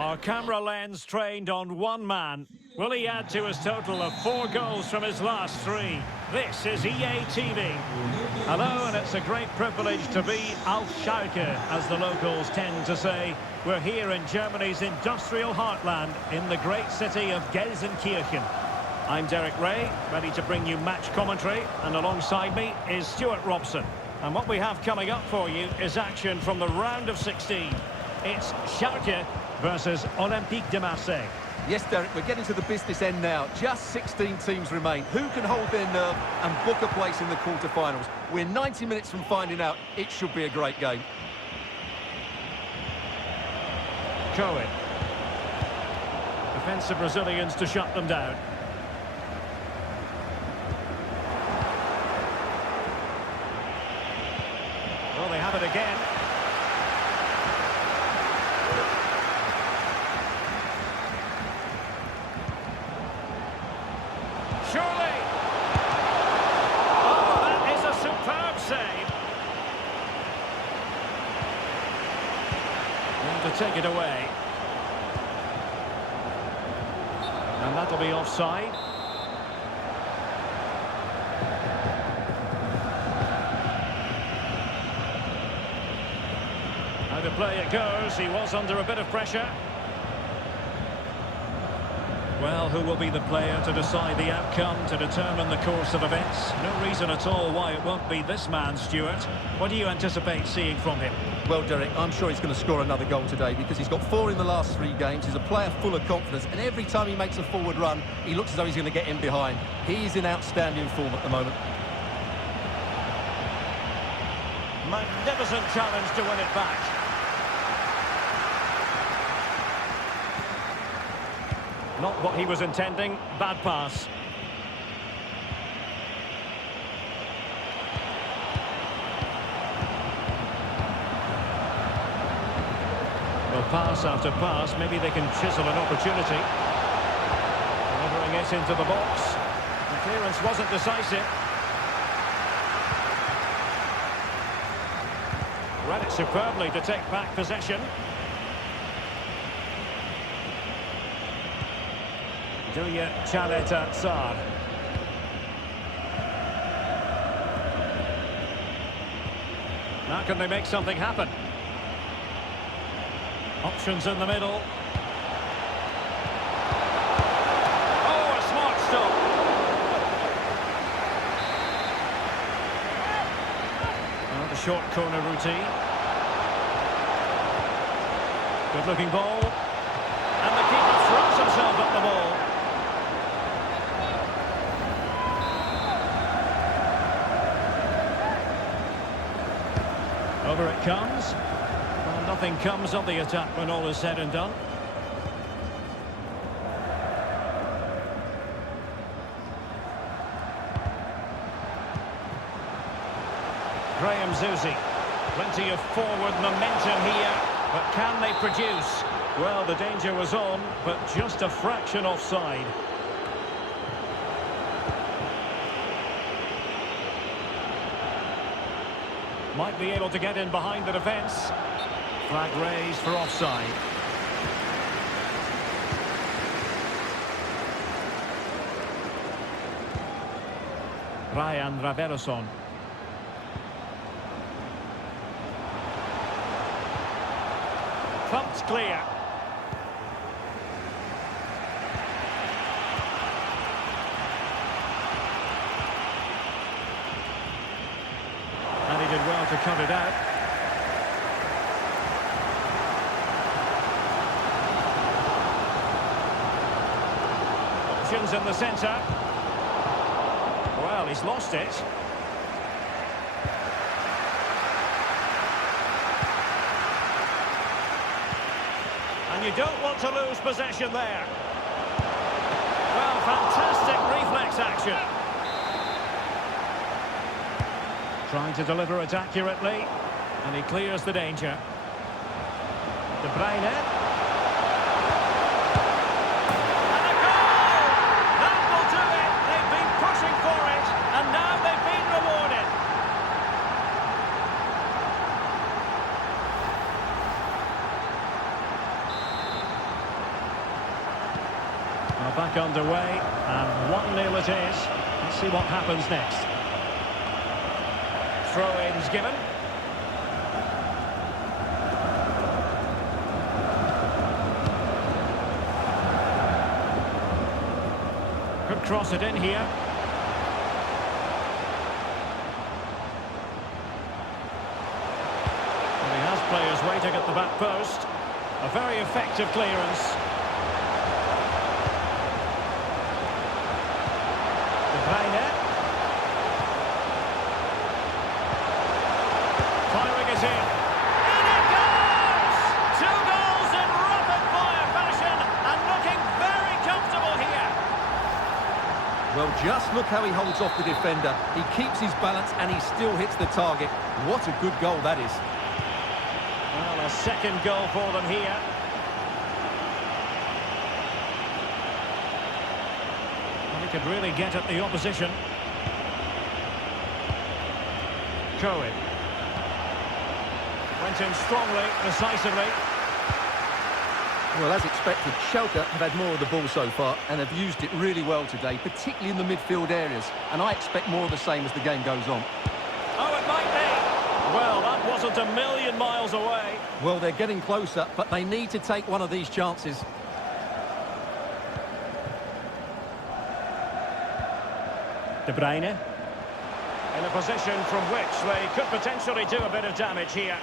Our camera lens trained on one man. Will he add to his total of 4 goals from his last 3? This is EA TV. Hello, and it's a great privilege to be auf Schalke, as the locals tend to say. We're here in Germany's industrial heartland, in the great city of Gelsenkirchen. I'm Derek Ray, ready to bring you match commentary, and alongside me is Stuart Robson. And what we have coming up for you is action from the round of 16. It's Schalke versus Olympique de Marseille. Yes, Derek, we're getting to the business end now. Just 16 teams remain. Who can hold their nerve and book a place in the quarter-finals? We're 90 minutes from finding out. It should be a great game. Cohen. Defensive Brazilians to shut them down. Well, they have it again. Surely! Oh, that is a superb save. And to take it away. And that'll be offside. How the play it goes. He was under a bit of pressure. Well, who will be the player to decide the outcome, to determine the course of events? No reason at all why it won't be this man, Stuart. What do you anticipate seeing from him? Well, Derek, I'm sure he's going to score another goal today because he's got 4 in the last 3 games. He's a player full of confidence, and every time he makes a forward run, he looks as though he's going to get in behind. He's in outstanding form at the moment. Magnificent challenge to win it back. Not what he was intending. Bad pass. Well, pass after pass. Maybe they can chisel an opportunity. Delivering it into the box. The clearance wasn't decisive. Read it superbly to take back possession. Duya Chaleta Tsar. Now can they make something happen? Options in the middle. Oh, a smart stop. Well, the short corner routine. Good looking ball. And the keeper throws himself at the ball. Over it comes. Well, nothing comes of the attack when all is said and done. Graham Zusi. Plenty of forward momentum here, but can they produce? Well, the danger was on, but just a fraction offside. Might be able to get in behind the defence. Flag raised for offside. Ryan Raveloson. Pumped clear. And he did well to cut it out. Options in the centre. Well, he's lost it. And you don't want to lose possession there. Well, fantastic reflex action. Trying to deliver it accurately, and he clears the danger. De Bruyne. And a goal! That will do it. They've been pushing for it, and now they've been rewarded. Well, back underway, and 1-0 it is. Let's see what happens next. Throw-ins given. Could cross it in here. And he has players waiting at the back post. A very effective clearance. Firing it in. And it goes! 2 goals in rapid-fire fashion and looking very comfortable here. Well, just look how he holds off the defender. He keeps his balance and he still hits the target. What a good goal that is. Well, a second goal for them here. Well, he could really get at the opposition. Cohen. Went in strongly, decisively. Well, as expected, Schalke have had more of the ball so far and have used it really well today, particularly in the midfield areas. And I expect more of the same as the game goes on. Oh, it might be. Well, that wasn't a million miles away. Well, they're getting closer, but they need to take one of these chances. De Bruyne. In a position from which they could potentially do a bit of damage here.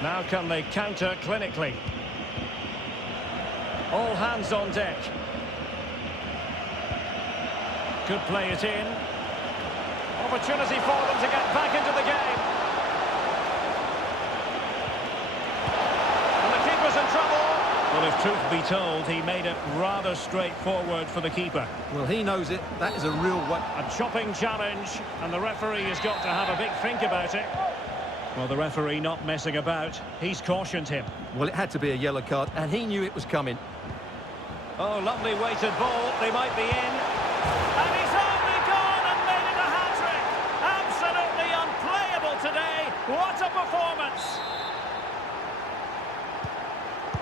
Now can they counter clinically? All hands on deck. Could play it in. Opportunity for them to get back into the game. And the keeper's in trouble. Well, if truth be told, he made it rather straightforward for the keeper. Well, he knows it. That is a real one. A chopping challenge, and the referee has got to have a big think about it. Well, the referee not messing about. He's cautioned him. Well, it had to be a yellow card, and he knew it was coming. Oh, lovely weighted ball. They might be in. And he's only gone and made it a hat-trick. Absolutely unplayable today. What a performance.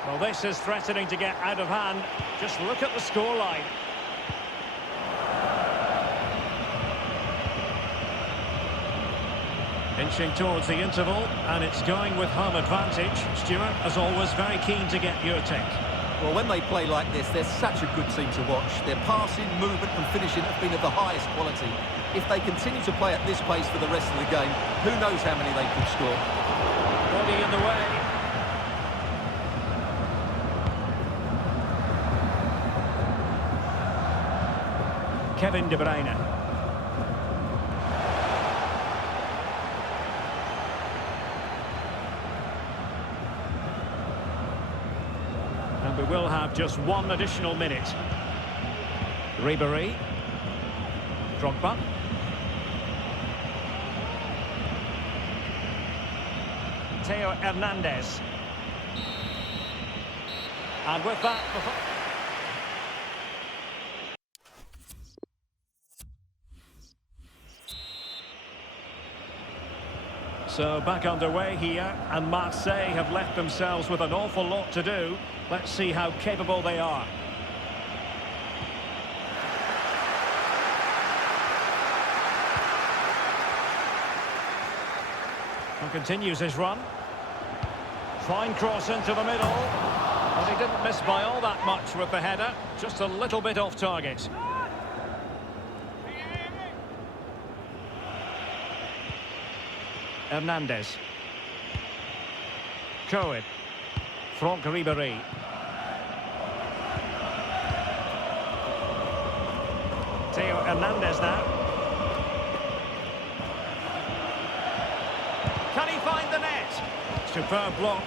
Well, this is threatening to get out of hand. Just look at the scoreline. Inching towards the interval, and it's going with home advantage. Stuart, as always, very keen to get your take. Well, when they play like this, they're such a good team to watch. Their passing, movement and finishing have been of the highest quality. If they continue to play at this pace for the rest of the game, who knows how many they could score. Body in the way. Kevin De Bruyne. And we will have just one additional minute. Ribéry. Drogba. Theo Hernandez. And with that... So back underway here, and Marseille have left themselves with an awful lot to do. Let's see how capable they are. And continues his run. Fine cross into the middle. But he didn't miss by all that much with the header. Just a little bit off target. Hernandez. Cohen. Franck Ribéry. Theo Hernandez now. Can he find the net? Superb block.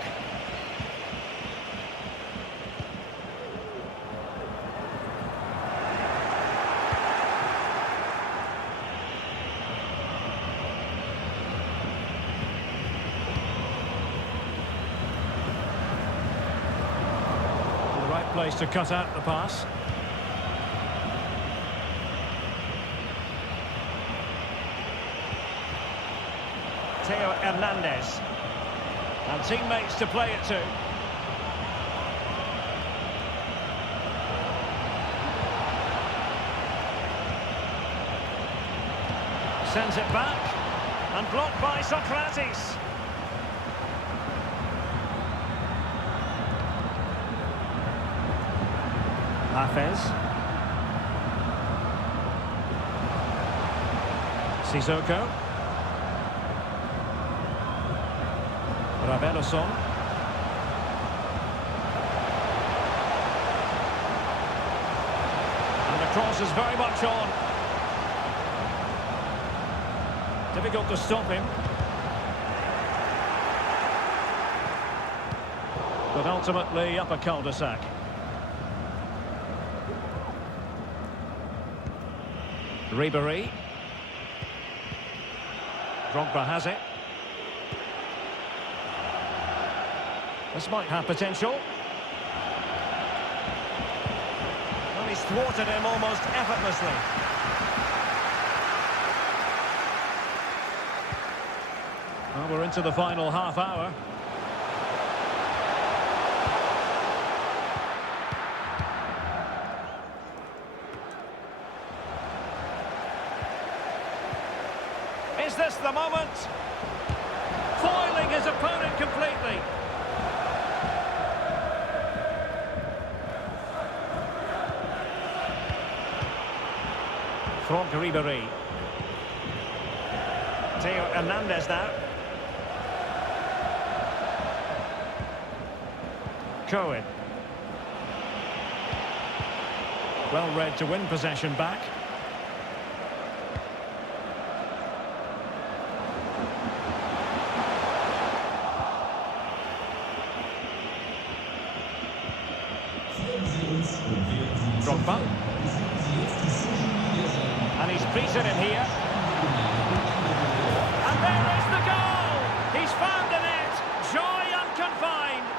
Place to cut out the pass. Theo Hernandez. And teammates to play it to. Sends it back. And blocked by Socrates. Hafez. Sissoko. Raveloson. And the cross is very much on. Difficult to stop him. But ultimately up a cul-de-sac. Ribéry. Drogba has it. This might have potential. Well, he's thwarted him almost effortlessly. Well, we're into the final half hour. Is this the moment? Foiling his opponent completely. Franck Ribéry. Theo Hernandez now. Cohen. Well read to win possession back. Drogba. And he's beaten him here. And there is the goal! He's found the net! Joy unconfined!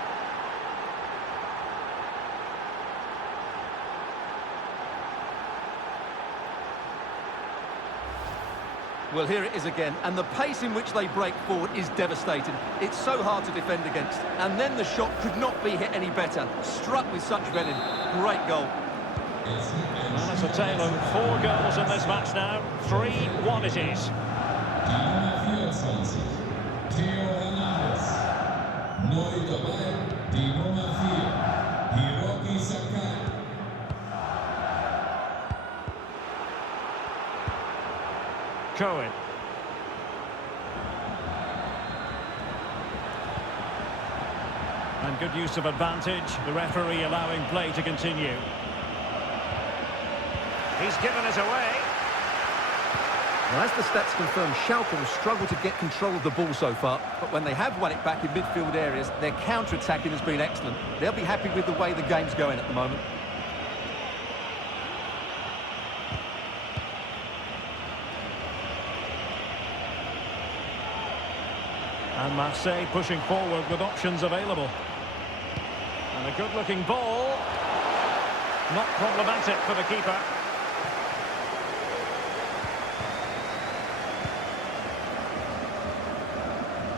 Well, here it is again, and the pace in which they break forward is devastating. It's so hard to defend against. And then the shot could not be hit any better. Struck with such venom. Great goal. Well, it's a tale of 4 goals in this match now. 3-1 it is. Theo Hernandez. Neu dabei, die Nummer 4, Hiroki Sakai. Cohen. And good use of advantage. The referee allowing play to continue. He's given it away. Well, as the stats confirm, Schalke have struggled to get control of the ball so far, but when they have won it back in midfield areas, their counter-attacking has been excellent. They'll be happy with the way the game's going at the moment. And Marseille pushing forward with options available. And a good-looking ball. Not problematic for the keeper.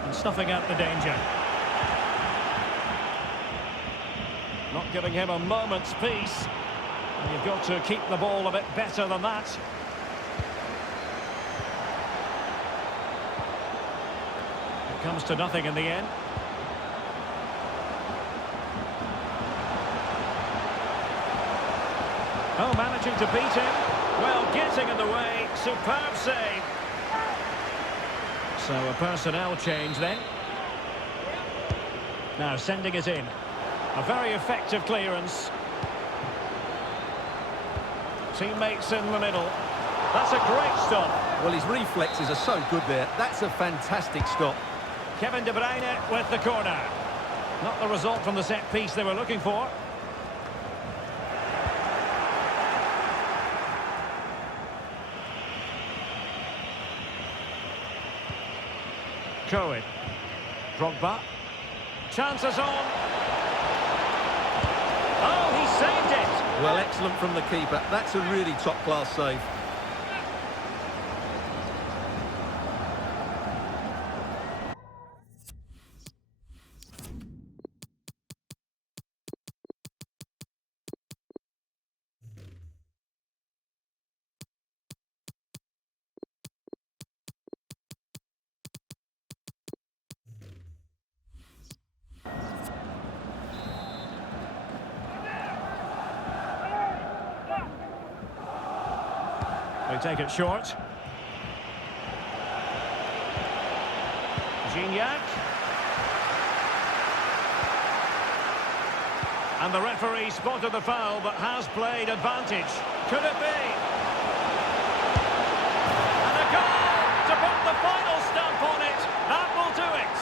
And snuffing out the danger. Not giving him a moment's peace. And you've got to keep the ball a bit better than that. Comes to nothing in the end. Oh, managing to beat him. Well, getting in the way. Superb save. So a personnel change then. Now sending it in. A very effective clearance. Teammates in the middle. That's a great stop. Well, his reflexes are so good there. That's a fantastic stop. Kevin De Bruyne with the corner. Not the result from the set piece they were looking for. Cohen. Drogba. Chances on. Oh, he saved it. Well, excellent from the keeper. That's a really top-class save. They take it short. Gignac. And the referee spotted the foul, but has played advantage. Could it be? And a goal to put the final stamp on it. That will do it.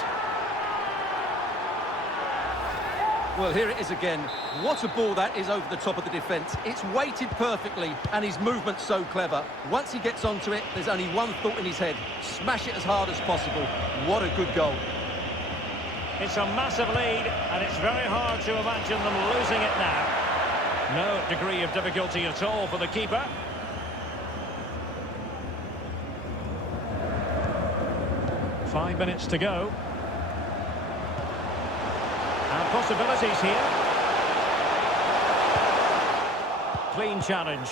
Well, here it is again. What a ball that is over the top of the defence. It's weighted perfectly, and his movement's so clever. Once he gets onto it, there's only one thought in his head. Smash it as hard as possible. What a good goal. It's a massive lead, and it's very hard to imagine them losing it now. No degree of difficulty at all for the keeper. Five minutes to go. And possibilities here. Clean challenge.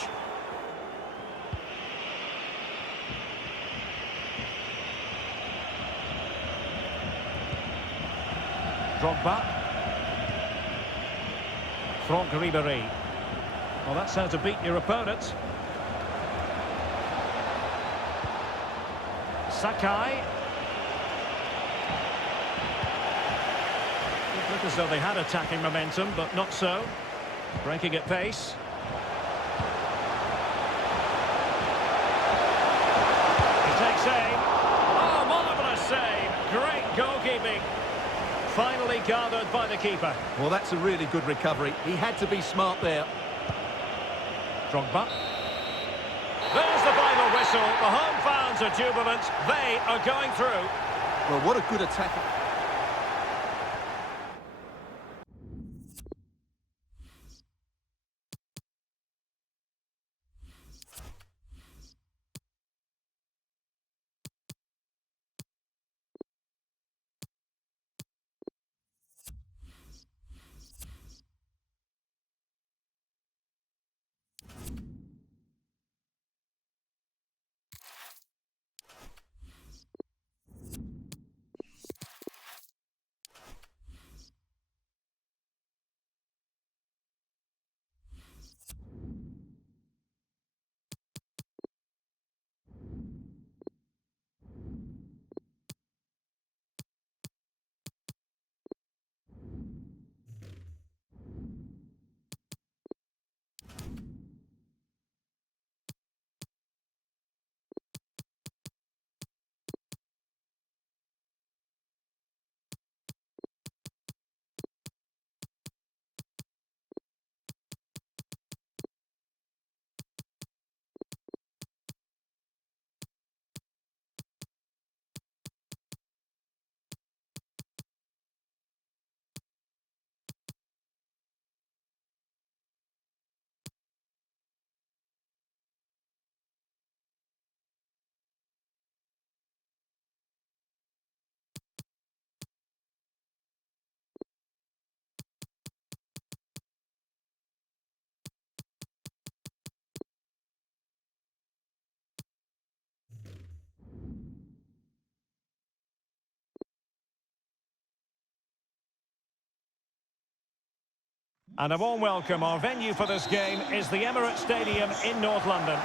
Drogba. Franck Ribéry. Well, that's how to beat your opponent. Sakai. It looked as though they had attacking momentum, but not so. Breaking at pace. He takes aim. Oh, marvellous save. Great goalkeeping. Finally gathered by the keeper. Well, that's a really good recovery. He had to be smart there. Drogba. There's the final whistle. The home fans are jubilant. They are going through. Well, what a good attack. And a warm welcome. Our venue for this game is the Emirates Stadium in North London.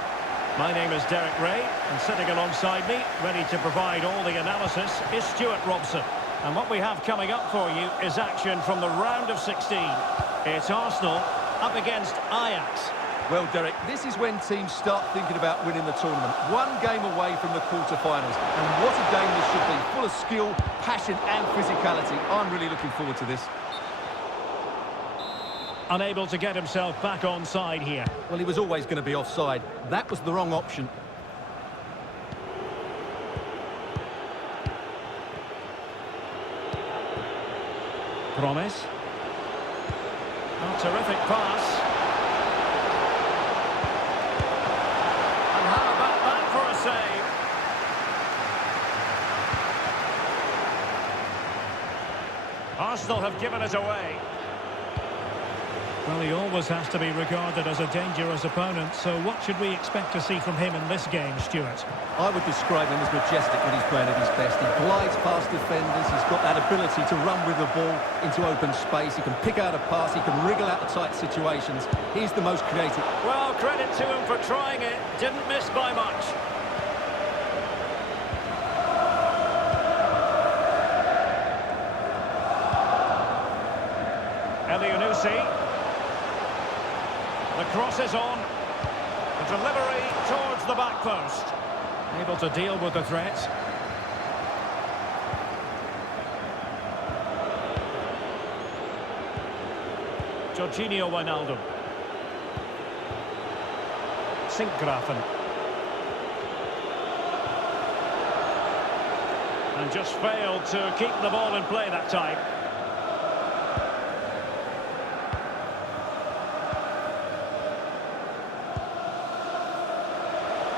My name is Derek Ray, and sitting alongside me, ready to provide all the analysis, is Stuart Robson. And what we have coming up for you is action from the round of 16. It's Arsenal up against Ajax. Well, Derek, this is when teams start thinking about winning the tournament. One game away from the quarter-finals. And what a game this should be. Full of skill, passion and physicality. I'm really looking forward to this. Unable to get himself back on side here. Well, he was always going to be offside. That was the wrong option. Promise. Oh, terrific pass. And how about that for a save? Arsenal have given it away. Well, he always has to be regarded as a dangerous opponent, so what should we expect to see from him in this game, Stuart? I would describe him as majestic when he's playing at his best. He glides past defenders, he's got that ability to run with the ball into open space, he can pick out a pass, he can wriggle out of tight situations. He's the most creative. Well, credit to him for trying it. Didn't miss by much. Elyounoussi. The cross is on. The delivery towards the back post. Able to deal with the threat. Jorginho Wijnaldum. Sinkgrafen. And just failed to keep the ball in play that time.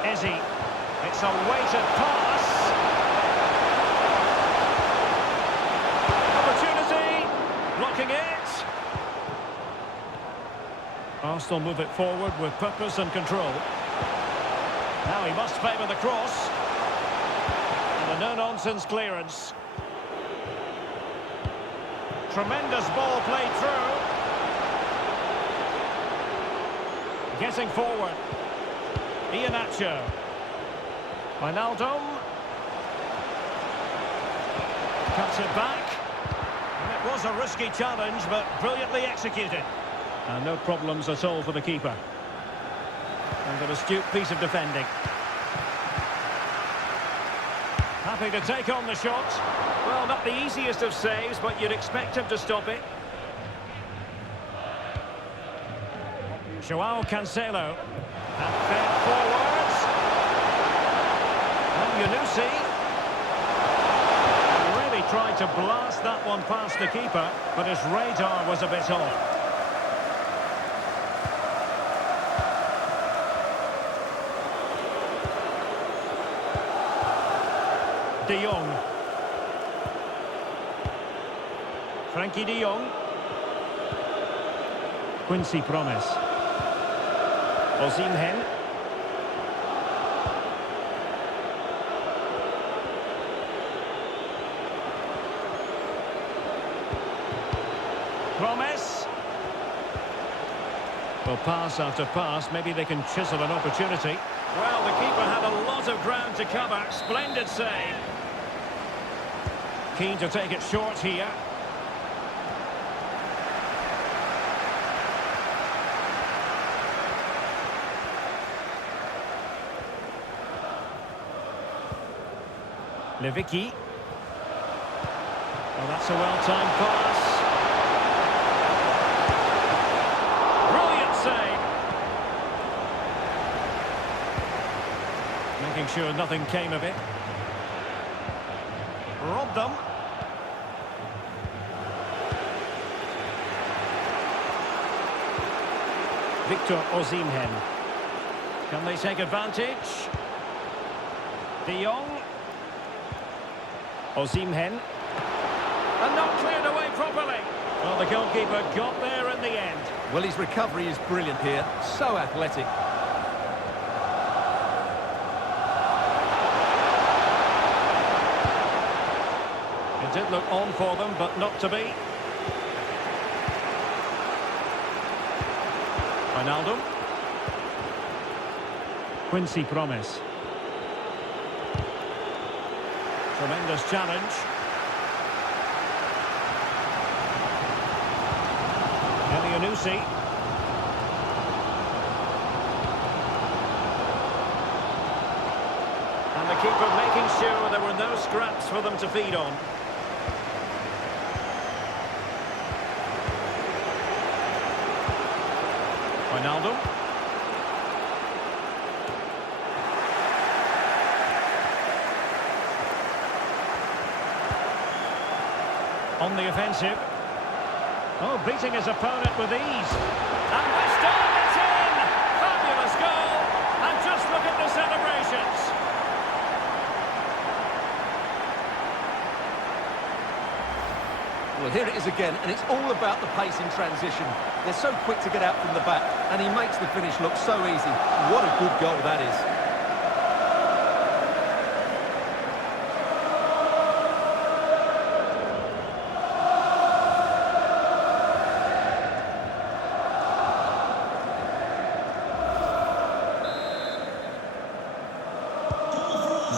Eze. It's a weighted pass. Opportunity. Blocking it. Arsenal move it forward with purpose and control. Now he must favour the cross. And a no-nonsense clearance. Tremendous ball played through. Getting forward. Iheanacho. Wijnaldum. Cuts it back. And it was a risky challenge, but brilliantly executed. And no problems at all for the keeper. And an astute piece of defending. Happy to take on the shot. Well, not the easiest of saves, but you'd expect him to stop it. Joao Cancelo. And fed forwards. Elyounoussi. Really tried to blast that one past the keeper, but his radar was a bit off. De Jong. Frankie de Jong. Quincy Promes. Osimhen. Promes. Well, pass after pass, maybe they can chisel an opportunity. Well, the keeper had a lot of ground to cover. Splendid save. Keen to take it short here. Lewicki. Well, that's a well-timed pass. Brilliant save. Making sure nothing came of it. Robbed them. Victor Osimhen. Can they take advantage? De Jong. Osimhen. And not cleared away properly. Well, the goalkeeper got there in the end. Well, his recovery is brilliant here. So athletic. It did look on for them, but not to be. Wijnaldum. Quincy Promes. Tremendous challenge. Elyounoussi. And the keeper making sure there were no scraps for them to feed on. Wijnaldum. On the offensive. Oh, beating his opponent with ease. And this time it's in! Fabulous goal! And just look at the celebrations. Well, here it is again, and it's all about the pace in transition. They're so quick to get out from the back, and he makes the finish look so easy. What a good goal that is.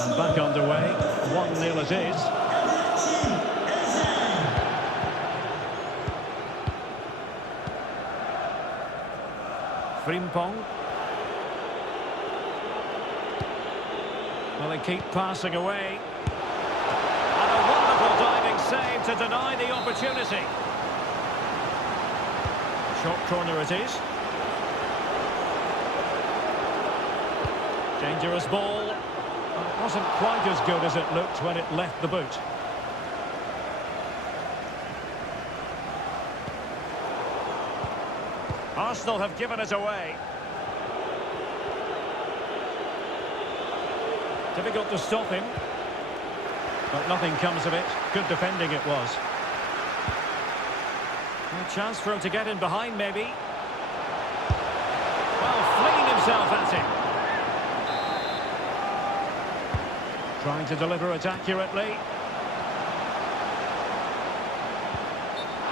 And back underway, 1-0 it is. Frimpong. Well, they keep passing away. And a wonderful diving save to deny the opportunity. Short corner it is. Dangerous ball. Well, it wasn't quite as good as it looked when it left the boot. Arsenal have given it away. Difficult to stop him. But nothing comes of it. Good defending it was. A chance for him to get in behind, maybe. Well, flinging himself at him. Trying to deliver it accurately.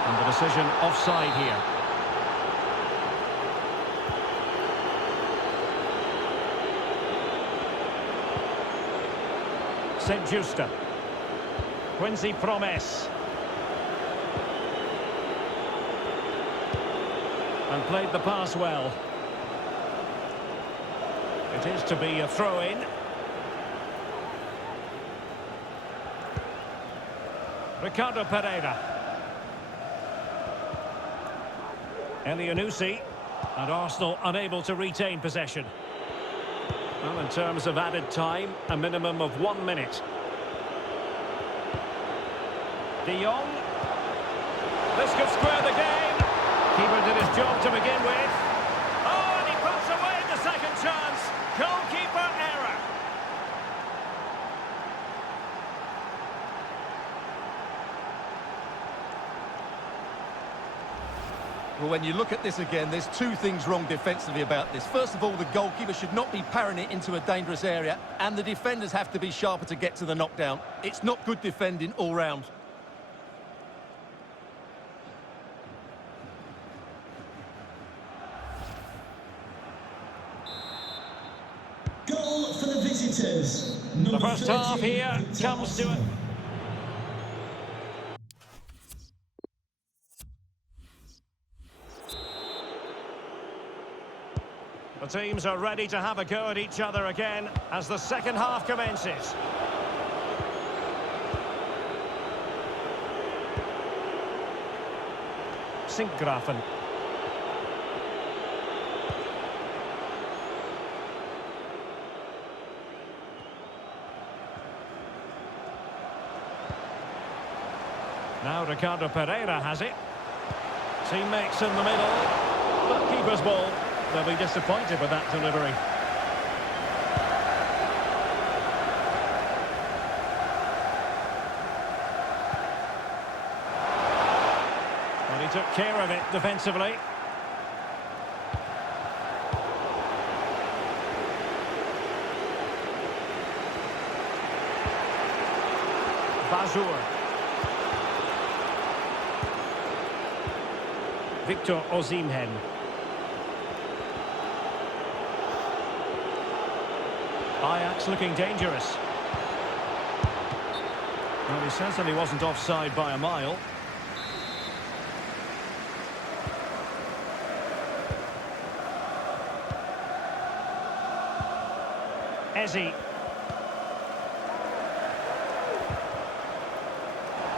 And the decision offside here. St. Justa. Quincy Promes. And played the pass well. It is to be a throw-in. Ricardo Pereira. Elyounoussi. And Arsenal unable to retain possession. Well, in terms of added time, a minimum of 1 minute. De Jong. This could square the game. Keeper did his job to begin with. Oh, and he puts away the second chance. Goalkeeper error. Well, when you look at this again, there's two things wrong defensively about this. First of all, the goalkeeper should not be parrying it into a dangerous area, and the defenders have to be sharper to get to the knockdown. It's not good defending all round. Goal for the visitors. The first half here comes to it. The teams are ready to have a go at each other again as the second half commences. Sinkgrafen. Now Ricardo Pereira has it. Teammates in the middle. But keeper's ball. They'll be disappointed with that delivery. And he took care of it defensively. Bazour. Victor Osimhen. Ajax looking dangerous. Well, he certainly wasn't offside by a mile. Eze.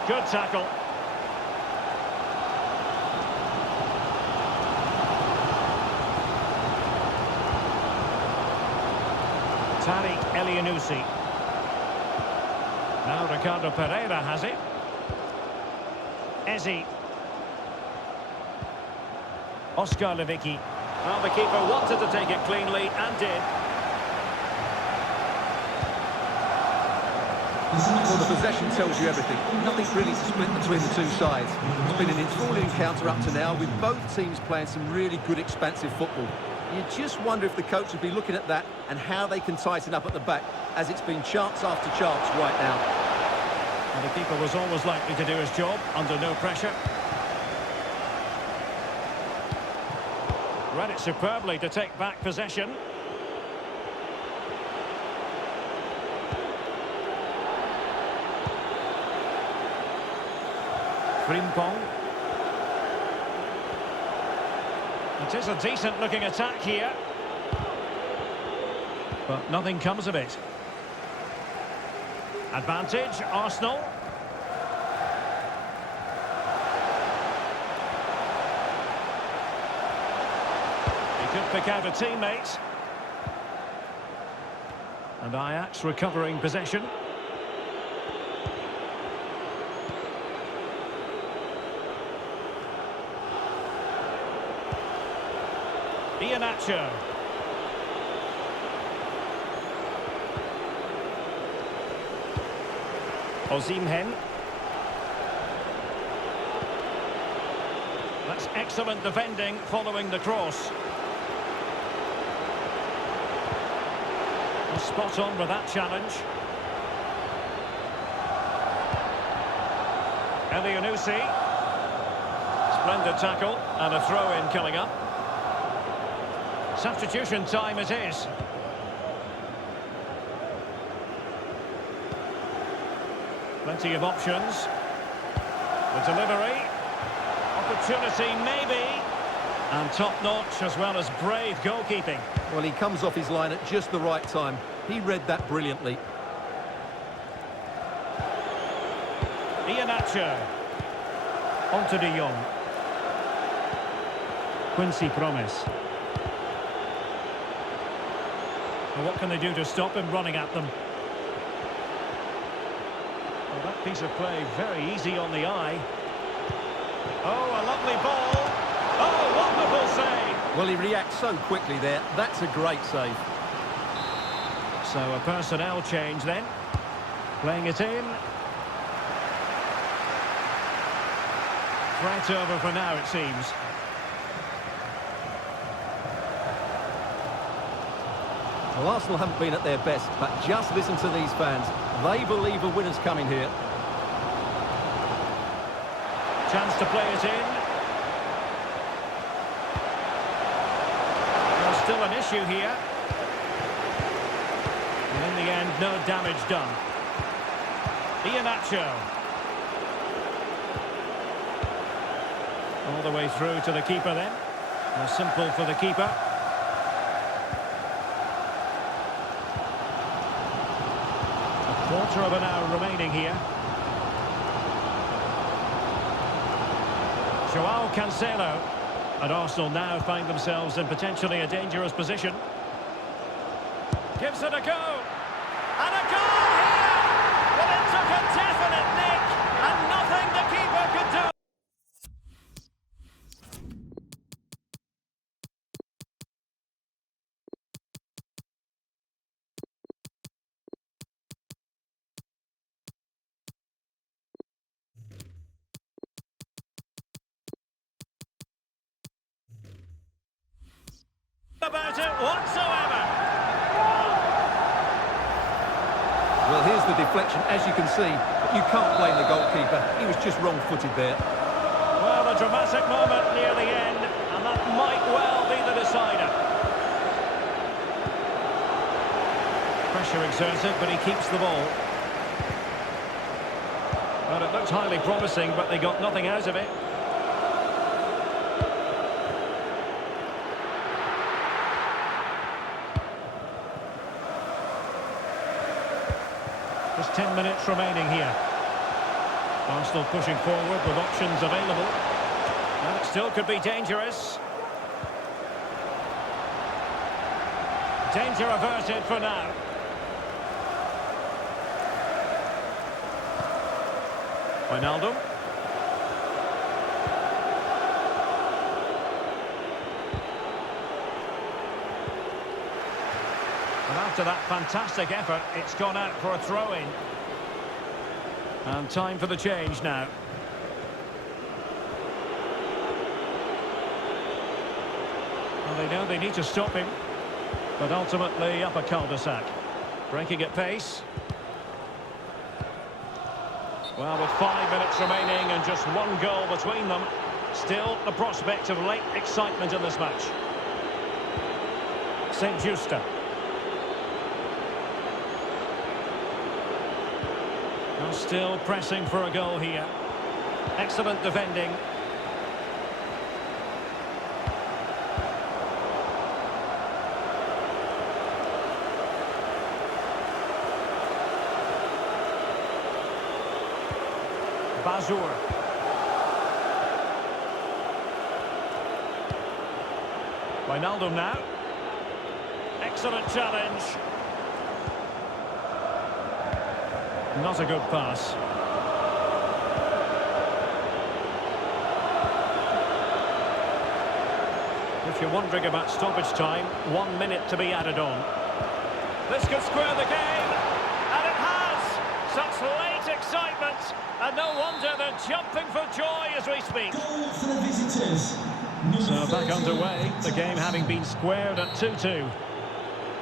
Good tackle. Tariq Elyounoussi. Now Ricardo Pereira has it. Eze. Oscar Lewicki. Well, the keeper wanted to take it cleanly and did. Well, the possession tells you everything. Nothing really to split between the two sides. It's been an enthralling encounter up to now, with both teams playing some really good expansive football. You just wonder if the coach would be looking at that and how they can tighten up at the back, as it's been chance after chance right now. And the keeper was always likely to do his job under no pressure. Read it superbly to take back possession. Frimpong. It is a decent-looking attack here. But nothing comes of it. Advantage, Arsenal. He could pick out a teammate. And Ajax recovering possession. Iheanacho. Osimhen. That's excellent defending following the cross. Spot on with that challenge. Elyounoussi. Splendid tackle and a throw-in coming up. Substitution time it is. Plenty of options. The delivery. Opportunity maybe. And top-notch as well as brave goalkeeping. Well, he comes off his line at just the right time. He read that brilliantly. Iheanacho. On to De Jong. Quincy Promes. Well, what can they do to stop him running at them? Well, that piece of play very easy on the eye. Oh, a lovely ball. Oh, wonderful save. Well, he reacts so quickly there. That's a great save. So a personnel change then. Playing it in. Threat over for now, it seems. Well, Arsenal haven't been at their best, but just listen to these fans. They believe a winner's coming here. Chance to play it in. There's still an issue here. And in the end, no damage done. Iheanacho. All the way through to the keeper then. Well, simple for the keeper. A quarter of an hour remaining here. Joao Cancelo. And Arsenal now find themselves in potentially a dangerous position. Gives it a go. And a goal here! Well, it took a definite nick, and nothing the keeper could do. About it whatsoever. Well, here's the deflection, as you can see. You can't blame the goalkeeper. He was just wrong-footed there. Well, a dramatic moment near the end, and that might well be the decider. Pressure exerted, but he keeps the ball. Well, it looked highly promising, but they got nothing out of it. Just 10 minutes remaining here. Arsenal pushing forward with options available. And it still could be dangerous. Danger averted for now. Wijnaldum. And after that fantastic effort, it's gone out for a throw-in. And time for the change now. Well, they know they need to stop him, but ultimately up a cul-de-sac. Breaking at pace. Well, with 5 minutes remaining and just one goal between them, still the prospect of late excitement in this match. St. Justa. And still pressing for a goal here. Excellent defending. Bazour. Wijnaldum now. Excellent challenge. Not a good pass. If you're wondering about stoppage time, 1 minute to be added on. This could square the game, and it has! Such late excitement, and no wonder they're jumping for joy as we speak. Goal for the visitors. So back underway, the game having been squared at 2-2.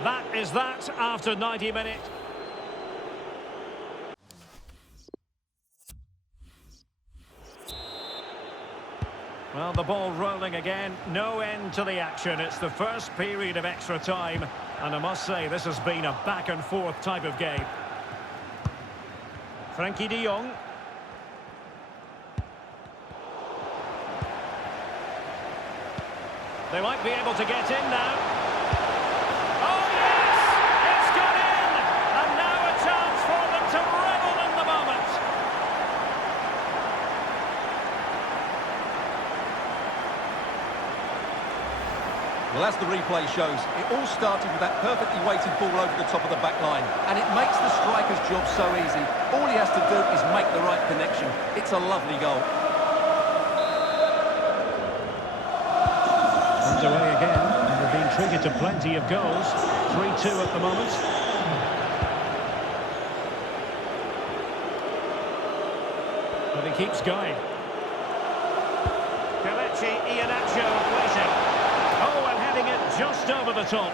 That is that after 90 minutes. Well, the ball rolling again, no end to the action. It's the first period of extra time, and I must say this has been a back-and-forth type of game. Frenkie de Jong. They might be able to get in now. Oh, yes! It's gone in! And now a chance for them to revel in the moment. Well, as the replay shows, it all started with that perfectly weighted ball over the top of the back line, and it makes the striker's job so easy. All he has to do is make the right connection. It's a lovely goal. Underway again, and they've been treated to plenty of goals. 3-2 at the moment. But he keeps going. Kelechi Iheanacho waiting. Oh, and heading it just over the top.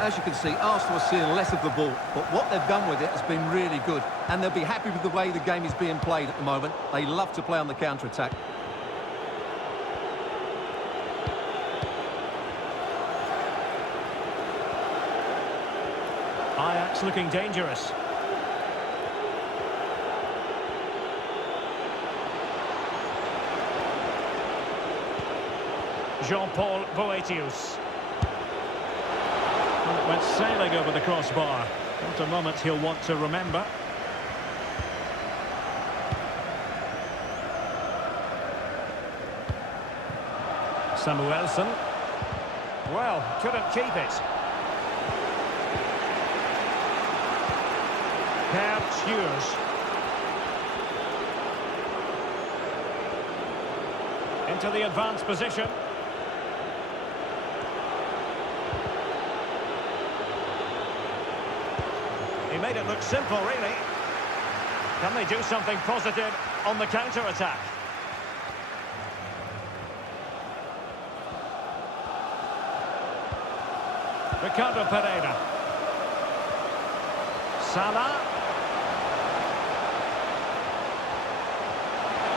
As you can see, Arsenal are seeing less of the ball, but what they've done with it has been really good, and they'll be happy with the way the game is being played at the moment. They love to play on the counter-attack. Ajax looking dangerous. Jean-Paul Boetius. Well, it went sailing over the crossbar. What a moment he'll want to remember. Samuelson. Well, couldn't keep it. Per Stures. Into the advanced position. He made it look simple, really. Can they do something positive on the counter-attack? Ricardo Pereira. Salah.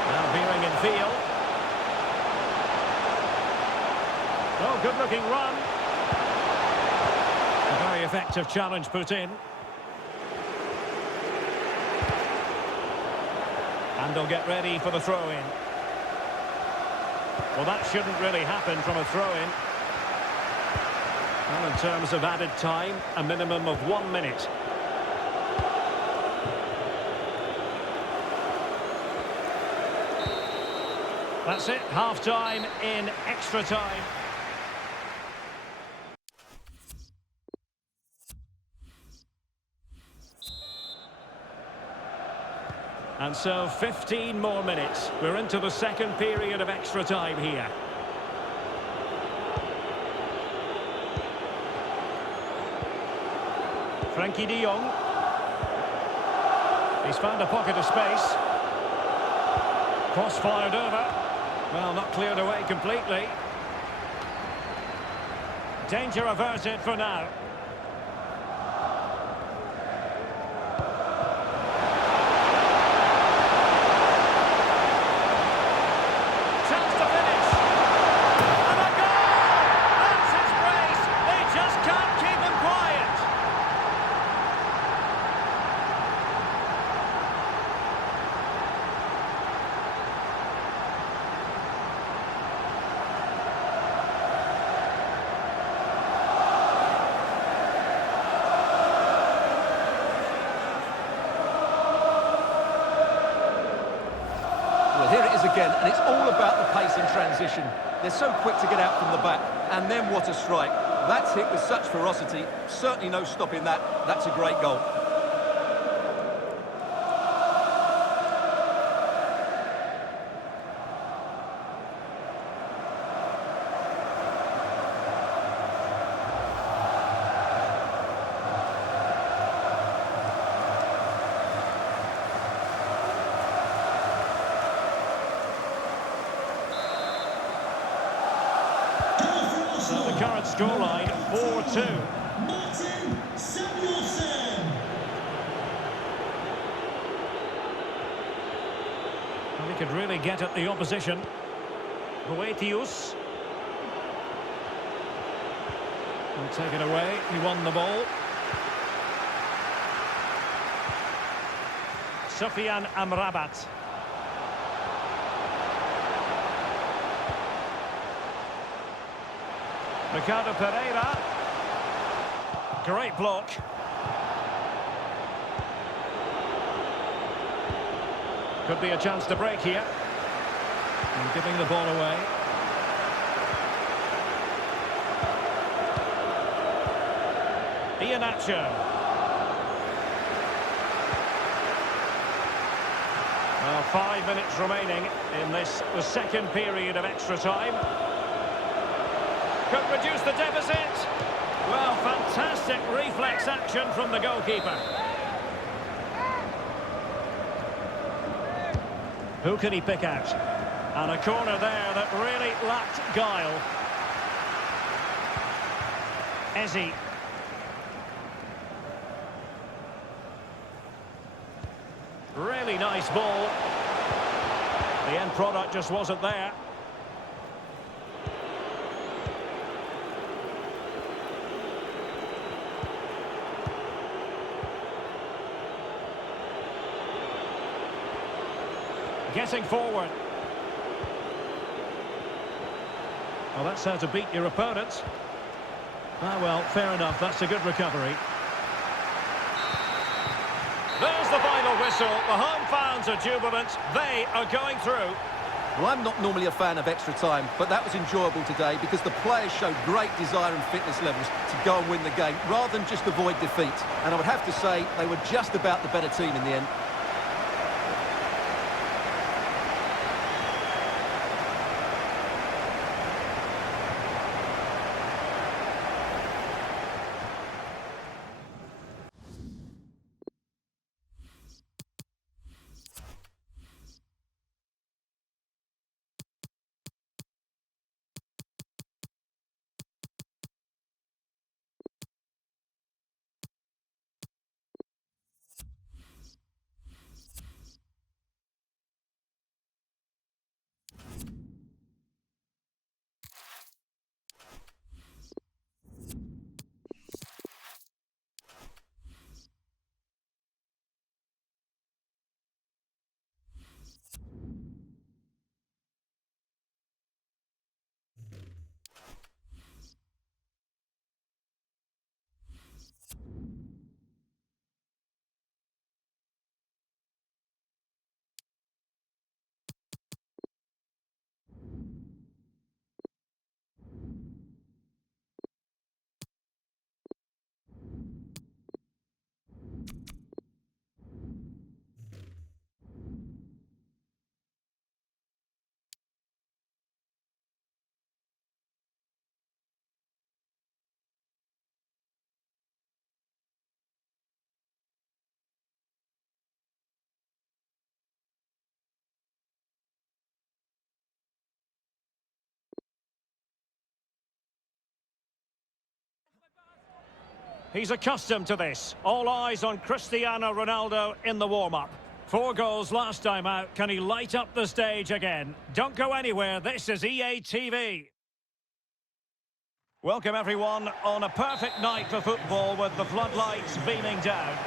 Now veering in field. Oh, good-looking run. A very effective challenge put in. And they'll get ready for the throw-in. Well, that shouldn't really happen from a throw-in. Well, in terms of added time, a minimum of 1 minute. That's it, half-time in extra time. And so 15 more minutes. We're into the second period of extra time here. Frankie de Jong. He's found a pocket of space. Cross fired over. Well, not cleared away completely. Danger averted for now. Chance to finish. And a goal! That's his brace. They just can't keep him quiet. Well, here it is again, and it's all about the pace in transition. They're so quick to get out from the back, and then what a strike. That's hit with such ferocity. Certainly no stopping that. That's a great goal. So the current scoreline, 4-2. Martin Samuelsson. Well, he could really get at the opposition. Boetius. Will take it away. He won the ball. Sofyan Amrabat. Ricardo Pereira. Great block. Could be a chance to break here. And giving the ball away. Iheanacho. Well, 5 minutes remaining in this, the second period of extra time. Could reduce the deficit. Well, fantastic reflex action from the goalkeeper. Who can he pick out? And a corner there that really lacked guile. Eze. Really nice ball. The end product just wasn't there. Getting forward. Well, that's how to beat your opponent. Ah, well, fair enough. That's a good recovery. There's the final whistle. The home fans are jubilant. They are going through. Well, I'm not normally a fan of extra time, but that was enjoyable today because the players showed great desire and fitness levels to go and win the game, rather than just avoid defeat. And I would have to say they were just about the better team in the end. He's accustomed to this. All eyes on Cristiano Ronaldo in the warm-up. 4 goals last time out. Can he light up the stage again? Don't go anywhere. This is EA TV. Welcome everyone on a perfect night for football with the floodlights beaming down.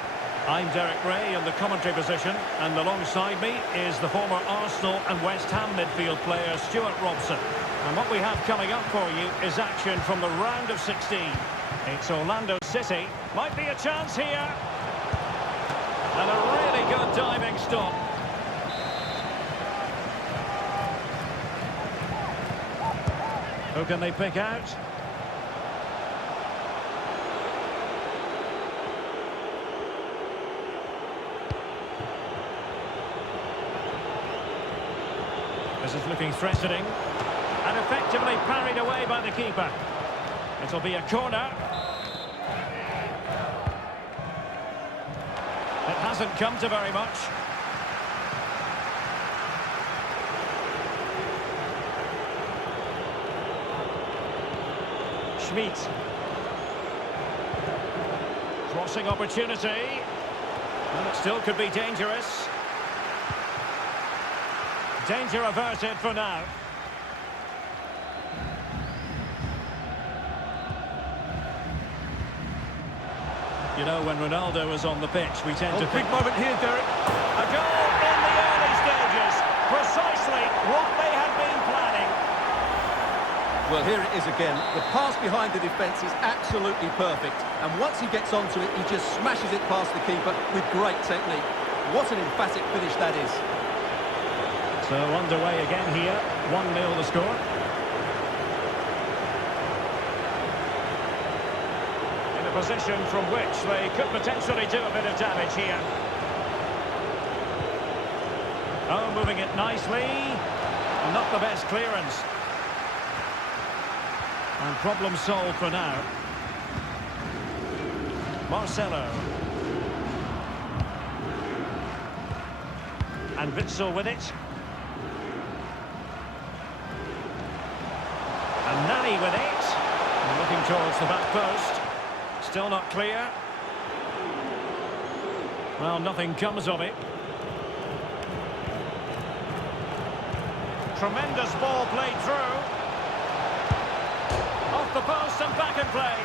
I'm Derek Ray in the commentary position, and alongside me is the former Arsenal and West Ham midfield player Stuart Robson. And what we have coming up for you is action from the round of 16. It's Orlando City. Might be a chance here. And a really good diving stop. Who can they pick out? This is looking threatening. And effectively parried away by the keeper. It'll be a corner. It hasn't come to very much. Schmidt. Crossing opportunity. And it still could be dangerous. Danger averted for now. You know, when Ronaldo is on the pitch, we tend to think... Big moment here, Derek. A goal in the early stages. Precisely what they had been planning. Well, here it is again. The pass behind the defence is absolutely perfect. And once he gets onto it, he just smashes it past the keeper with great technique. What an emphatic finish that is. So underway again here. 1-0 the score. Position from which they could potentially do a bit of damage here. Oh, moving it nicely. Not the best clearance. And problem solved for now. Marcelo. And Witsel with it. And Nani with it. And looking towards the back post. Still not clear. Well, nothing comes of it. Tremendous ball played through. Off the post and back in play.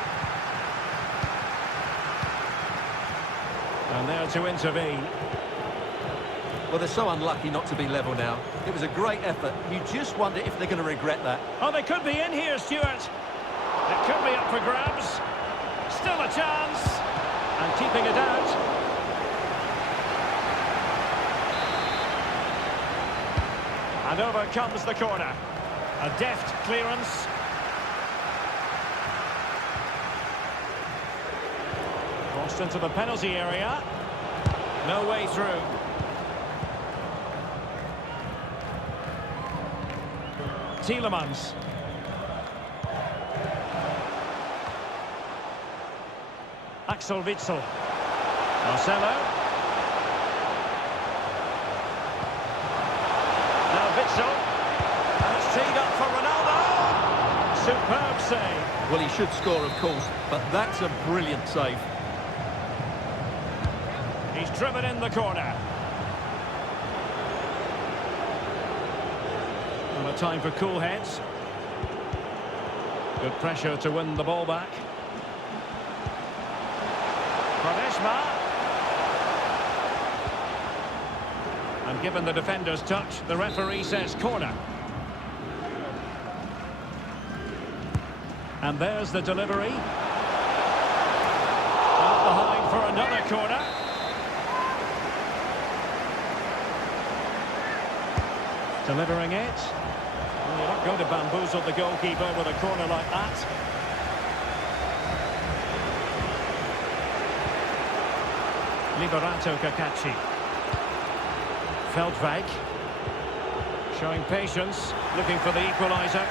And there to intervene. Well, they're so unlucky not to be level now. It was a great effort. You just wonder if they're going to regret that. Oh, they could be in here, Stuart. It could be up for grabs. Still a chance, and keeping it out. And over comes the corner. A deft clearance. Crossed into the penalty area. No way through. Tielemans. Axel Witsel. Marcelo. Now Witsel. And it's teed up for Ronaldo. Superb save. Well, he should score, of course, but that's a brilliant save. He's driven in the corner. And a time for cool heads. Good pressure to win the ball back. And given the defender's touch, the referee says corner. And there's the delivery. Out behind for another corner. Delivering it. Well, you're not going to bamboozle the goalkeeper with a corner like that. Liberato Cacaci. Feldwijk. Showing patience, looking for the equaliser.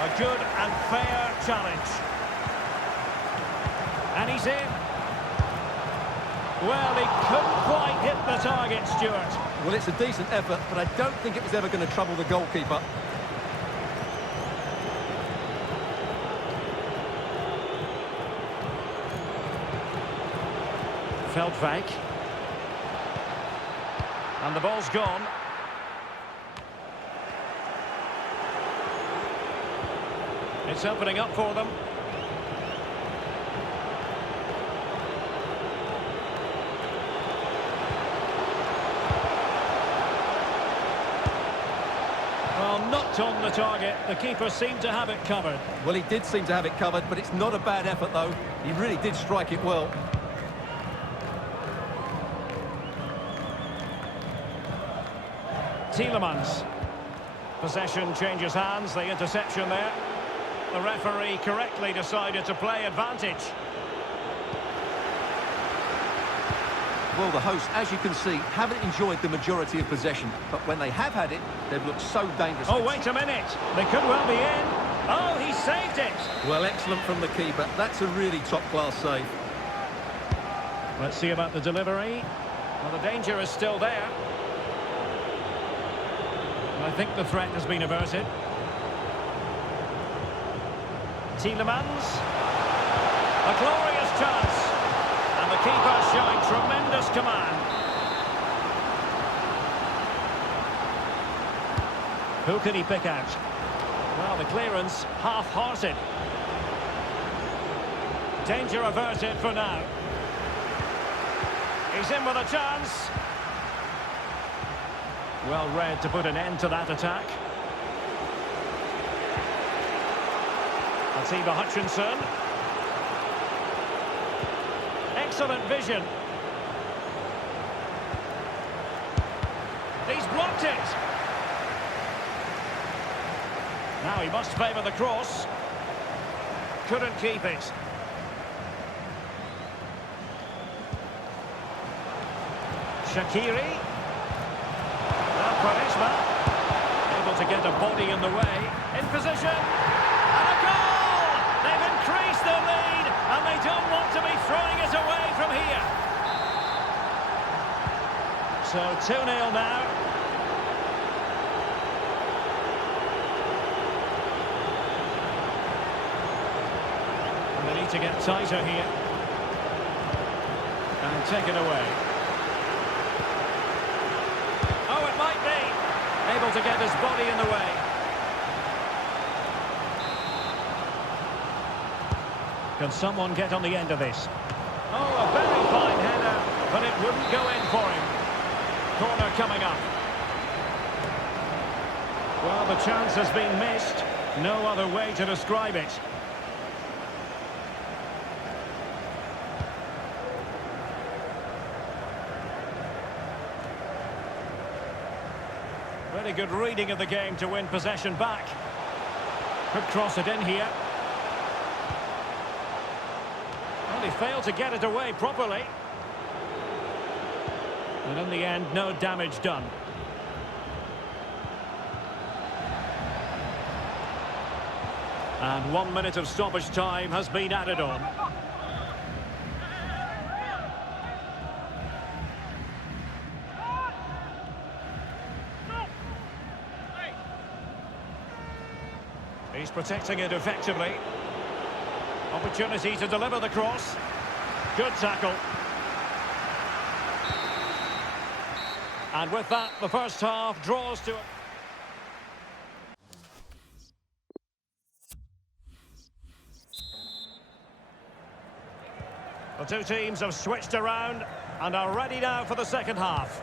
A good and fair challenge. And he's in. Well, he couldn't quite hit the target, Stuart. Well, it's a decent effort, but I don't think it was ever going to trouble the goalkeeper. Veldwijk. And the ball's gone. It's opening up for them. Well, not on the target. The keeper seemed to have it covered. Well, he did seem to have it covered, but it's not a bad effort, though. He really did strike it well. Tielemans. Possession changes hands, the interception there. The referee correctly decided to play advantage. Well, the hosts, as you can see, haven't enjoyed the majority of possession. But when they have had it, they've looked so dangerous. Oh, wait a minute. They could well be in. Oh, he saved it. Well, excellent from the keeper. That's a really top-class save. Let's see about the delivery. Well, the danger is still there. I think the threat has been averted. Tielemans. A glorious chance. And the keeper showing tremendous command. Who can he pick out? Well, the clearance half-hearted. Danger averted for now. He's in with a chance. Well read to put an end to that attack. Atiba Hutchinson. Excellent vision. He's blocked it. Now he must favour the cross. Couldn't keep it. Shaqiri. Quaresma, able to get a body in the way, in position, and a goal! They've increased their lead, and they don't want to be throwing it away from here. So 2-0 now. And they need to get tighter here. And take it away. Able to get his body in the way. Can someone get on the end of this? Oh, a very fine header, but it wouldn't go in for him. Corner coming up. Well, the chance has been missed. No other way to describe it. Very good reading of the game to win possession back. Could cross it in here. Well, he failed to get it away properly. And in the end, no damage done. And 1 minute of stoppage time has been added on. He's protecting it effectively. Opportunity to deliver the cross. Good tackle. And with that, the first half draws to... The two teams have switched around and are ready now for the second half.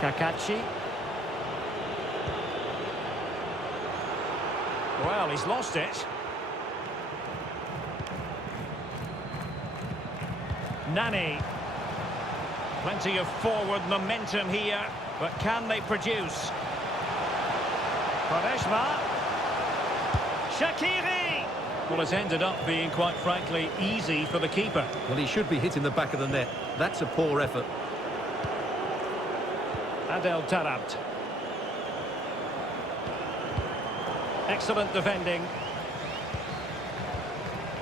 Kakachi. Well, he's lost it. Nani. Plenty of forward momentum here, but can they produce? Quaresma. Shaqiri. Well, it's ended up being, quite frankly, easy for the keeper. Well, he should be hitting the back of the net. That's a poor effort. Adel Taarabt. Excellent defending.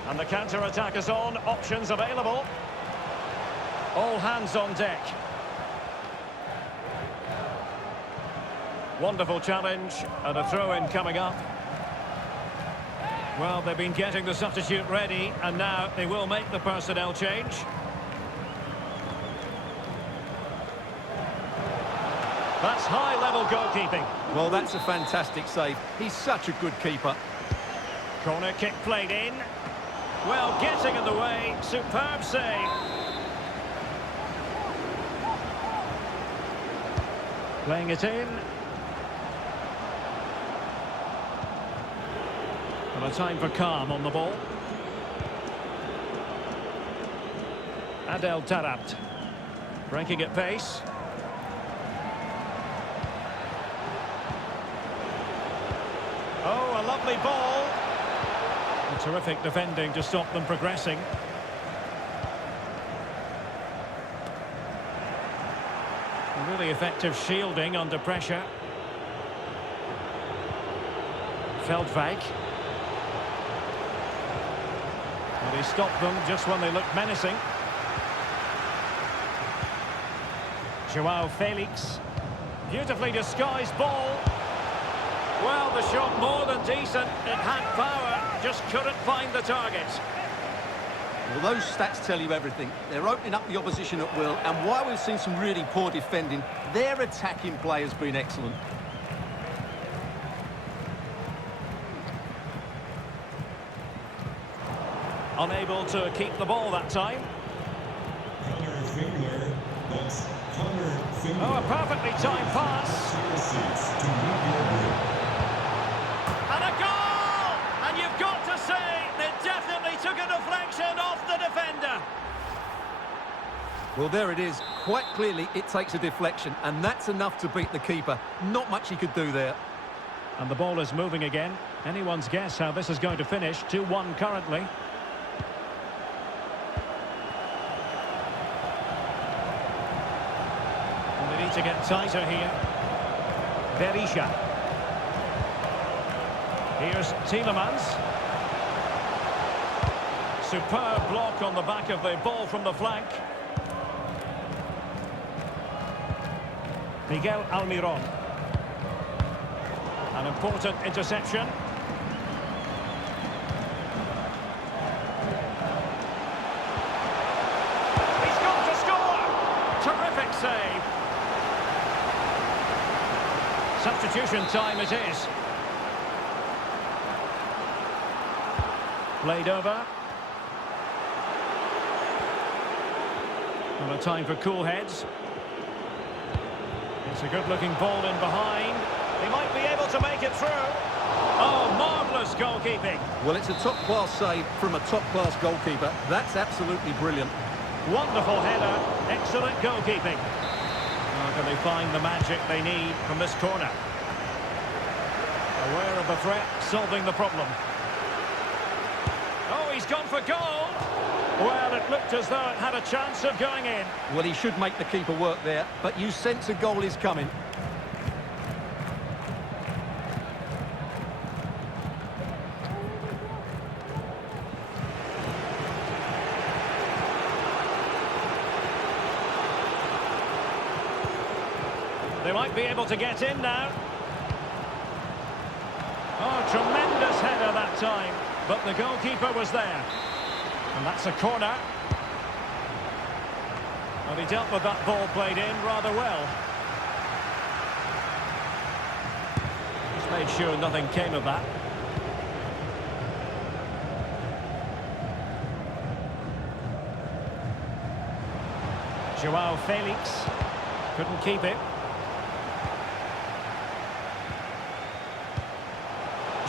And the counter-attack is on. Options available. All hands on deck. Wonderful challenge and a throw-in coming up. Well, they've been getting the substitute ready, and now they will make the personnel change. That's high-level goalkeeping. Well, that's a fantastic save. He's such a good keeper. Corner kick played in. Well, getting in the way. Superb save. Playing it in. And a time for calm on the ball. Adel Taarabt. Breaking at pace. Oh, a lovely ball. A terrific defending to stop them progressing. A really effective shielding under pressure. Veldwijk. And he stopped them just when they looked menacing. Joao Felix. Beautifully disguised ball. Well, the shot more than decent. It had power, just couldn't find the target. Well, those stats tell you everything. They're opening up the opposition at will, and while we've seen some really poor defending, their attacking play has been excellent. Unable to keep the ball that time. Connor Fingler. That's Connor Fingler. Oh, a perfectly timed pass. And a goal! And you've got to say, they definitely took a deflection off the defender. Well, there it is. Quite clearly, it takes a deflection, and that's enough to beat the keeper. Not much he could do there. And the ball is moving again. Anyone's guess how this is going to finish. 2-1 currently. And they need to get tighter here. Berisha. Here's Tielemans. Superb block on the back of the ball from the flank. Miguel Almiron. An important interception. He's got to score! Terrific save. Substitution time it is. Played over. And a time for cool heads. It's a good-looking ball in behind. He might be able to make it through. Oh, marvellous goalkeeping. Well, it's a top-class save from a top-class goalkeeper. That's absolutely brilliant. Wonderful header. Excellent goalkeeping. How can they find the magic they need from this corner? Aware of the threat, solving the problem. Oh, he's gone for goal. Well, it looked as though it had a chance of going in. Well, he should make the keeper work there, but you sense a goal is coming. They might be able to get in now. Oh, tremendous header that time. But the goalkeeper was there. And that's a corner. Well, he dealt with that ball played in rather well. Just made sure nothing came of that. Joao Felix couldn't keep it.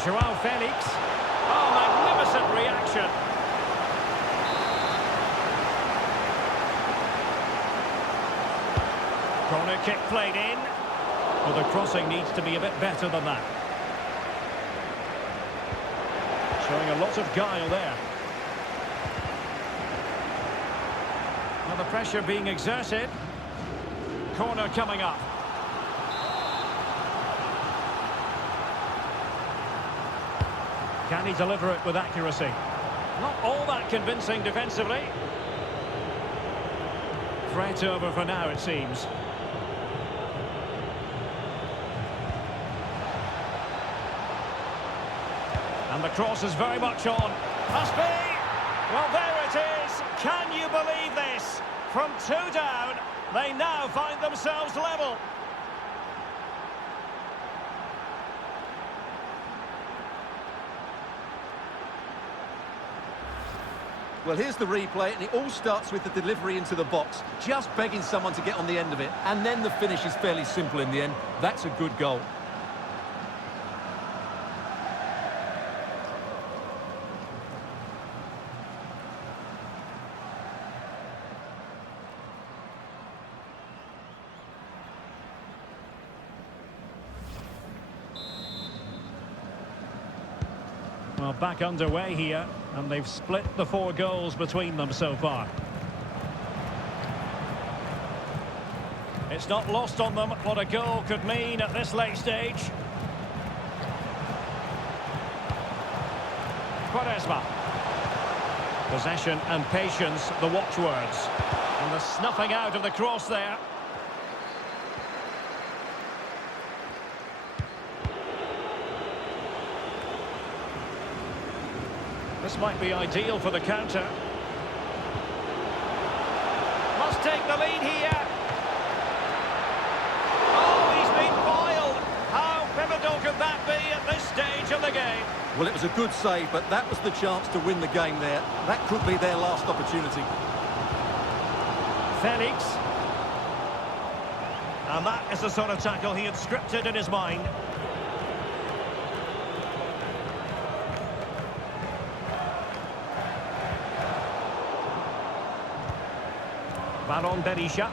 Joao Felix. Oh, magnificent reaction. Corner kick played in. Well, the crossing needs to be a bit better than that. Showing a lot of guile there. Now the pressure being exerted. Corner coming up. Can he deliver it with accuracy? Not all that convincing defensively. Threat over for now, it seems. And the cross is very much on. Must be! Well, there it is! Can you believe this? From 2 down, they now find themselves level. Well, here's the replay, and it all starts with the delivery into the box, just begging someone to get on the end of it, and then the finish is fairly simple in the end. That's a good goal. Well, back underway here, and they've split the 4 goals between them so far. It's not lost on them what a goal could mean at this late stage. Quaresma. Possession and patience, the watchwords. And the snuffing out of the cross there. This might be ideal for the counter. Must take the lead here. Oh, he's been foiled. How pivotal could that be at this stage of the game? Well, it was a good save, but that was the chance to win the game there. That could be their last opportunity. Felix. And that is the sort of tackle he had scripted in his mind. Ballon Berisha.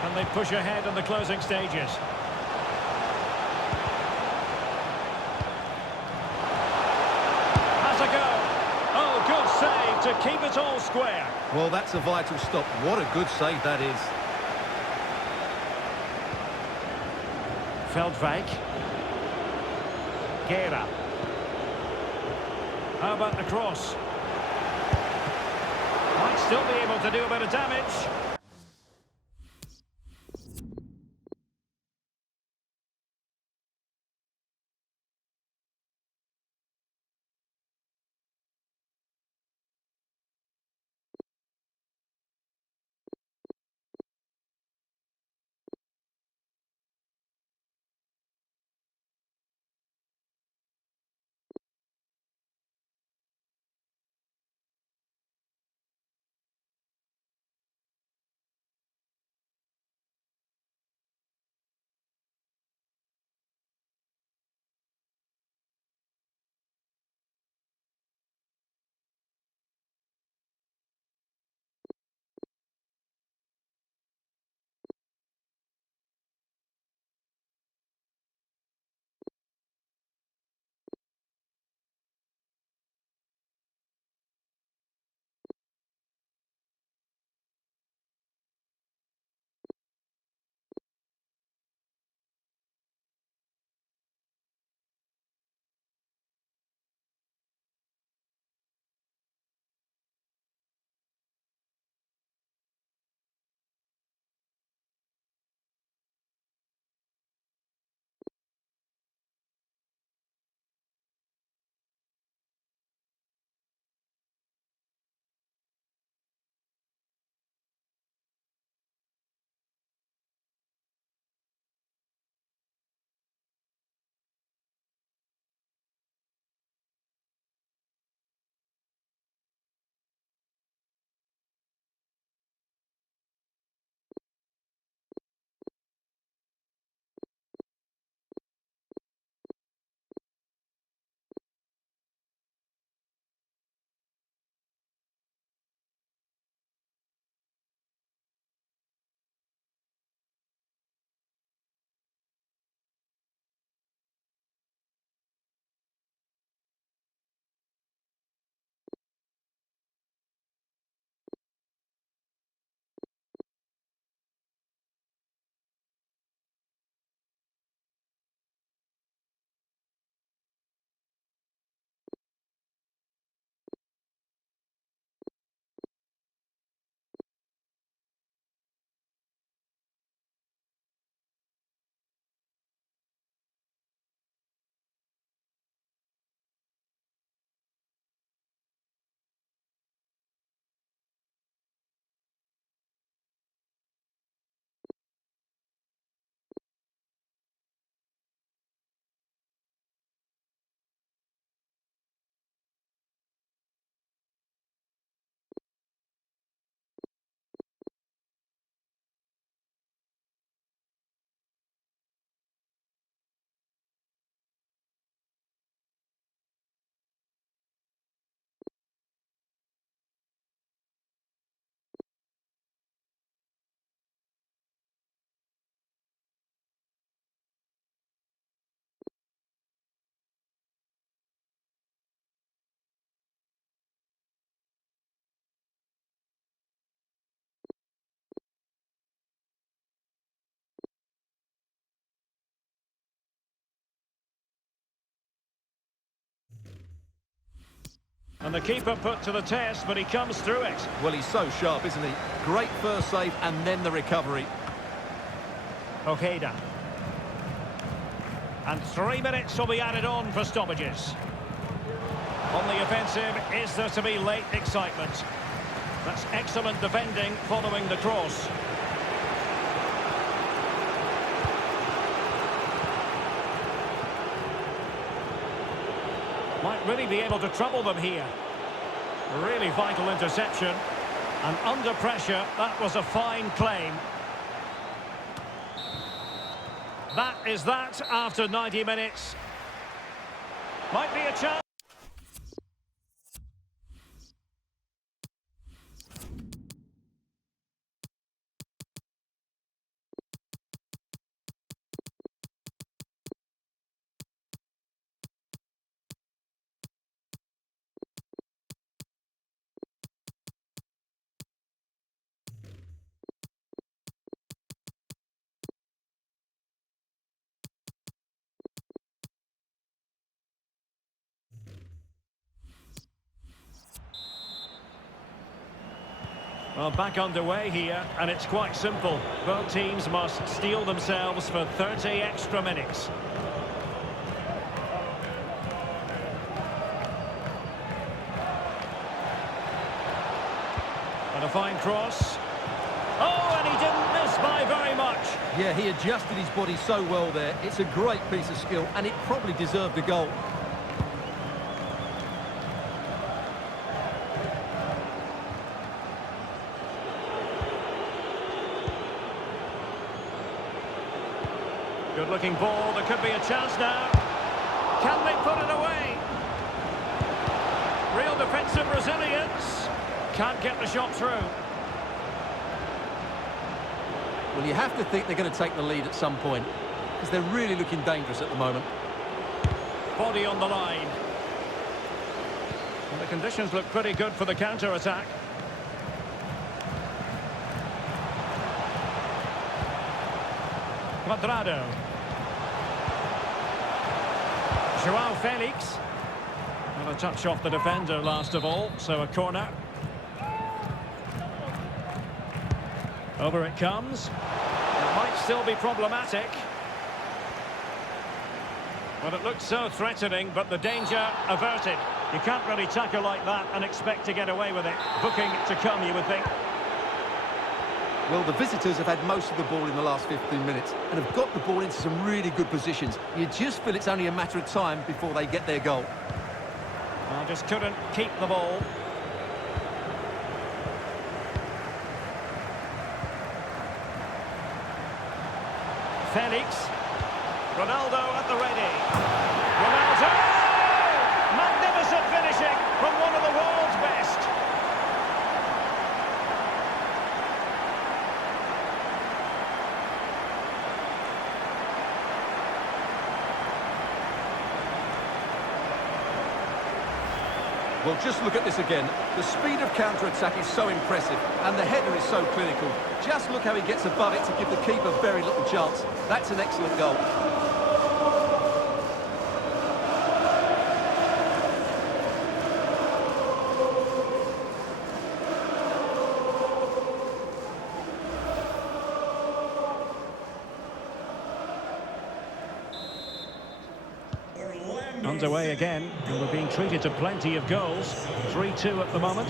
Can they push ahead in the closing stages? Has a go. Oh, good save to keep it all square. Well, that's a vital stop. What a good save that is. Veldwijk. Guerra. How about the cross? Might still be able to do a bit of damage. And the keeper put to the test, but he comes through it. Well, he's so sharp, isn't he? Great first save and then the recovery. Ojeda. And 3 minutes will be added on for stoppages. On the offensive, is there to be late excitement? That's excellent defending following the cross. Might really be able to trouble them here. Really vital interception. And under pressure, that was a fine claim. That is that after 90 minutes. Might be a chance. Well, back underway here, and it's quite simple. Both teams must steel themselves for 30 extra minutes. And a fine cross. Oh, and he didn't miss by very much. Yeah, he adjusted his body so well there. It's a great piece of skill, and it probably deserved a goal. Good-looking ball. There could be a chance now. Can they put it away? Real defensive resilience. Can't get the shot through. Well, you have to think they're going to take the lead at some point, because they're really looking dangerous at the moment. Body on the line. And the conditions look pretty good for the counter-attack. Cuadrado. João Felix. And a touch off the defender last of all, so a corner. Over it comes. It might still be problematic. Well, it looked so threatening, but the danger averted. You can't really tackle like that and expect to get away with it. Booking to come, you would think. Well, the visitors have had most of the ball in the last 15 minutes and have got the ball into some really good positions. You just feel it's only a matter of time before they get their goal. Well, just couldn't keep the ball. Felix. Ronaldo at the ready. Ronaldo! Magnificent finishing from one of the world's best. Well, just look at this again. The speed of counter-attack is so impressive, and the header is so clinical. Just look how he gets above it to give the keeper very little chance. That's an excellent goal. Underway again, and we're being treated to plenty of goals. 3-2 at the moment.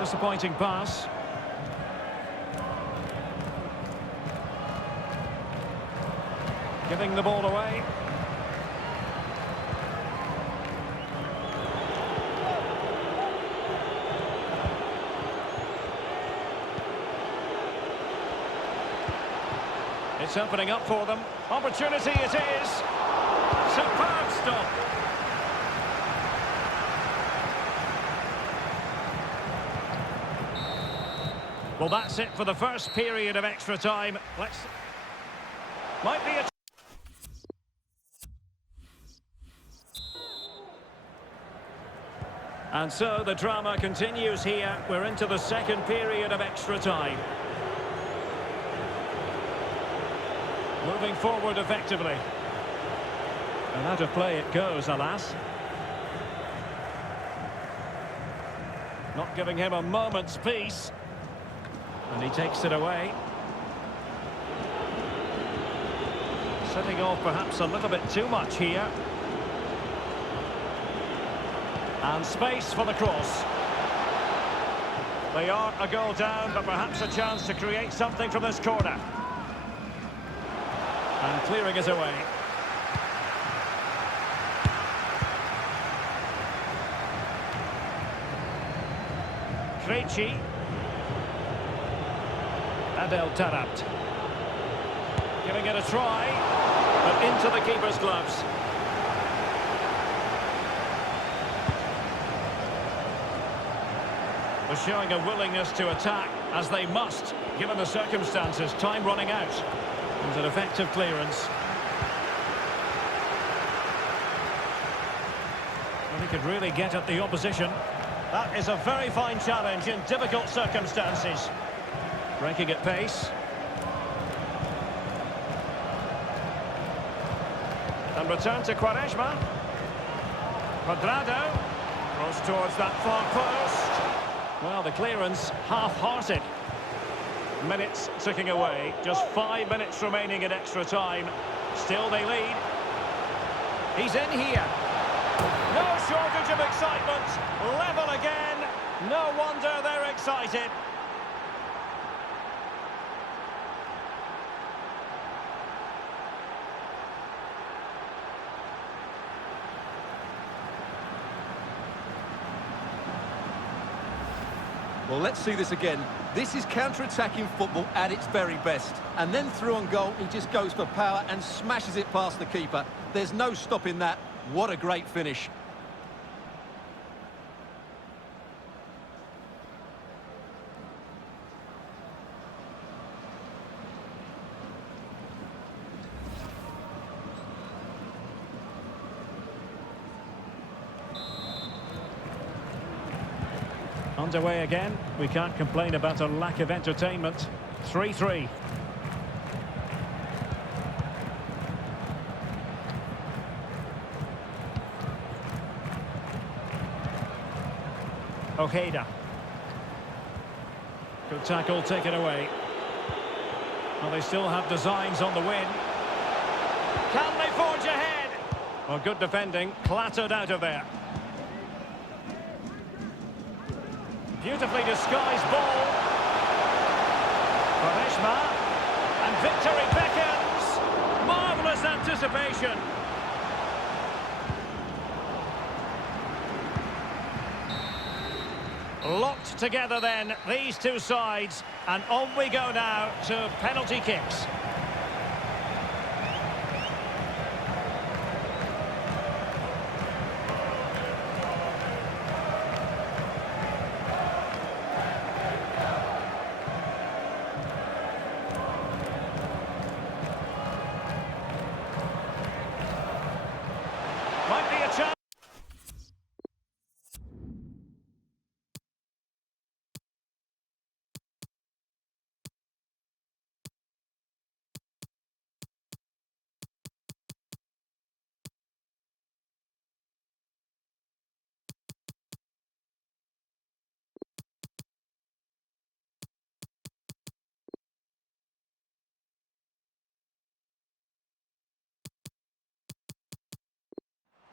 Disappointing pass. Giving the ball away. It's opening up for them. Opportunity it is. Superb stop. Well, that's it for the first period of extra time. Might be a... And so the drama continues here. We're into the second period of extra time. Moving forward effectively. And out of play it goes, alas. Not giving him a moment's peace. And he takes it away. Setting off perhaps a little bit too much here. And space for the cross. They are a goal down, but perhaps a chance to create something from this corner. And clearing it away. Krejci. Adel Taarabt. Giving it a try, but into the keeper's gloves. They're showing a willingness to attack, as they must, given the circumstances. Time running out. And an effective clearance. Well, he could really get at the opposition. That is a very fine challenge in difficult circumstances. Breaking at pace. And return to Quaresma. Cuadrado goes towards that far post. Well, the clearance half-hearted. Minutes ticking away. Just 5 minutes remaining in extra time. Still they lead. He's in here. No shortage of excitement. Level again. No wonder they're excited. Well, let's see this again. This is counter-attacking football at its very best. And then through on goal, he just goes for power and smashes it past the keeper. There's no stopping that. What a great finish. Underway again. We can't complain about a lack of entertainment. 3-3. Ojeda. Good tackle taken away. Well, they still have designs on the win. Can they forge ahead? Well, good defending. Clattered out of there. Beautifully disguised ball. Quaresma. And victory beckons. Marvellous anticipation. Locked together then, these two sides. And on we go now to penalty kicks. Might be a chance.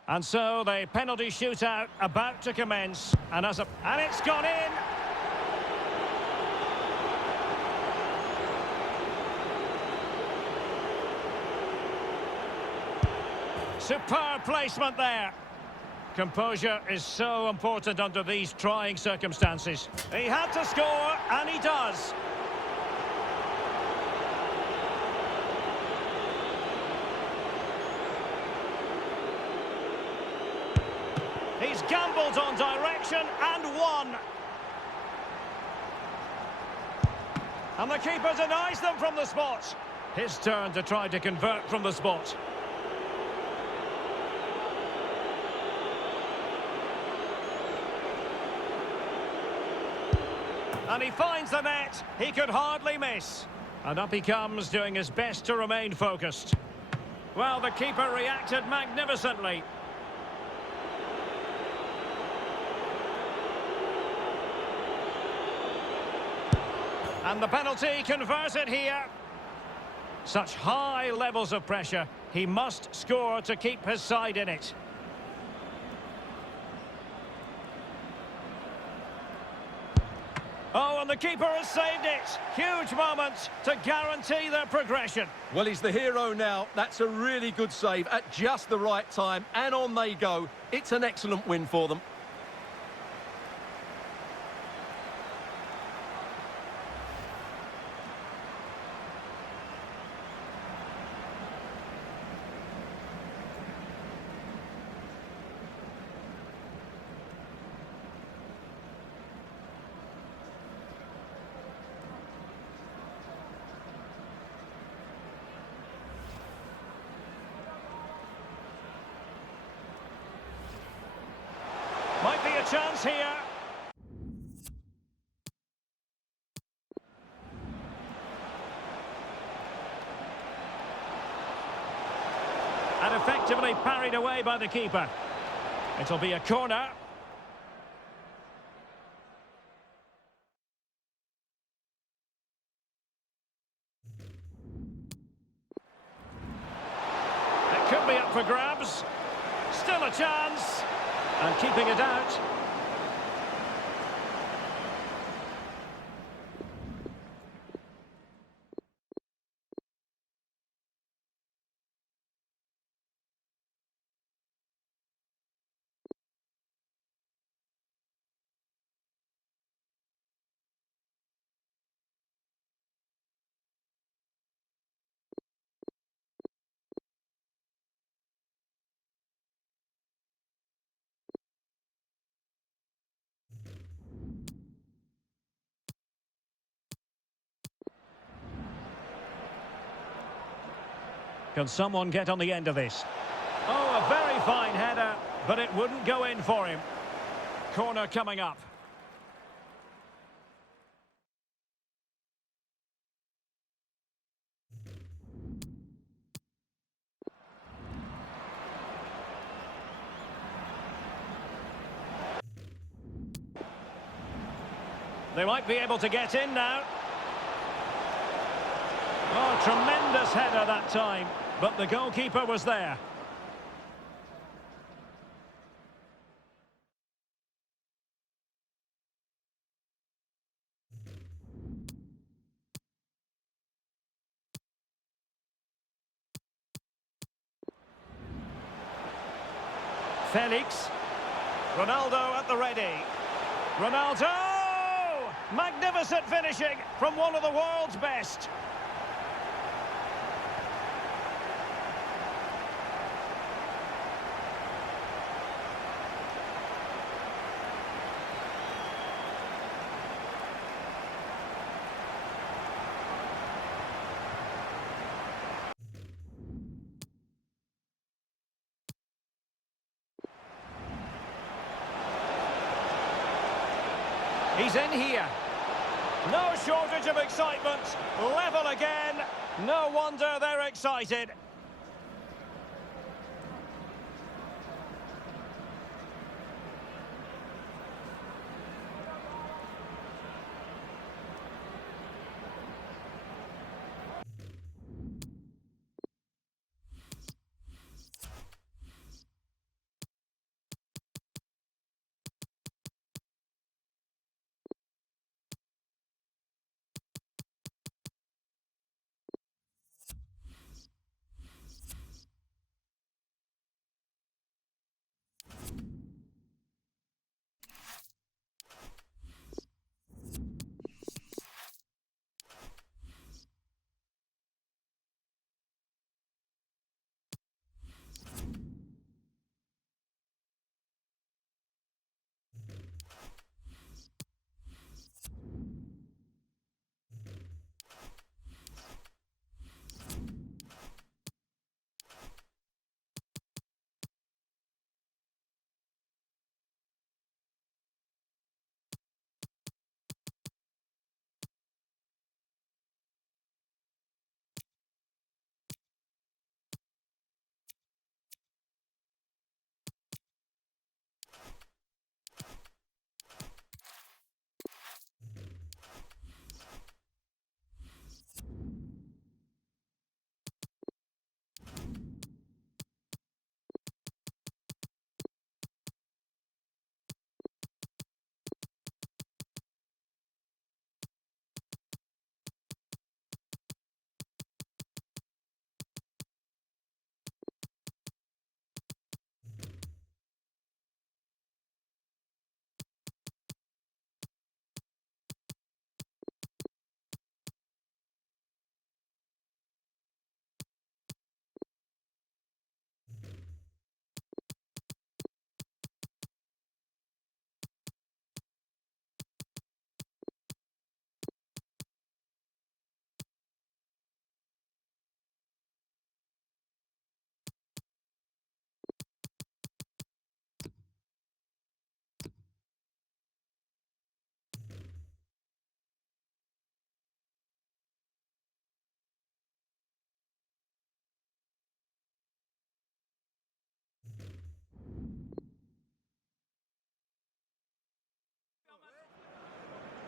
And so the penalty shootout about to commence. And it's gone in. Superb placement there. Composure is so important under these trying circumstances. He had to score, and he does. He's gambled on direction and won. And the keeper denies them from the spot. His turn to try to convert from the spot. And he finds the net. He could hardly miss. And up he comes, doing his best to remain focused. Well, the keeper reacted magnificently. And the penalty converted here. Such high levels of pressure. He must score to keep his side in it. Oh, and the keeper has saved it. Huge moment to guarantee their progression. Well, he's the hero now. That's a really good save at just the right time. And on they go. It's an excellent win for them. Might be a chance here. And effectively parried away by the keeper. It'll be a corner. It could be up for grabs. Still a chance. And keeping it out. Can someone get on the end of this? Oh, a very fine header, but it wouldn't go in for him. Corner coming up. They might be able to get in now. Oh, tremendous header that time, but the goalkeeper was there. Felix. Ronaldo at the ready. Ronaldo! Magnificent finishing from one of the world's best. He's in here. No shortage of excitement. Level again. No wonder they're excited.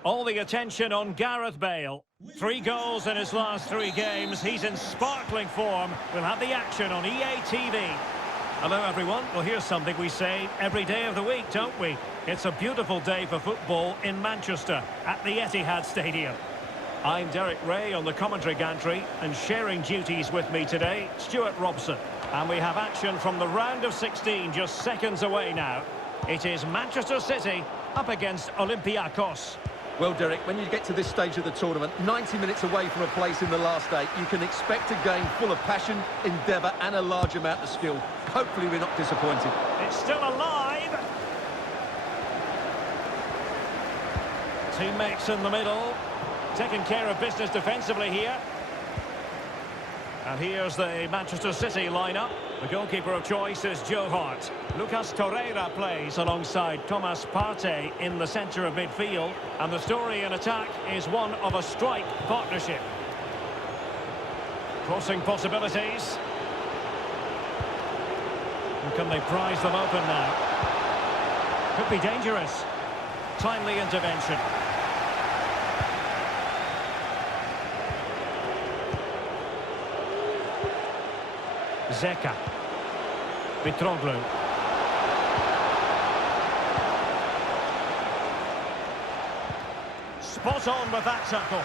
All the attention on Gareth Bale. 3 goals in his last 3 games. He's in sparkling form. We'll have the action on EA TV. Hello everyone. Well, here's something we say every day of the week, don't we? It's a beautiful day for football in Manchester at the Etihad Stadium. I'm Derek Ray on the commentary gantry, and sharing duties with me today, Stuart Robson. And we have action from the round of 16 just seconds away now. It is Manchester City up against Olympiacos. Well, Derek, when you get to this stage of the tournament, 90 minutes away from a place in the last 8, you can expect a game full of passion, endeavour and a large amount of skill. Hopefully we're not disappointed. It's still alive. Teammates in the middle, taking care of business defensively here. And here's the Manchester City lineup. The goalkeeper of choice is Joe Hart. Lucas Torreira plays alongside Thomas Partey in the centre of midfield. And the story in attack is one of a strike partnership. Crossing possibilities. And can they prize them open now? Could be dangerous. Timely intervention. Zeka. Mitroglou. Spot on with that tackle.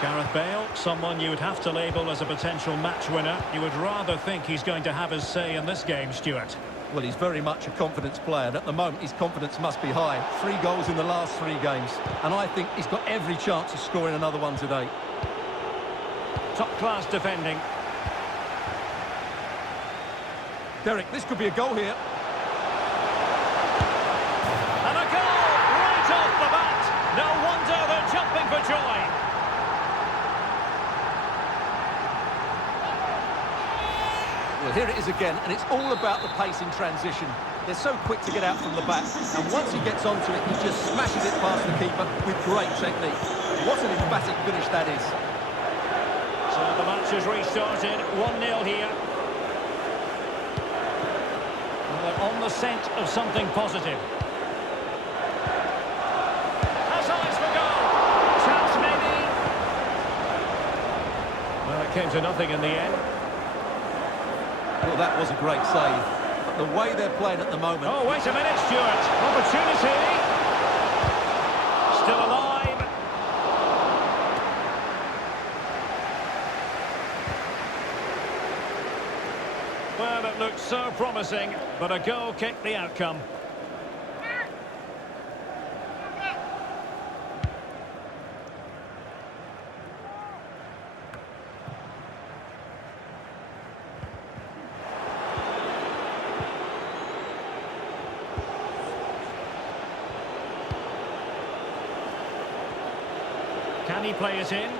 Gareth Bale, someone you would have to label as a potential match winner. You would rather think he's going to have his say in this game, Stuart. Well, he's very much a confidence player, and at the moment his confidence must be high. 3 goals in the last 3 games, and I think he's got every chance of scoring another one today. Top-class defending. Derek, this could be a goal here. And a goal right off the bat. No wonder they're jumping for joy. Well, here it is again, and it's all about the pace in transition. They're so quick to get out from the back, and once he gets onto it, he just smashes it past the keeper with great technique. What an emphatic finish that is. So the match has restarted, 1-0 here. And they're on the scent of something positive. Has eyes for goal. Chance maybe. Well, it came to nothing in the end. Well, that was a great save. But the way they're playing at the moment... Oh, wait a minute, Stuart. Opportunity. Still alive. Well, it looked so promising, but a goal kicked the outcome. Can he play it in?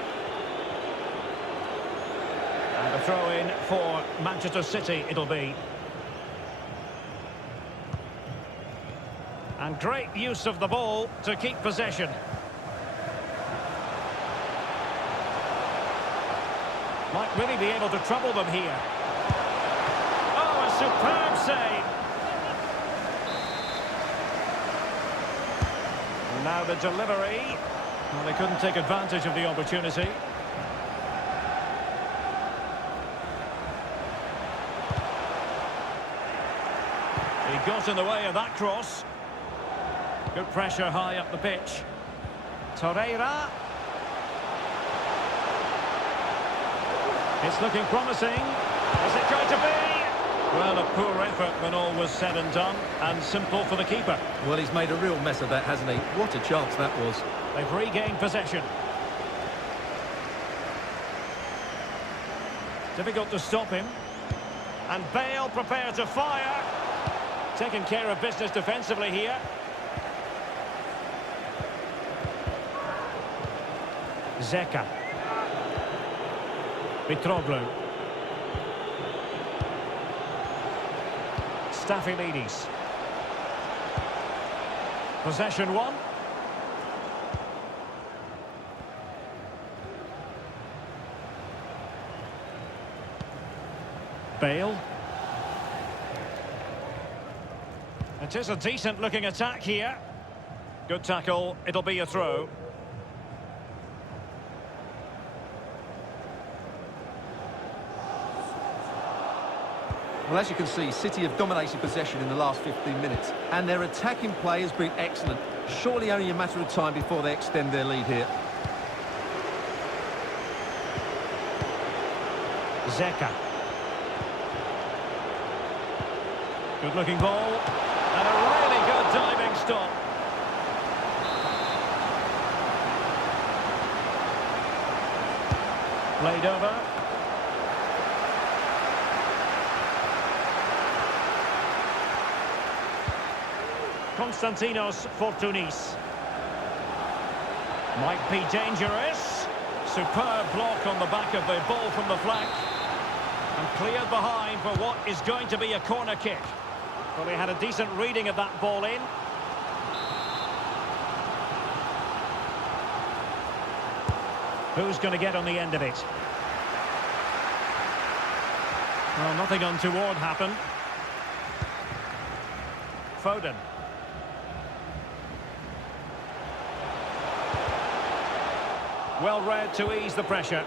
And a throw-in for Manchester City it'll be. And great use of the ball to keep possession. Might really be able to trouble them here. Oh, a superb save. And now the delivery. Well, they couldn't take advantage of the opportunity. He got in the way of that cross. Good pressure high up the pitch. Torreira. It's looking promising. Is it going to be? Well, a poor effort when all was said and done, and simple for the keeper. Well, he's made a real mess of that, hasn't he? What a chance that was. They've regained possession. Difficult to stop him. And Bale prepared to fire. Taking care of business defensively here. Zeka. Mitroglou. Stafylidis. Possession 1. Bale. It is a decent looking attack here. Good tackle. It'll be a throw. Well, as you can see, City have dominated possession in the last 15 minutes, and their attacking play has been excellent. Surely only a matter of time before they extend their lead here. Zeka. Good-looking ball. And a really good diving stop. Played over. Konstantinos Fortounis. Might be dangerous. Superb block on the back of the ball from the flank. And cleared behind for what is going to be a corner kick. Well, he had a decent reading of that ball in. Who's going to get on the end of it? Well, nothing untoward happened. Foden. Well read to ease the pressure.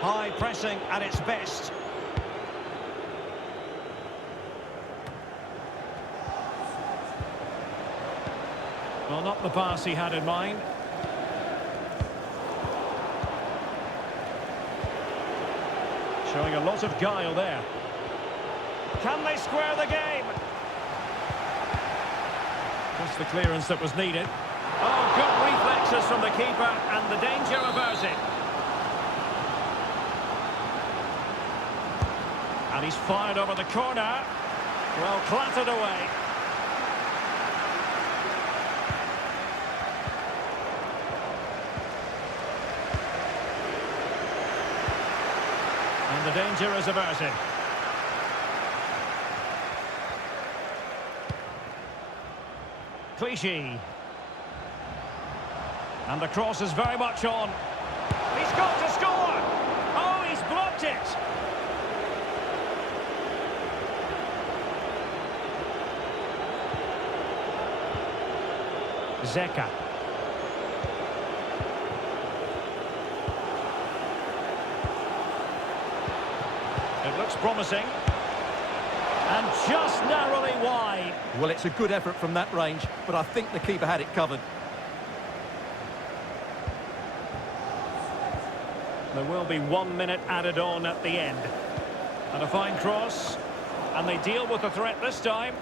High pressing at its best. Well, not the pass he had in mind. Showing a lot of guile there. Can they square the game? Just the clearance that was needed. Oh, good reflexes from the keeper, and the danger averted. And he's fired over the corner. Well, clattered away. And the danger is averted. Clichy. And the cross is very much on. He's got to score! Oh, he's blocked it! Zeka. It looks promising. And just narrowly wide. Well, it's a good effort from that range, but I think the keeper had it covered. There will be 1 minute added on at the end. And a fine cross. And they deal with the threat this time.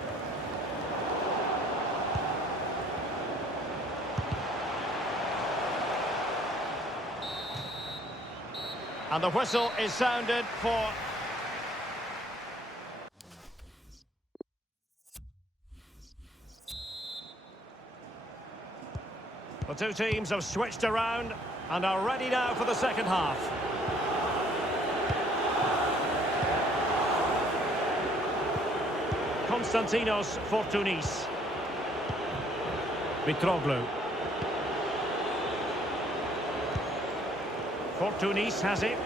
And the whistle is sounded for... The two teams have switched around and are ready now for the second half. Konstantinos Fortounis. Mitroglou. Fortounis has it.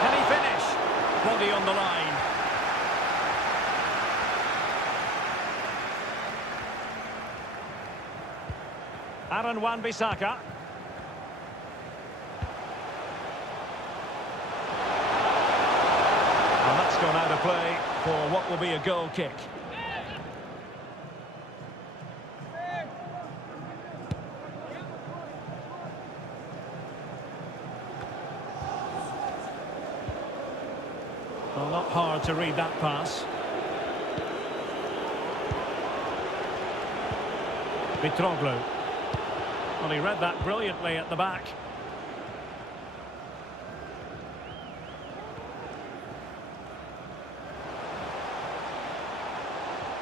Can he finish? Body on the line. Aaron Wan-Bissaka. And that's gone out of play for what will be a goal kick. Well, not hard to read that pass. Mitroglou. Well, he read that brilliantly at the back.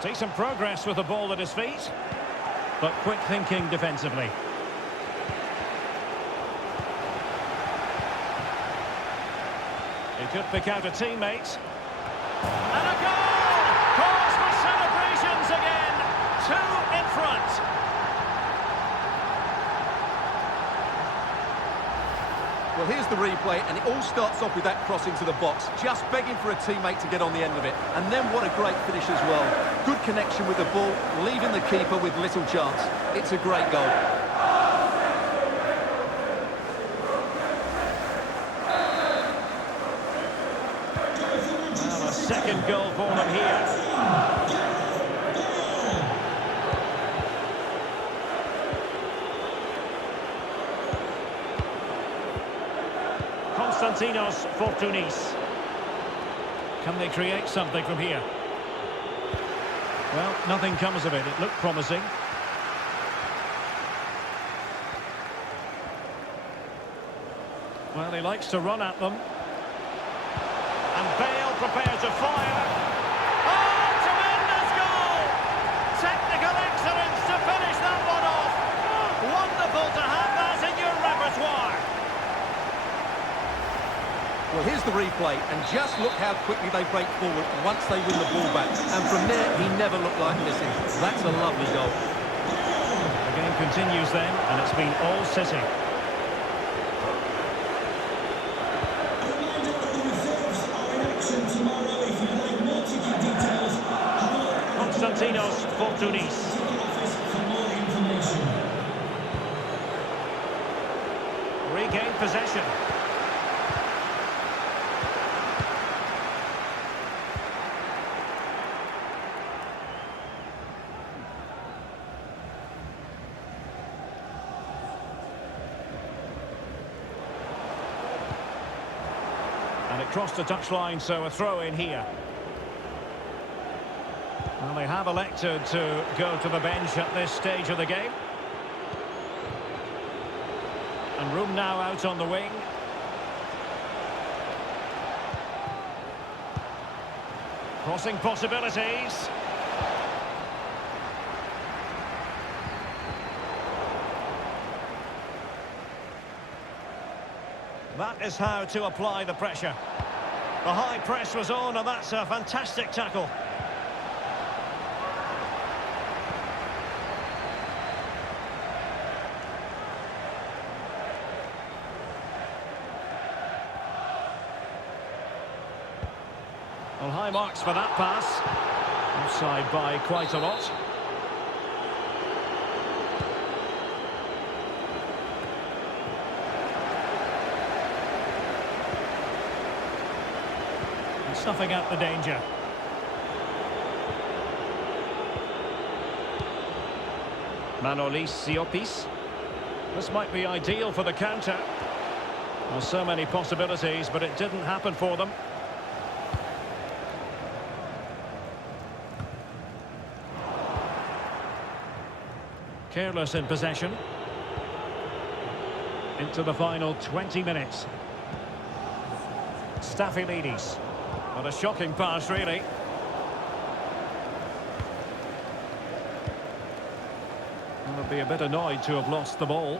Decent progress with the ball at his feet, but quick thinking defensively. He could pick out a teammate. And a goal! Cause for celebrations again. 2 in front. Well, Well, here's the replay, and it all starts off with that cross into the box, just begging for a teammate to get on the end of it. And then what a great finish as well. Good connection with the ball, leaving the keeper with little chance. It's a great goal. Well, a second goal for them here. Konstantinos Fortounis. Can they create something from here? Well, nothing comes of it. It looked promising. Well, he likes to run at them. And Bale prepared to fire. Oh, tremendous goal! Technical excellence to finish that one off. Wonderful to have that in your repertoire. Well, here's the replay, and just look how quickly they break forward once they win the ball back. And from there, he never looked like missing. That's a lovely goal. The game continues then, and it's been all City. Konstantinos Fortounis. Regained possession. And it crossed the touchline, so a throw in here. Well, they have elected to go to the bench at this stage of the game. And room now out on the wing. Crossing possibilities. That is how to apply the pressure. The high press was on, and that's a fantastic tackle. Well, high marks for that pass. Offside by quite a lot. And snuffing out the danger. Manolis Siopis. This might be ideal for the counter. Well, so many possibilities, but it didn't happen for them. Careless in possession. Into the final 20 minutes. Staphylidis. What a shocking pass, really. Well, they'll be a bit annoyed to have lost the ball.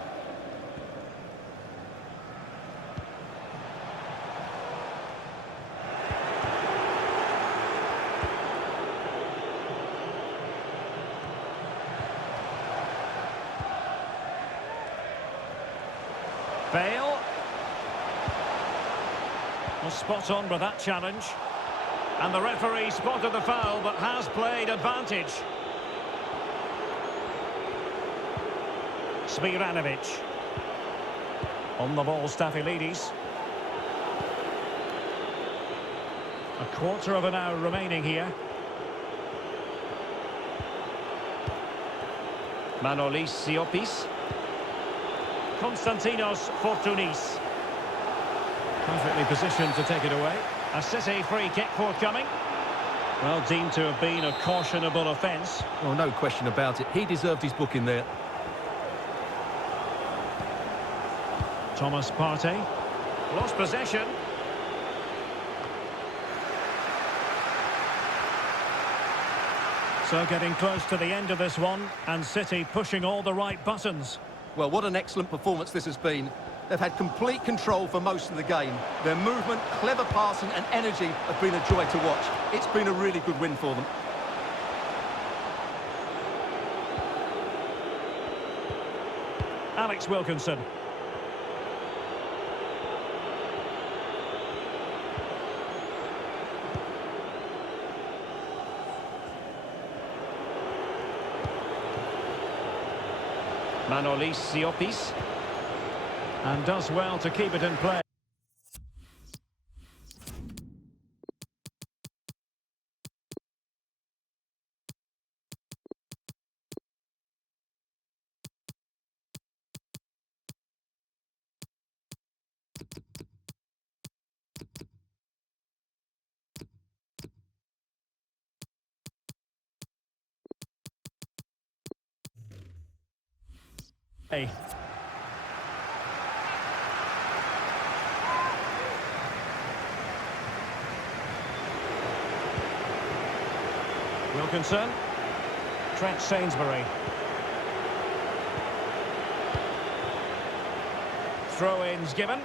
Bale. Was spot on with that challenge. And the referee spotted the foul, but has played advantage. Smiranovic. On the ball, Staphylidis. A quarter of an hour remaining here. Manolis Siopis. Konstantinos Fortounis. Perfectly positioned to take it away. A City free kick forthcoming. Well, deemed to have been a cautionable offence. Well, no question about it. He deserved his booking there. Thomas Partey. Lost possession. So getting close to the end of this one, and City pushing all the right buttons. Well, what an excellent performance this has been. They've had complete control for most of the game. Their movement, clever passing and energy have been a joy to watch. It's been a really good win for them. Alex Wilkinson. Manolis Siopis. And does well to keep it in play. Hey. Wilkinson. Trent Sainsbury. Throw-ins given.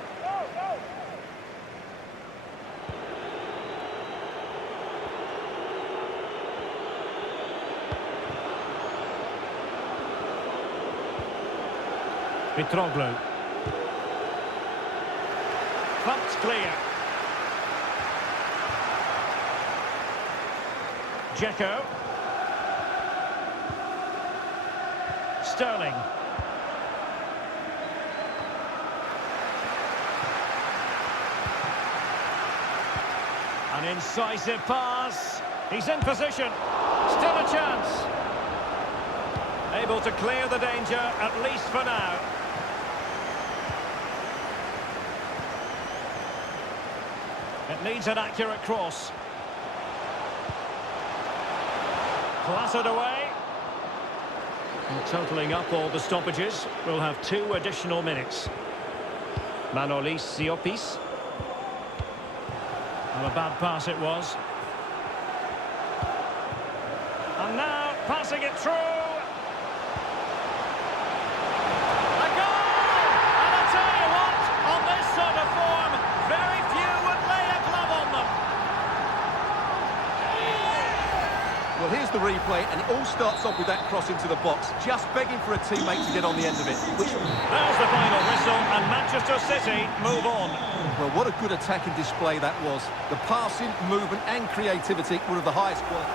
Mitroglou. Pumped clear. Dzeko. Sterling. An incisive pass. He's in position. Still a chance. Able to clear the danger, at least for now. It needs an accurate cross. Clattered away. And totalling up all the stoppages, we'll have 2 additional minutes. Manolis Siopis. Well, a bad pass it was. And now, passing it through. A goal! And I tell you what, on this sort of form, very few would lay a glove on them. Well, here's the replay, and it all starts off with that cross into the box, just begging for a teammate to get on the end of it. There's the final whistle, and Manchester City move on. Well, what a good attacking display that was. The passing, movement and creativity were of the highest quality.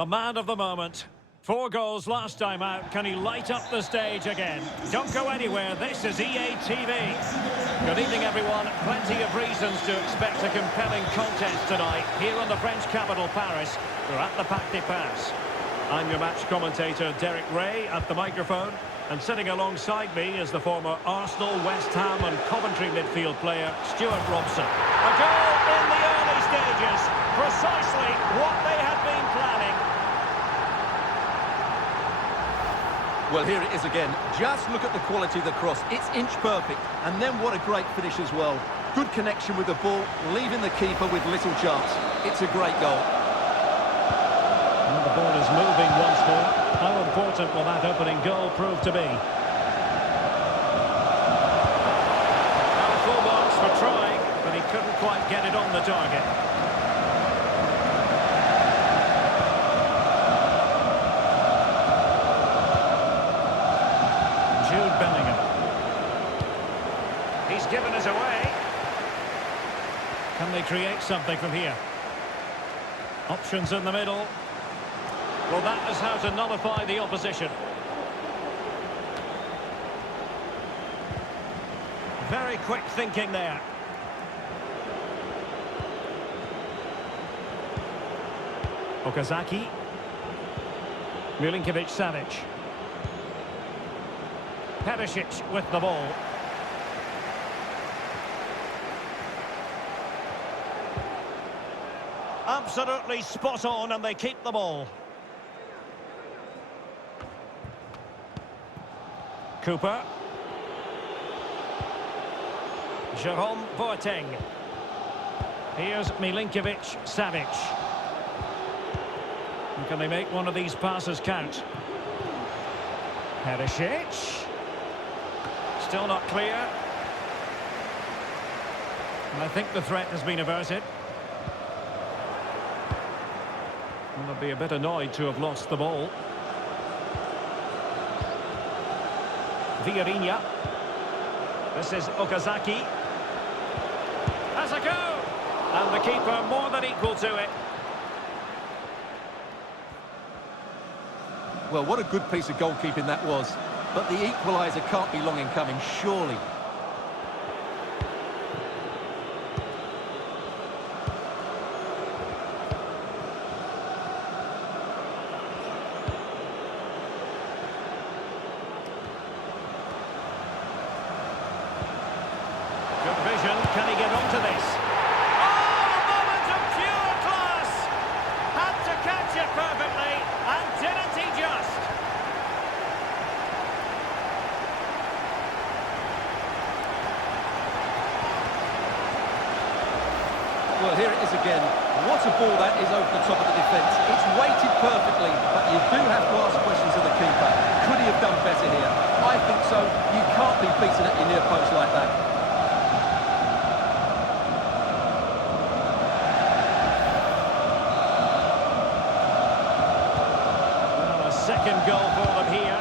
The man of the moment. 4 goals last time out. Can he light up the stage again? Don't go anywhere. This is EA TV. Good evening, everyone. Plenty of reasons to expect a compelling contest tonight here in the French capital, Paris. We're at the Parc des Princes. I'm your match commentator, Derek Ray, at the microphone. And sitting alongside me is the former Arsenal, West Ham and Coventry midfield player, Stuart Robson. A goal in the early stages. Precisely what they had been planning. Well, here it is again. Just look at the quality of the cross. It's inch perfect. And then what a great finish as well. Good connection with the ball, leaving the keeper with little chance. It's a great goal. And the ball is moving once more. How important will that opening goal prove to be? Well, full marks for trying, but he couldn't quite get it on the target. Jude Bellingham. He's given us away. Can they create something from here? Options in the middle. Well, that is how to nullify the opposition. Very quick thinking there. Okazaki. Milinkovic-Savic. Perisic with the ball. Absolutely spot on, and they keep the ball. Cooper. Jerome Boateng. Here's Milinkovic-Savic. And can they make one of these passes count? Perisic. Still not clear. And I think the threat has been averted. And they'll be a bit annoyed to have lost the ball. Vieirinha. This is Okazaki. Has a go! And the keeper more than equal to it. Well, what a good piece of goalkeeping that was. But the equaliser can't be long in coming, surely. Can he get onto this? Oh, a moment of pure class! Had to catch it perfectly, and didn't he just? Well, here it is again. What a ball that is over the top of the defence. It's weighted perfectly, but you do have to ask questions of the keeper. Could he have done better here? I think so. You can't be beaten at your near post like that. Second goal for them here.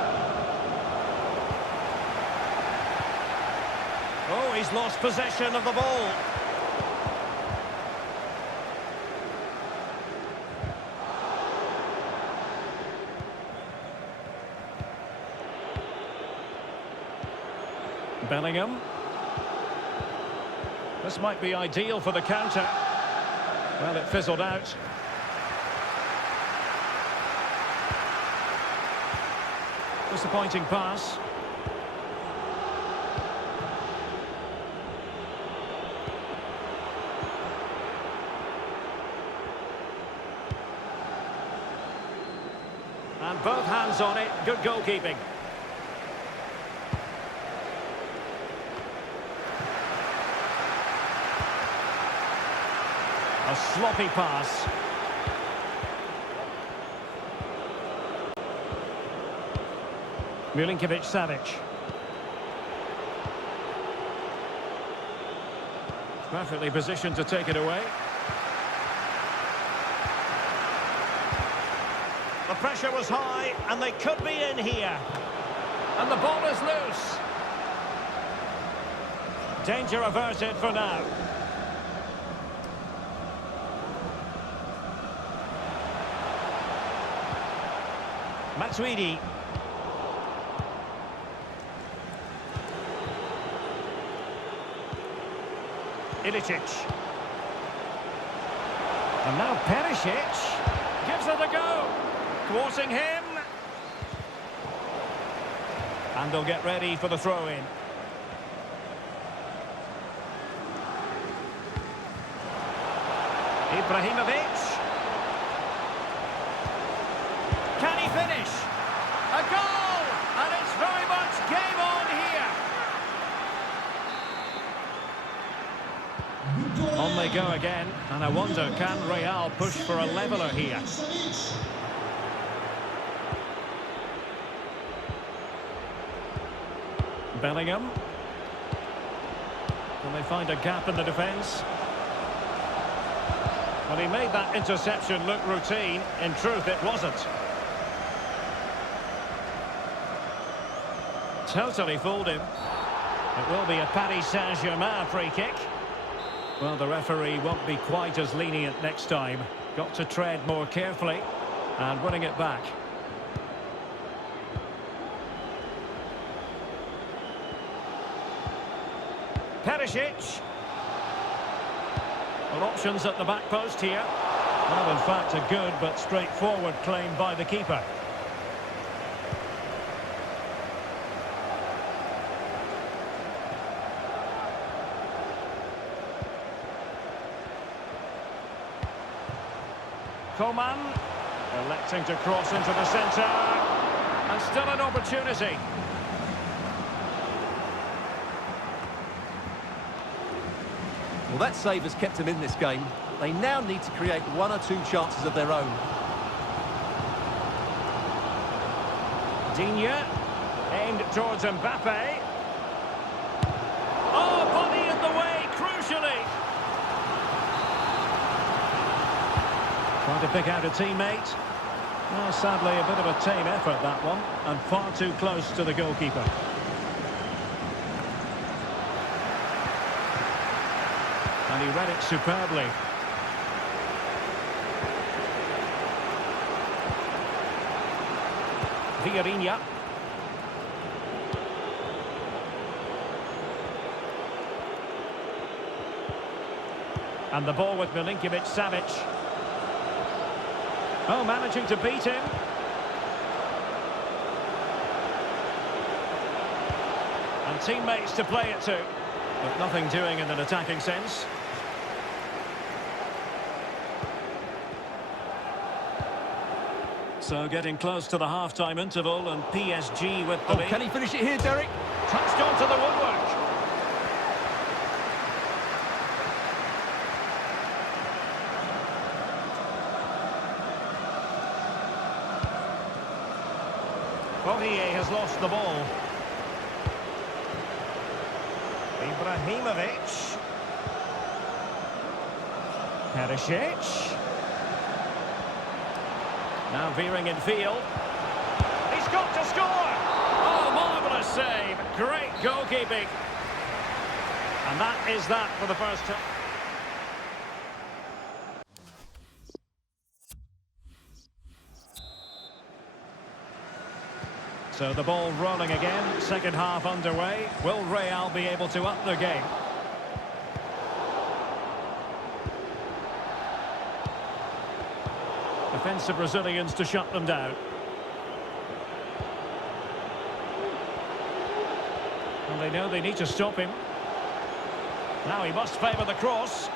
Oh, he's lost possession of the ball. Bellingham. This might be ideal for the counter. Well, it fizzled out. Disappointing pass. And both hands on it. Good goalkeeping. A sloppy pass. Milinkovic-Savic. Perfectly positioned to take it away. The pressure was high, and they could be in here. And the ball is loose. Danger averted for now. Matuidi. Ilicic. And now Perisic gives it a go. Thwarting him. And they'll get ready for the throw-in. Ibrahimovic. Can he finish? A goal! And it's very much game on here. On they go again. And I wonder, can Real push for a leveller here? Bellingham. Can they find a gap in the defence? Well, he made that interception look routine. In truth, it wasn't. Totally fooled him. It will be a Paris Saint-Germain free kick. Well, the referee won't be quite as lenient next time. Got to tread more carefully. And winning it back. Perisic. Well, options at the back post here. Well, in fact, a good but straightforward claim by the keeper. Coman electing to cross into the centre. And still an opportunity. Well, that save has kept them in this game. They now need to create one or two chances of their own. Digne, aimed towards Mbappe. Oh, body in the way, crucially. Trying to pick out a teammate. Well, sadly, a bit of a tame effort, that one, and far too close to the goalkeeper. And he read it superbly. Vieirinha. And the ball with Milinkovic-Savic. Oh, managing to beat him. And teammates to play it to. But nothing doing in an attacking sense. So getting close to the half-time interval and PSG with the lead. Can he finish it here, Derek? Touched onto the woodwork. Poirier has lost the ball. Ibrahimovic. Perisic. Now veering in field. He's got to score! Oh, marvellous save. Great goalkeeping. And that is that for the first time. So the ball rolling again. Second half underway. Will Real be able to up their game? Defensive Brazilians to shut them down. And they know they need to stop him. Now he must favour the cross.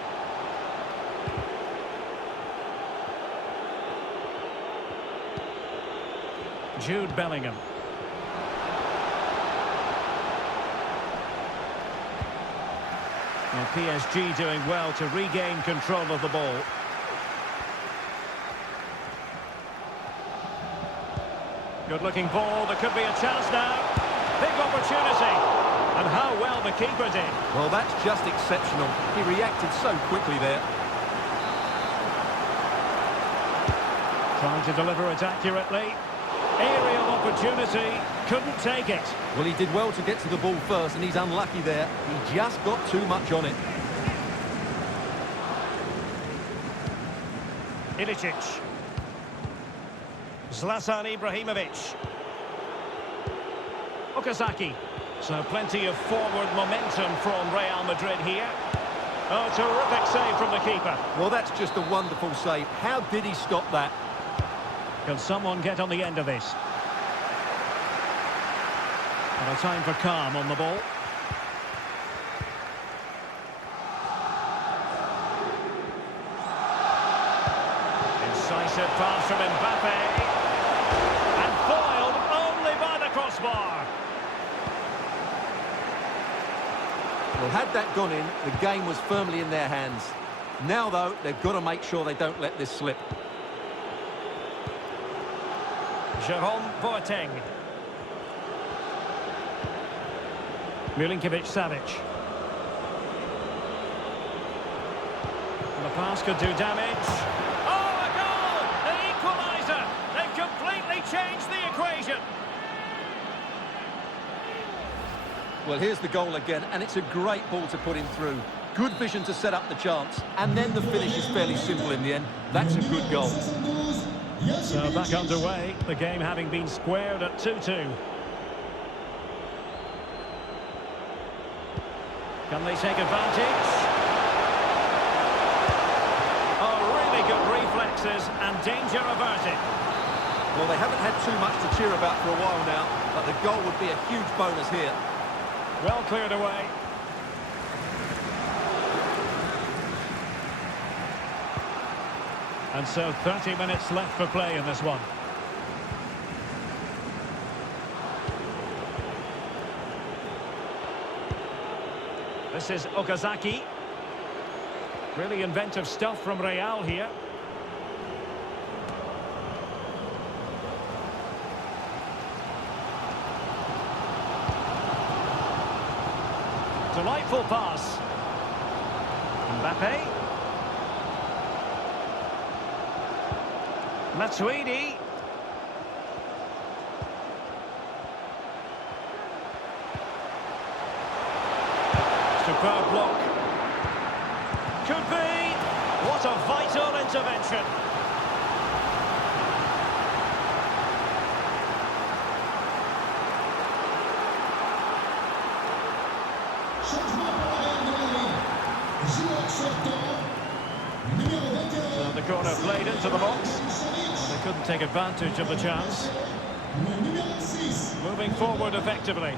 Jude Bellingham. Well, PSG doing well to regain control of the ball. Good-looking ball. There could be a chance now. Big opportunity. And how well the keeper did. Well, that's just exceptional. He reacted so quickly there. Trying to deliver it accurately. Aerial opportunity. Couldn't take it. Well, he did well to get to the ball first, and he's unlucky there. He just got too much on it. Ilicic. Zlatan Ibrahimovic. Okazaki. So plenty of forward momentum from Real Madrid here. Oh, terrific save from the keeper. Well, that's just a wonderful save. How did he stop that? Can someone get on the end of this? And a time for calm on the ball. Incisive pass from Mbappe. And foiled only by the crossbar. Well, had that gone in, the game was firmly in their hands. Now, though, they've got to make sure they don't let this slip. Jerome Boateng. Milinkovic-Savic. The pass could do damage. Oh, a goal! The equaliser! They've completely changed the equation. Well, here's the goal again, and it's a great ball to put him through. Good vision to set up the chance, and then the finish is fairly simple in the end. That's a good goal. So back underway, the game having been squared at 2-2. Can they take advantage? Oh, really good reflexes and danger averted. Well, they haven't had too much to cheer about for a while now, but the goal would be a huge bonus here. Well cleared away. And so 30 minutes left for play in this one. This is Okazaki. Really inventive stuff from Real here. Delightful pass. Mbappe. Matuidi. Superb block. Could be. What a vital intervention. So the corner played into the box. They couldn't take advantage of the chance. Moving forward effectively.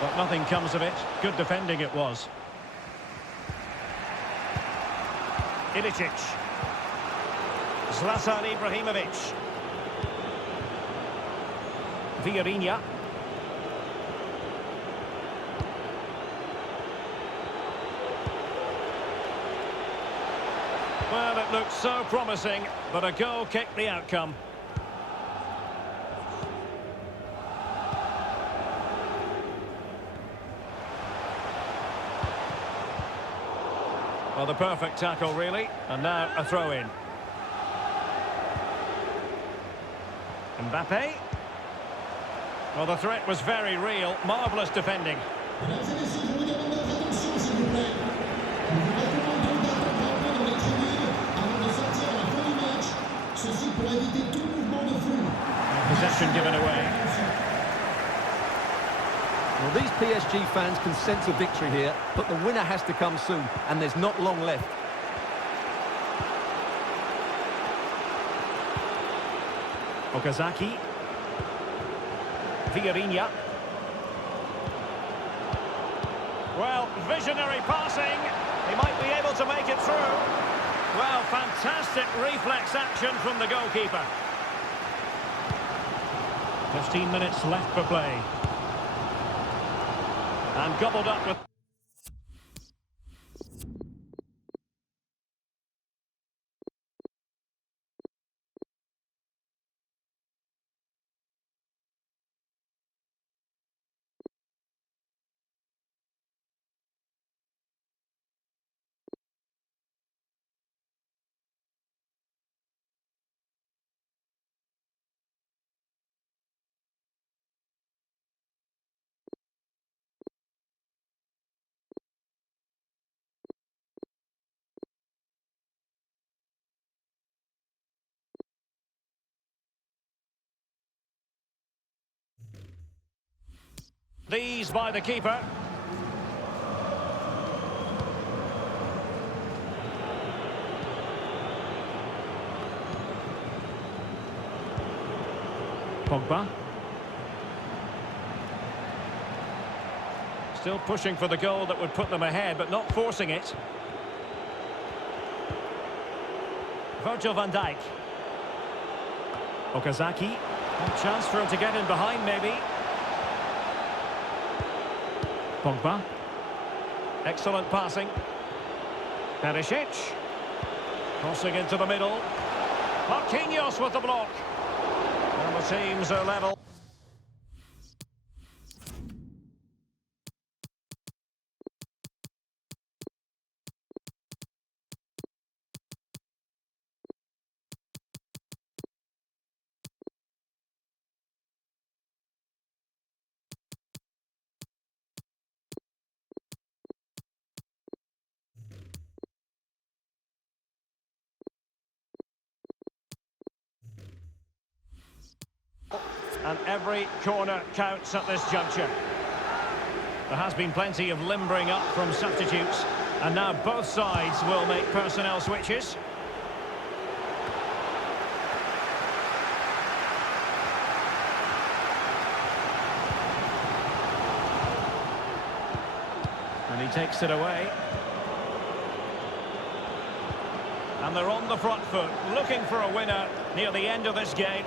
But nothing comes of it. Good defending it was. Ilicic. Zlatan Ibrahimovic. Vieirinha. Well, it looked so promising, but a goal kicked the outcome. Well, the perfect tackle, really. And now a throw-in. Mbappe. Well, the threat was very real. Marvellous defending. Possession given away. Well, these PSG fans can sense a victory here, but the winner has to come soon, and there's not long left. Okazaki. Vieirinha. Well, visionary passing. He might be able to make it through. Well, fantastic reflex action from the goalkeeper. 15 minutes left for play. And gobbled up with... These by the keeper. Pogba. Still pushing for the goal that would put them ahead, but not forcing it. Virgil van Dijk. Okazaki. A chance for him to get in behind, maybe. Pogba. Excellent passing. Perisic. Crossing into the middle. Marquinhos with the block. And the teams are level. And every corner counts at this juncture. There has been plenty of limbering up from substitutes, and now both sides will make personnel switches. And he takes it away. And they're on the front foot, looking for a winner near the end of this game.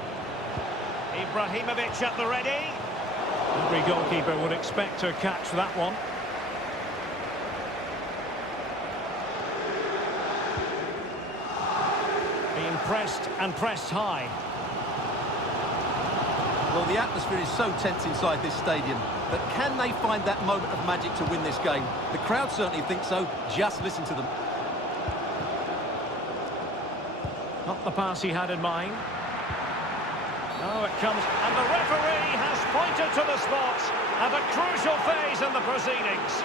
Ibrahimovic at the ready. Every goalkeeper would expect to catch that one. Being pressed and pressed high. Well, the atmosphere is so tense inside this stadium, but can they find that moment of magic to win this game? The crowd certainly think so. Just listen to them. Not the pass he had in mind. Oh, it comes, and the referee has pointed to the spot at a crucial phase in the proceedings.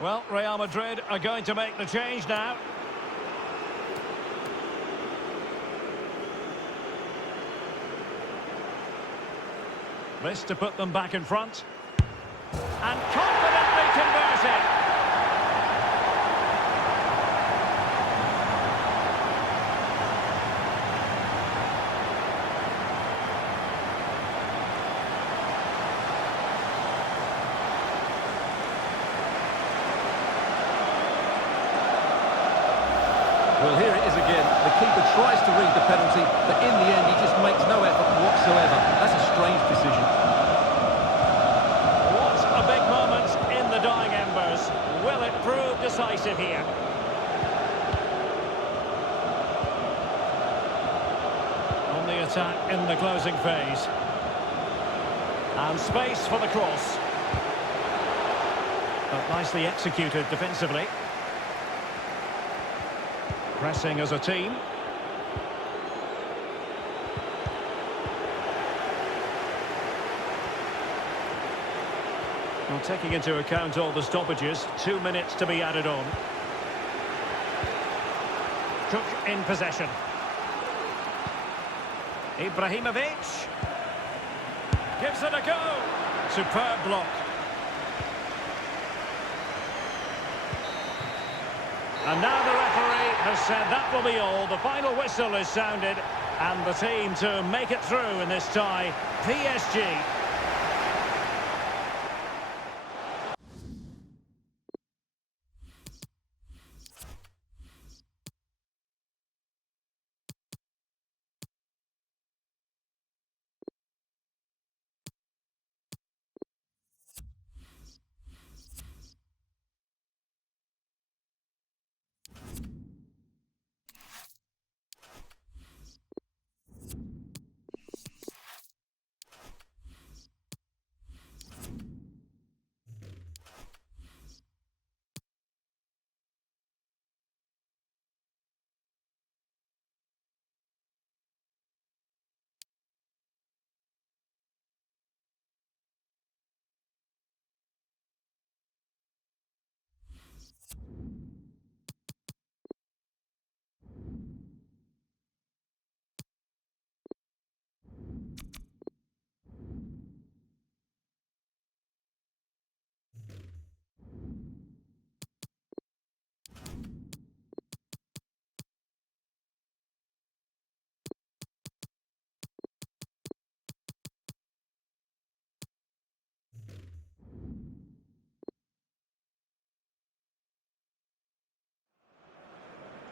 Well, Real Madrid are going to make the change now. This to put them back in front. And confidently converted. Well, here it is again. The keeper tries to read the penalty, but in the end, he just makes no effort whatsoever. That's a strange decision. What a big moment in the dying embers. Will it prove decisive here? On the attack in the closing phase. And space for the cross. But nicely executed defensively. Pressing as a team. Well, taking into account all the stoppages, 2 minutes to be added on. Cook in possession. Ibrahimovic. Gives it a go. Superb block. And now the referee has said that will be all. The final whistle is sounded, and the team to make it through in this tie, PSG.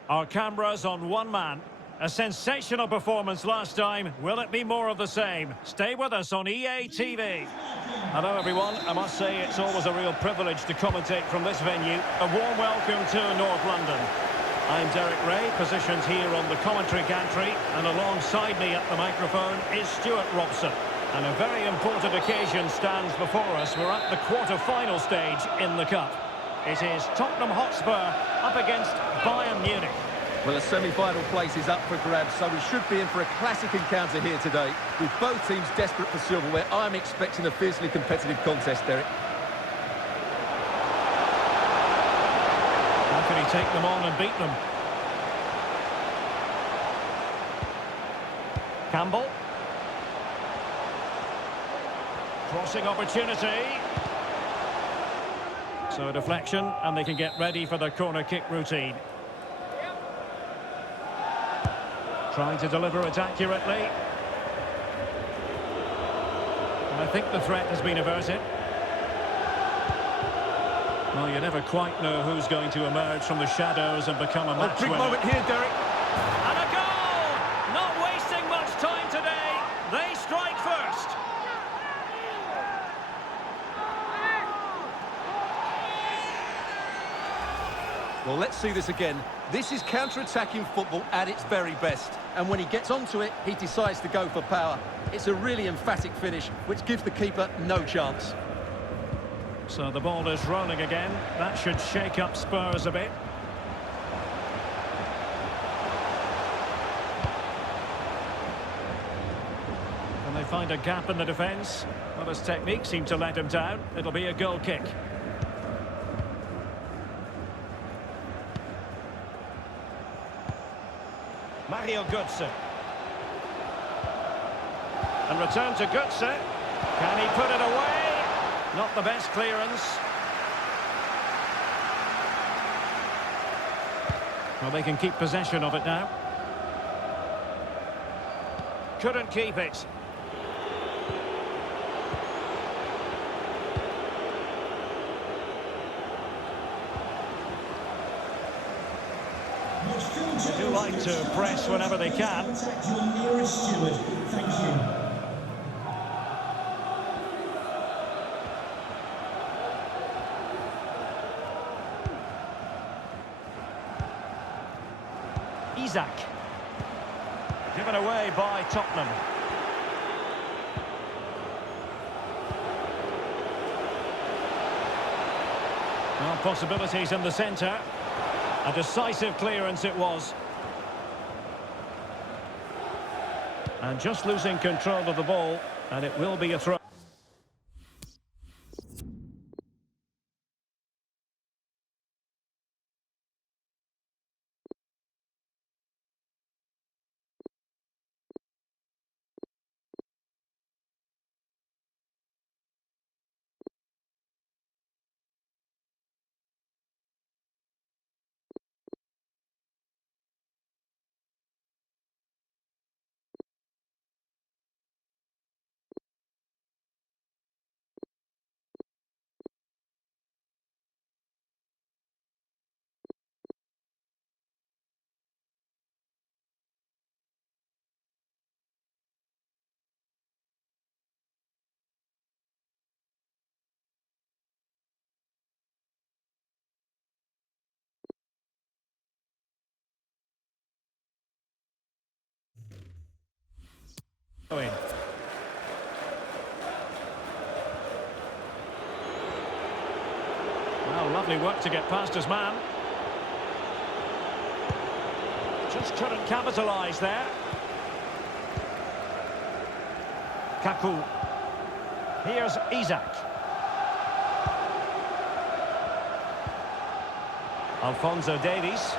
Our cameras on one man. A sensational performance last time. Will it be more of the same? Stay with us on EA TV. Hello everyone. I must say it's always a real privilege to commentate from this venue. A warm welcome to North London. I'm Derek Ray, positioned here on the commentary gantry, and alongside me at the microphone is Stuart Robson. And a very important occasion stands before us. We're at the quarter-final stage in the Cup. It is Tottenham Hotspur up against Bayern Munich. Well, a semi-final place is up for grabs, so we should be in for a classic encounter here today. With both teams desperate for silverware, I'm expecting a fiercely competitive contest, Derek. How can he take them on and beat them? Campbell. Crossing opportunity. So a deflection, and they can get ready for the corner kick routine. Trying to deliver it accurately. And I think the threat has been averted. Well, you never quite know who's going to emerge from the shadows and become a match Big winner. moment here, Derek. And a goal! Not wasting much time today. They strike first. Well, let's see this again. This is counter-attacking football at its very best. And when he gets onto it, he decides to go for power. It's a really emphatic finish, which gives the keeper no chance. So the ball is rolling again. That should shake up Spurs a bit. Can they find a gap in the defence? Well, his technique seemed to let him down. It'll be a goal kick. Mario Götze. And return to Götze. Can he put it away? Not the best clearance. Well, they can keep possession of it now. Couldn't keep it. They do like to press whenever they can. Contact your nearest steward. Thank you. Isak. Given away by Tottenham. Well, possibilities in the centre. A decisive clearance it was. And just losing control of the ball, and it will be a throw. Well, lovely work to get past his man. Just couldn't capitalise there. Kaku. Here's Isak. Alphonso Davies.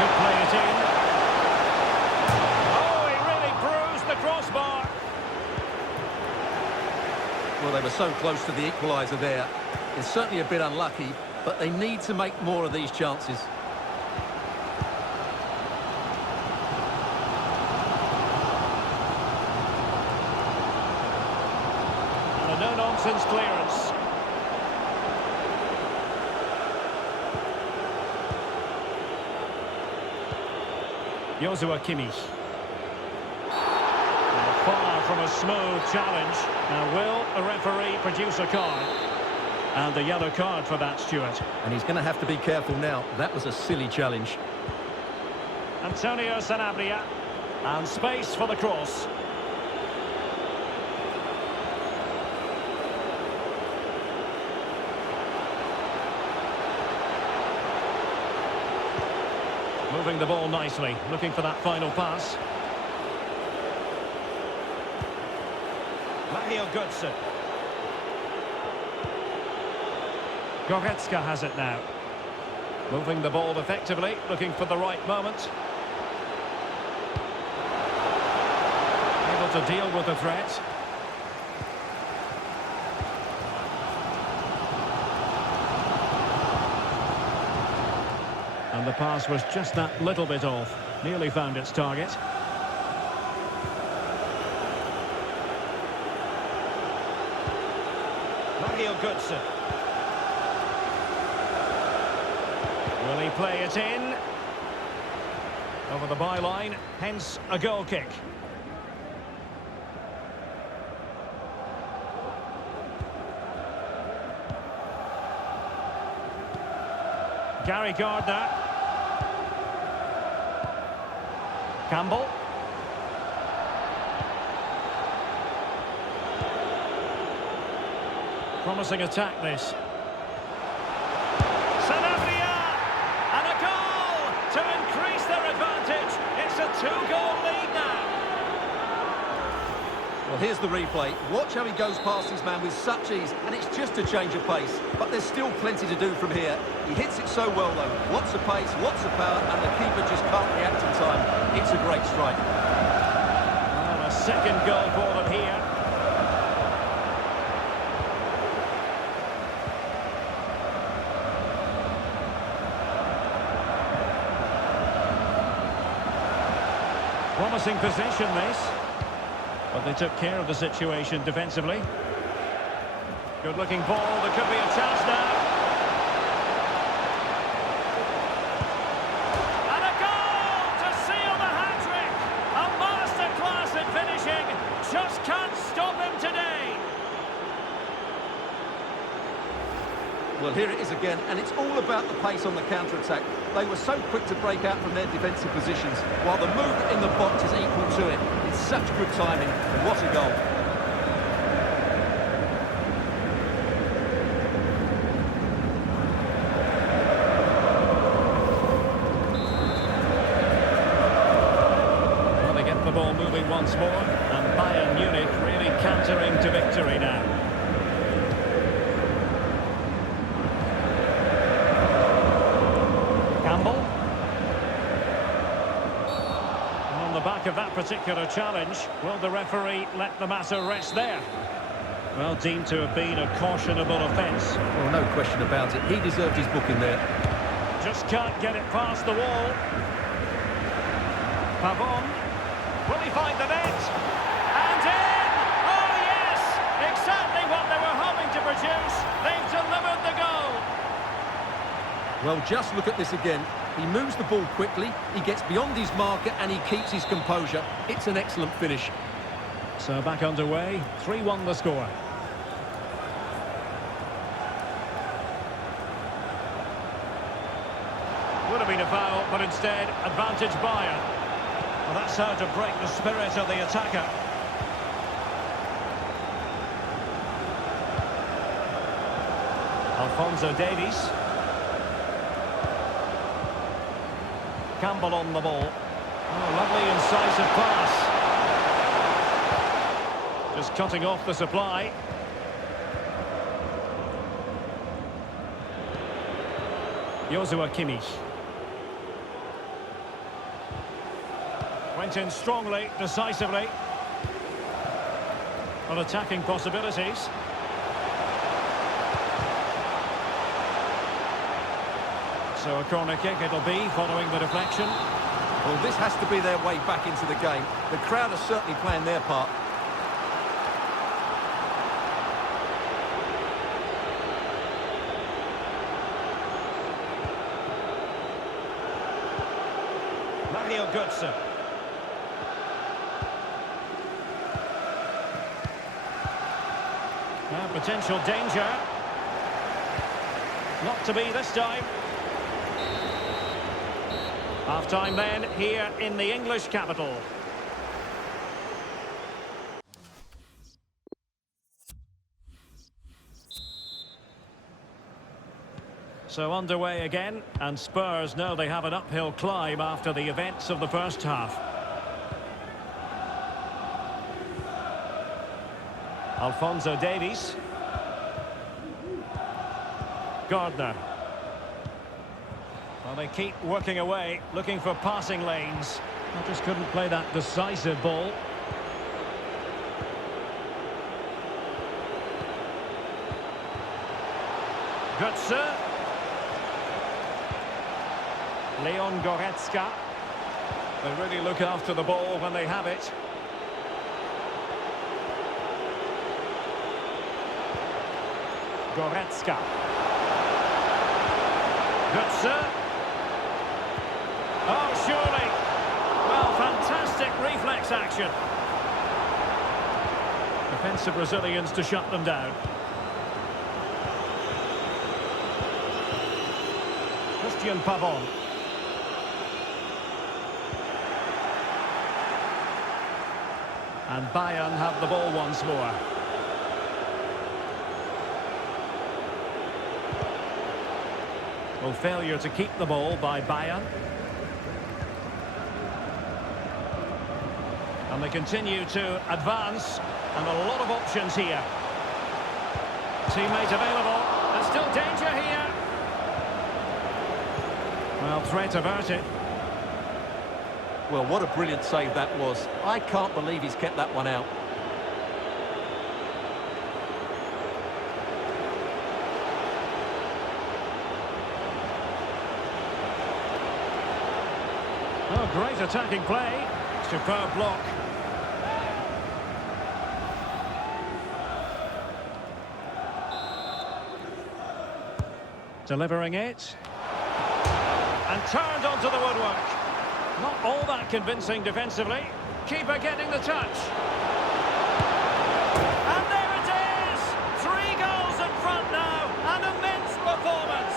Could play it in. Oh, he really bruised the crossbar. Well, they were so close to the equaliser there. It's certainly a bit unlucky, but they need to make more of these chances. And a no-nonsense clearance. Joshua Kimmich. Far from a smooth challenge. Now, will the referee produce a card? And the yellow card for that, Stuart. And he's going to have to be careful now. That was a silly challenge. Antonio Sanabria. And space for the cross. Moving the ball nicely, looking for that final pass. Mahir Götze. Goretzka has it now. Moving the ball effectively, looking for the right moment. Able to deal with the threat. And the pass was just that little bit off. Nearly found its target. Mahir Götze. Will he play it in? Over the byline, hence a goal kick. Gary Gardner. Campbell. Promising attack, this. Sanabria! And a goal to increase their advantage. It's a 2-goal lead now. Well, here's the replay. Watch how he goes past his man with such ease, and it's just a change of pace. But there's still plenty to do from here. He hits it so well, though. Lots of pace, lots of power, and the keeper just can't react in time. It's a great strike. And a second goal for them here. Promising position, this. But they took care of the situation defensively. Good-looking ball. There could be a chance now. And a goal to seal the hat-trick. A masterclass at finishing. Just can't stop him today. Well, here it is again, and it's all about the pace on the counter-attack. They were so quick to break out from their defensive positions, while the movement in the box is equal to it. It's such good timing, and what a goal. Well, they get the ball moving once more, and Bayern Munich really cantering to victory now. Back of that particular challenge, will the referee let the matter rest there? Well, deemed to have been a cautionable offence. Well, no question about it. He deserved his booking there. Just can't get it past the wall. Pavon. Will he find the net? And in! Oh, yes! Exactly what they were hoping to produce. They've delivered the goal. Well, just look at this again. He moves the ball quickly, he gets beyond his marker, and he keeps his composure. It's an excellent finish. So back underway, 3-1 the score. Would have been a foul, but instead, advantage Bayern. Well, that's how to break the spirit of the attacker. Alphonso Davies. Campbell on the ball. Oh, lovely incisive pass. Just cutting off the supply. Joshua Kimmich. Went in strongly, decisively. On attacking possibilities. So a corner kick it'll be, following the deflection. Well, this has to be their way back into the game. The crowd are certainly playing their part. Mario Götze. Potential danger. Not to be this time. Half-time then here in the English capital. So underway again, and Spurs know they have an uphill climb after the events of the first half. Alphonso Davies. Gardner. Well, they keep working away, looking for passing lanes. They just couldn't play that decisive ball. Götze. Leon Goretzka. They really look after the ball when they have it. Goretzka. Götze. Oh, surely. Well, fantastic reflex action. Defensive Brazilians to shut them down. Christian Pavon. And Bayern have the ball once more. Well, failure to keep the ball by Bayern. And they continue to advance, and a lot of options here. Teammate available, and still danger here. Well, threat averted. Well, what a brilliant save that was. I can't believe he's kept that one out. Oh, great attacking play. Superb block. Delivering it. And turned onto the woodwork. Not all that convincing defensively. Keeper getting the touch. And there it is! 3 goals in front now. An immense performance.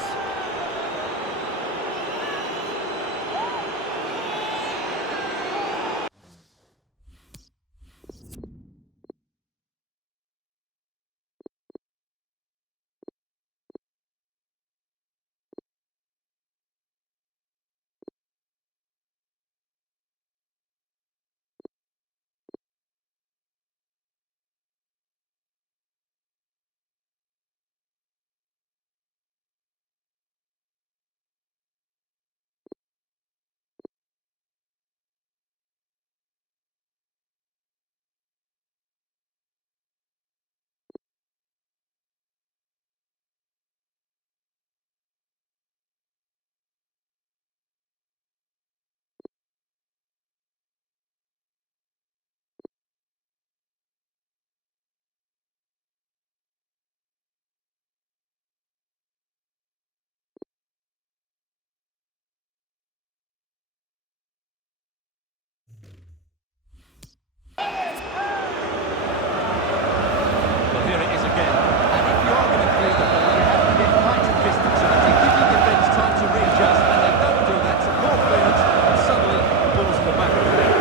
Well, here it is again. And if you are going to clear the ball, you have to get height and distance so that they give your defence time to readjust, and they don't do that. It's a poor clearance, and suddenly the ball's in the back of the net.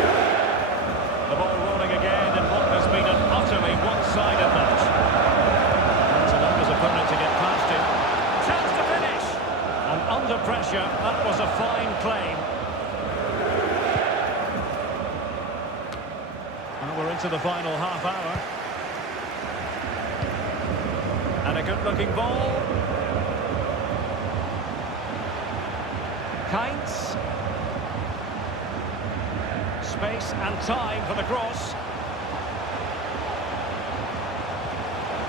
The ball rolling again in what has been an utterly one-sided match. That's Alonga's opponent to get past him. Chance to finish! And under pressure, that was a fine claim. Well, we're into the final half hour. And a good-looking ball. Kainz. Space and time for the cross.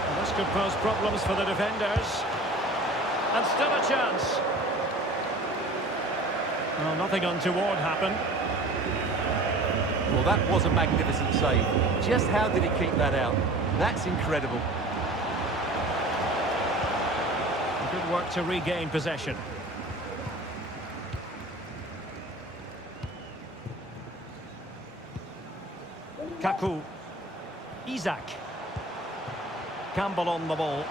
Well, this could pose problems for the defenders. And still a chance. Well, nothing untoward happened. Well, that was a magnificent save. Just how did he keep that out? That's incredible. Good work to regain possession. Kaku. Isak. Campbell on the ball.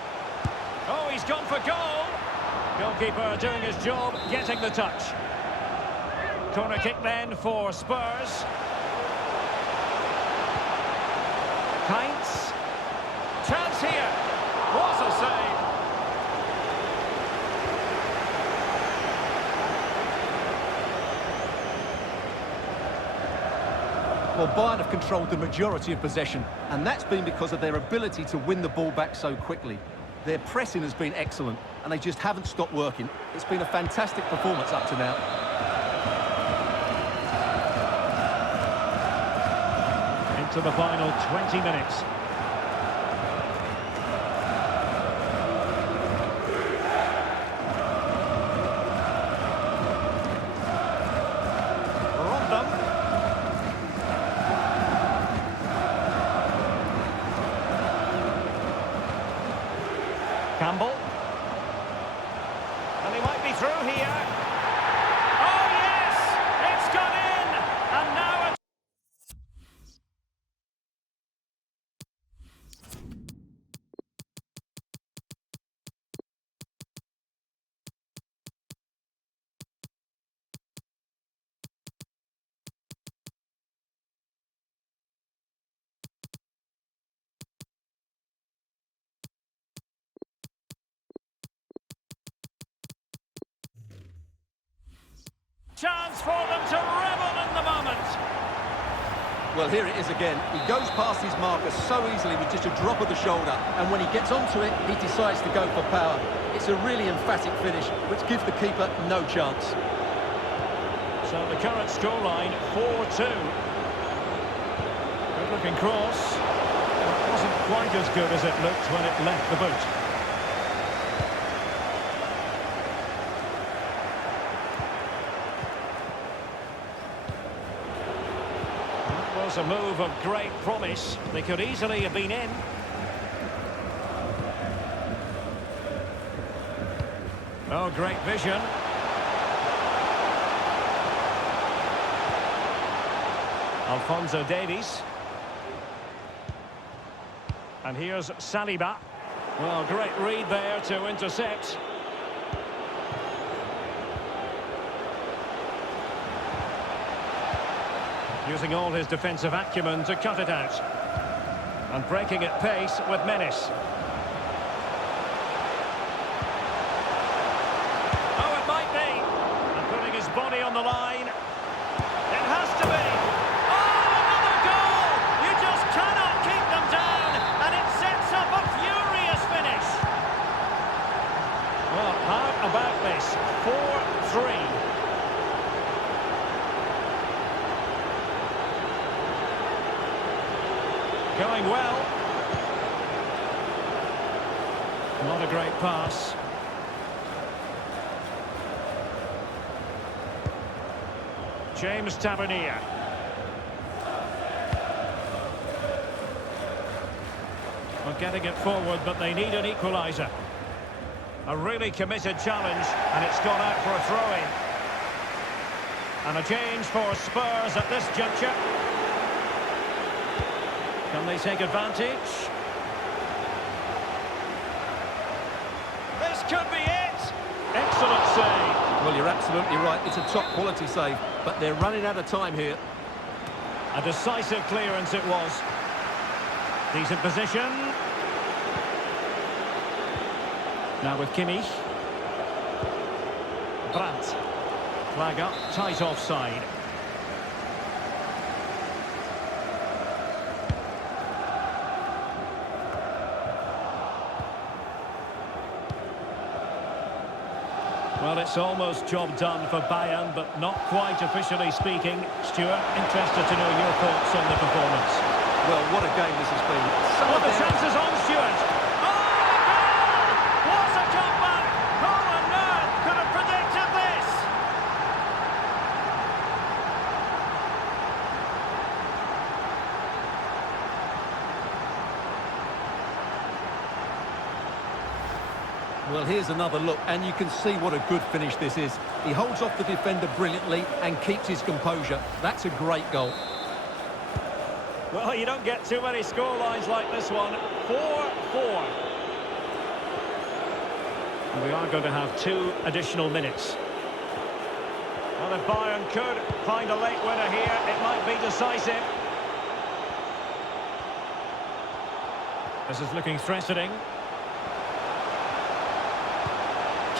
Oh, he's gone for goal. Goalkeeper doing his job, getting the touch. Corner kick then for Spurs. Heinz. Chance here. What a save. Well, Bayern have controlled the majority of possession, and that's been because of their ability to win the ball back so quickly. Their pressing has been excellent, and they just haven't stopped working. It's been a fantastic performance up to now. Into the final 20 minutes. Campbell. And he might be through here. Oh, yes! It's gone in! And now it's... Chance for them to revel in the moment. Well, here it is again. He goes past his marker so easily with just a drop of the shoulder, and when he gets onto it, he decides to go for power. It's a really emphatic finish, which gives the keeper no chance. So the current scoreline, 4-2. Good-looking cross. It wasn't quite as good as it looked when it left the boot. A move of great promise. They could easily have been in. Oh, great vision. Alphonso Davies. And here's Saliba. Well, great read there to intercept. Using all his defensive acumen to cut it out. And breaking at pace with menace. Oh, it might be. And putting his body on the line. It has to be. Oh, another goal! You just cannot keep them down. And it sets up a furious finish. Well, how about this? 4-3. Going well. Not a great pass. James Tavernier. Well, getting it forward, but they need an equaliser. A really committed challenge, and it's gone out for a throw-in. And a change for Spurs at this juncture. Can they take advantage? This could be it! Excellent save. Well, you're absolutely right. It's a top-quality save, but they're running out of time here. A decisive clearance it was. Decent position. Now with Kimmich. Brandt. Flag up, tight offside. Well, it's almost job done for Bayern, but not quite officially speaking. Stuart, interested to know your thoughts on the performance. Well, what a game this has been. Well, the chance is on, Stuart. Oh, goal! What a comeback! Who on earth could have predicted this? Well, here's another look, and you can see what a good finish this is. He holds off the defender brilliantly and keeps his composure. That's a great goal. Well, you don't get too many scorelines like this one. 4-4. We are going to have 2 additional minutes. Well, if Bayern could find a late winner here, it might be decisive. This is looking threatening.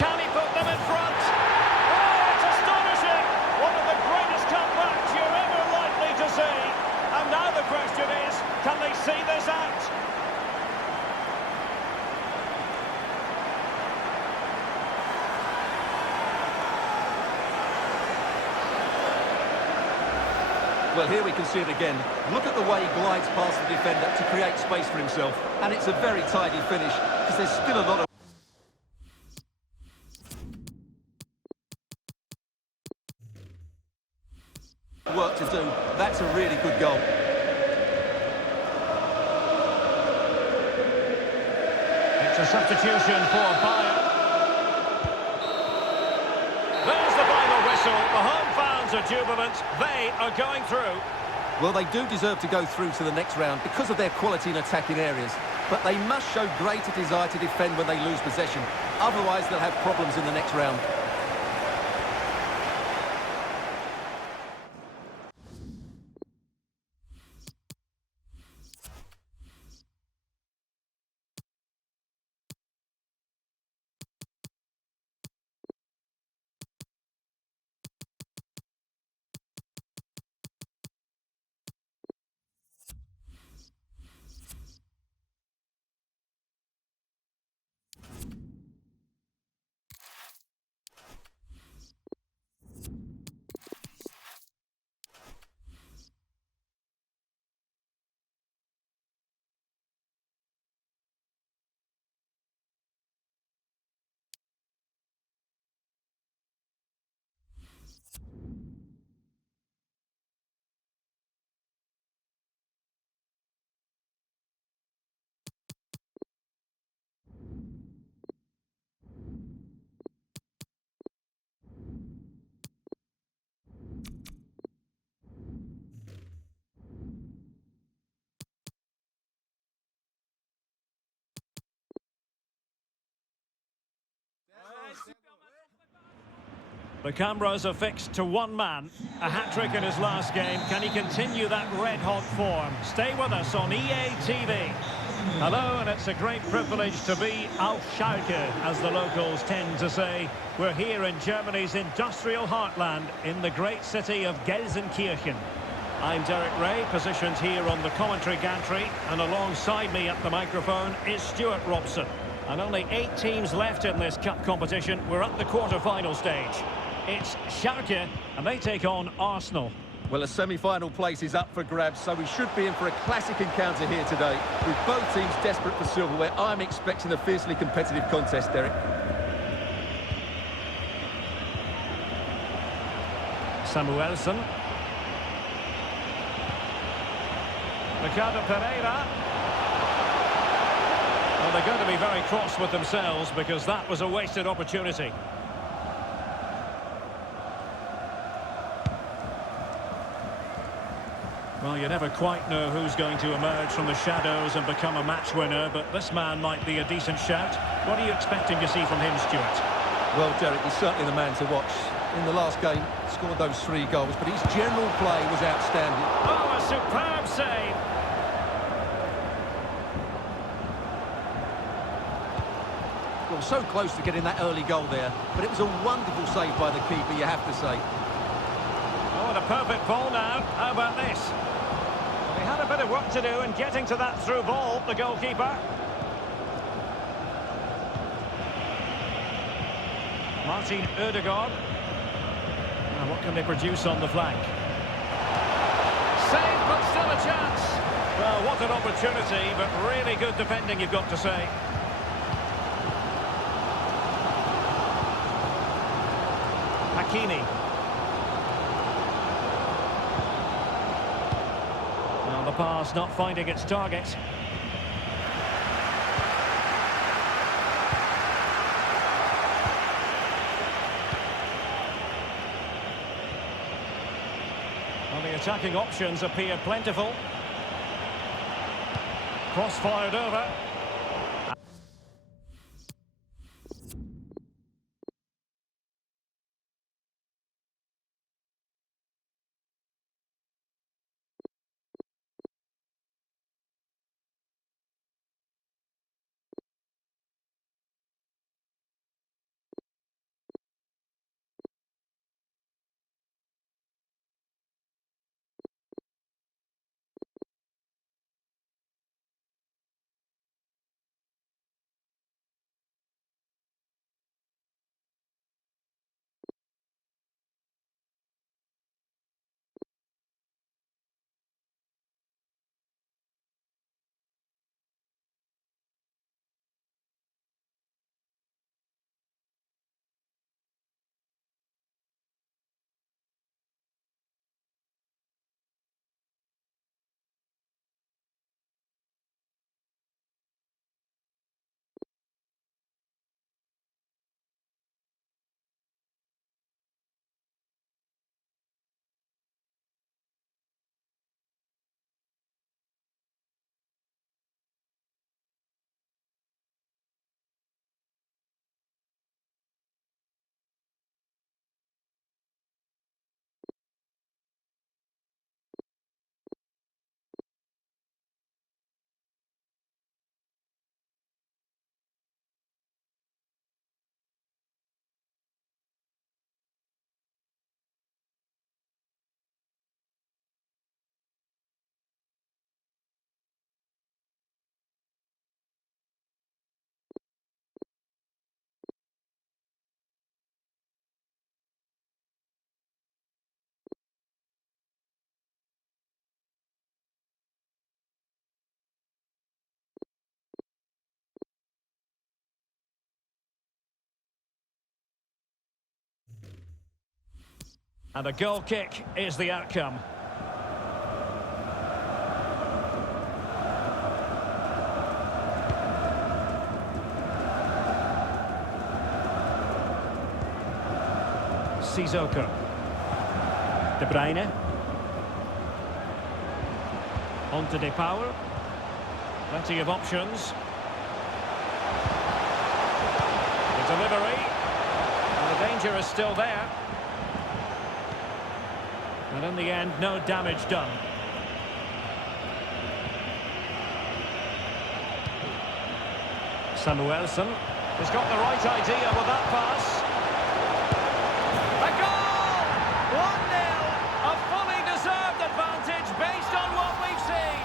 Can he put them in front? Oh, it's astonishing! One of the greatest comebacks you're ever likely to see. And now the question is, can they see this out? Well, here we can see it again. Look at the way he glides past the defender to create space for himself. And it's a very tidy finish, because there's still a lot of work to do. That's a really good goal. It's a substitution for Bayern. There's the final whistle. The home fans are jubilant. They are going through. Well, they do deserve to go through to the next round because of their quality in attacking areas. But they must show greater desire to defend when they lose possession. Otherwise, they'll have problems in the next round. The cameras are fixed to one man. A hat-trick in his last game. Can he continue that red-hot form? Stay with us on EA TV. Hello, and it's a great privilege to be auf Schalke, as the locals tend to say. We're here in Germany's industrial heartland, in the great city of Gelsenkirchen. I'm Derek Ray, positioned here on the commentary gantry, and alongside me at the microphone is Stuart Robson. And only 8 teams left in this cup competition. We're at the quarter-final stage. It's Schalke, and they take on Arsenal. Well, a semi-final place is up for grabs, so we should be in for a classic encounter here today. With both teams desperate for silverware, I'm expecting a fiercely competitive contest, Derek. Samuelson. Ricardo Pereira. Well, they're going to be very cross with themselves because that was a wasted opportunity. Well, you never quite know who's going to emerge from the shadows and become a match winner, but this man might be a decent shout. What are you expecting to see from him, Stuart? Well, Derek, he's certainly the man to watch. In the last game, scored those 3 goals, but his general play was outstanding. Oh, a superb save! Well, so close to getting that early goal there, but it was a wonderful save by the keeper, you have to say. Oh, and a perfect ball now. How about this? He had a bit of work to do in getting to that through ball, the goalkeeper. Martin Ødegaard. Now, what can they produce on the flank? Save, but still a chance. Well, what an opportunity, but really good defending, you've got to say. Hakimi. Well, the pass not finding its target. Well, the attacking options appear plentiful. Cross fired over. And a goal kick is the outcome. Sissoko. De Bruyne. On to De Paul. Plenty of options. The delivery. And the danger is still there. And in the end, no damage done. Samuelson has got the right idea with that pass. A goal! 1-0! A fully deserved advantage based on what we've seen.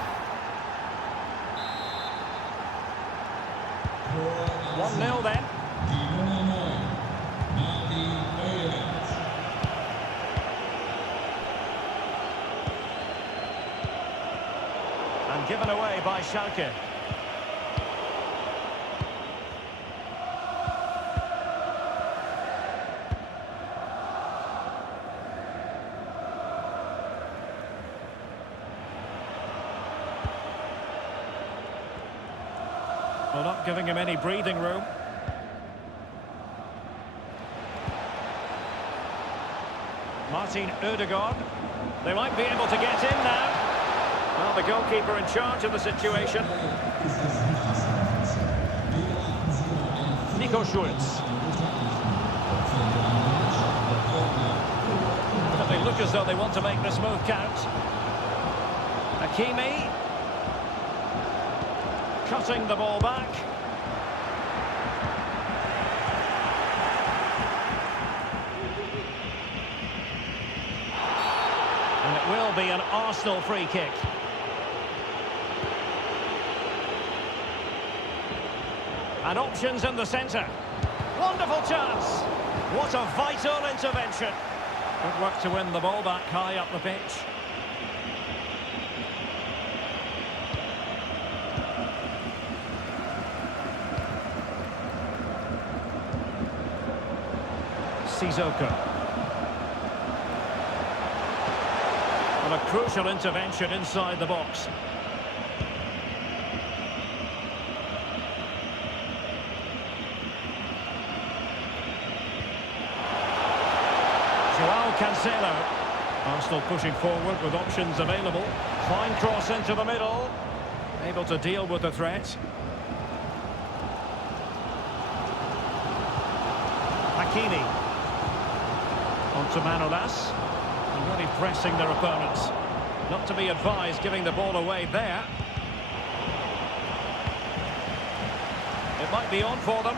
1-0 then. And given away by Schalke. Well, not giving him any breathing room. Martin Ødegaard. They might be able to get in now. Well, the goalkeeper in charge of the situation. Nico Schulz. But they look as though they want to make this move count. Hakimi. Cutting the ball back. And it will be an Arsenal free kick. And options in the centre. Wonderful chance. What a vital intervention. Good work to win the ball back high up the pitch. Sissoko. And a crucial intervention inside the box. Joao Cancelo. Arsenal pushing forward with options available. Fine cross into the middle. Able to deal with the threat. Hakimi. On to Manolas. And really pressing their opponents. Not to be advised giving the ball away there. It might be on for them.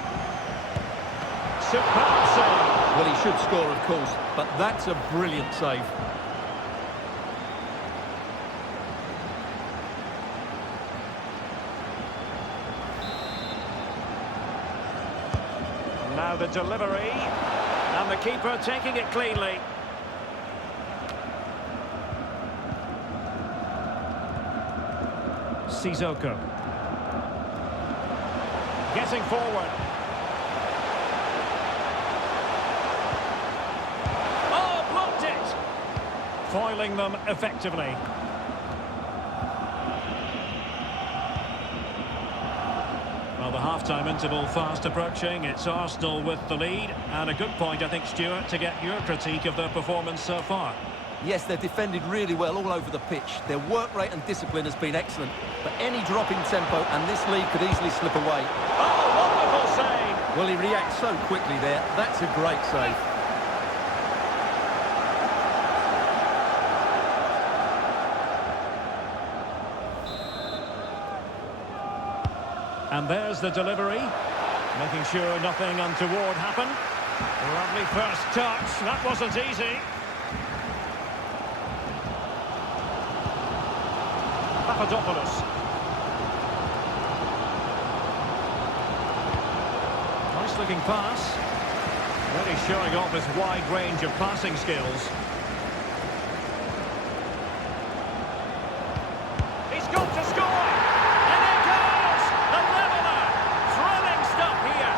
Superb save. Well, he should score, of course, but that's a brilliant save. Now the delivery. And the keeper taking it cleanly. Sissoko. Getting forward. Oh, blocked it! Foiling them effectively. Well, the half-time interval fast approaching. It's Arsenal with the lead. And a good point, I think, Stuart, to get your critique of their performance so far. Yes, they've defended really well all over the pitch. Their work rate and discipline has been excellent. But any drop in tempo and this lead could easily slip away. Oh, wonderful save! Well, he reacts so quickly there. That's a great save. And there's the delivery. Making sure nothing untoward happened. Lovely first touch. That wasn't easy. Papadopoulos. Nice looking pass. Really showing off his wide range of passing skills. He's got to score! And it goes! The leveller! Thrilling stuff here.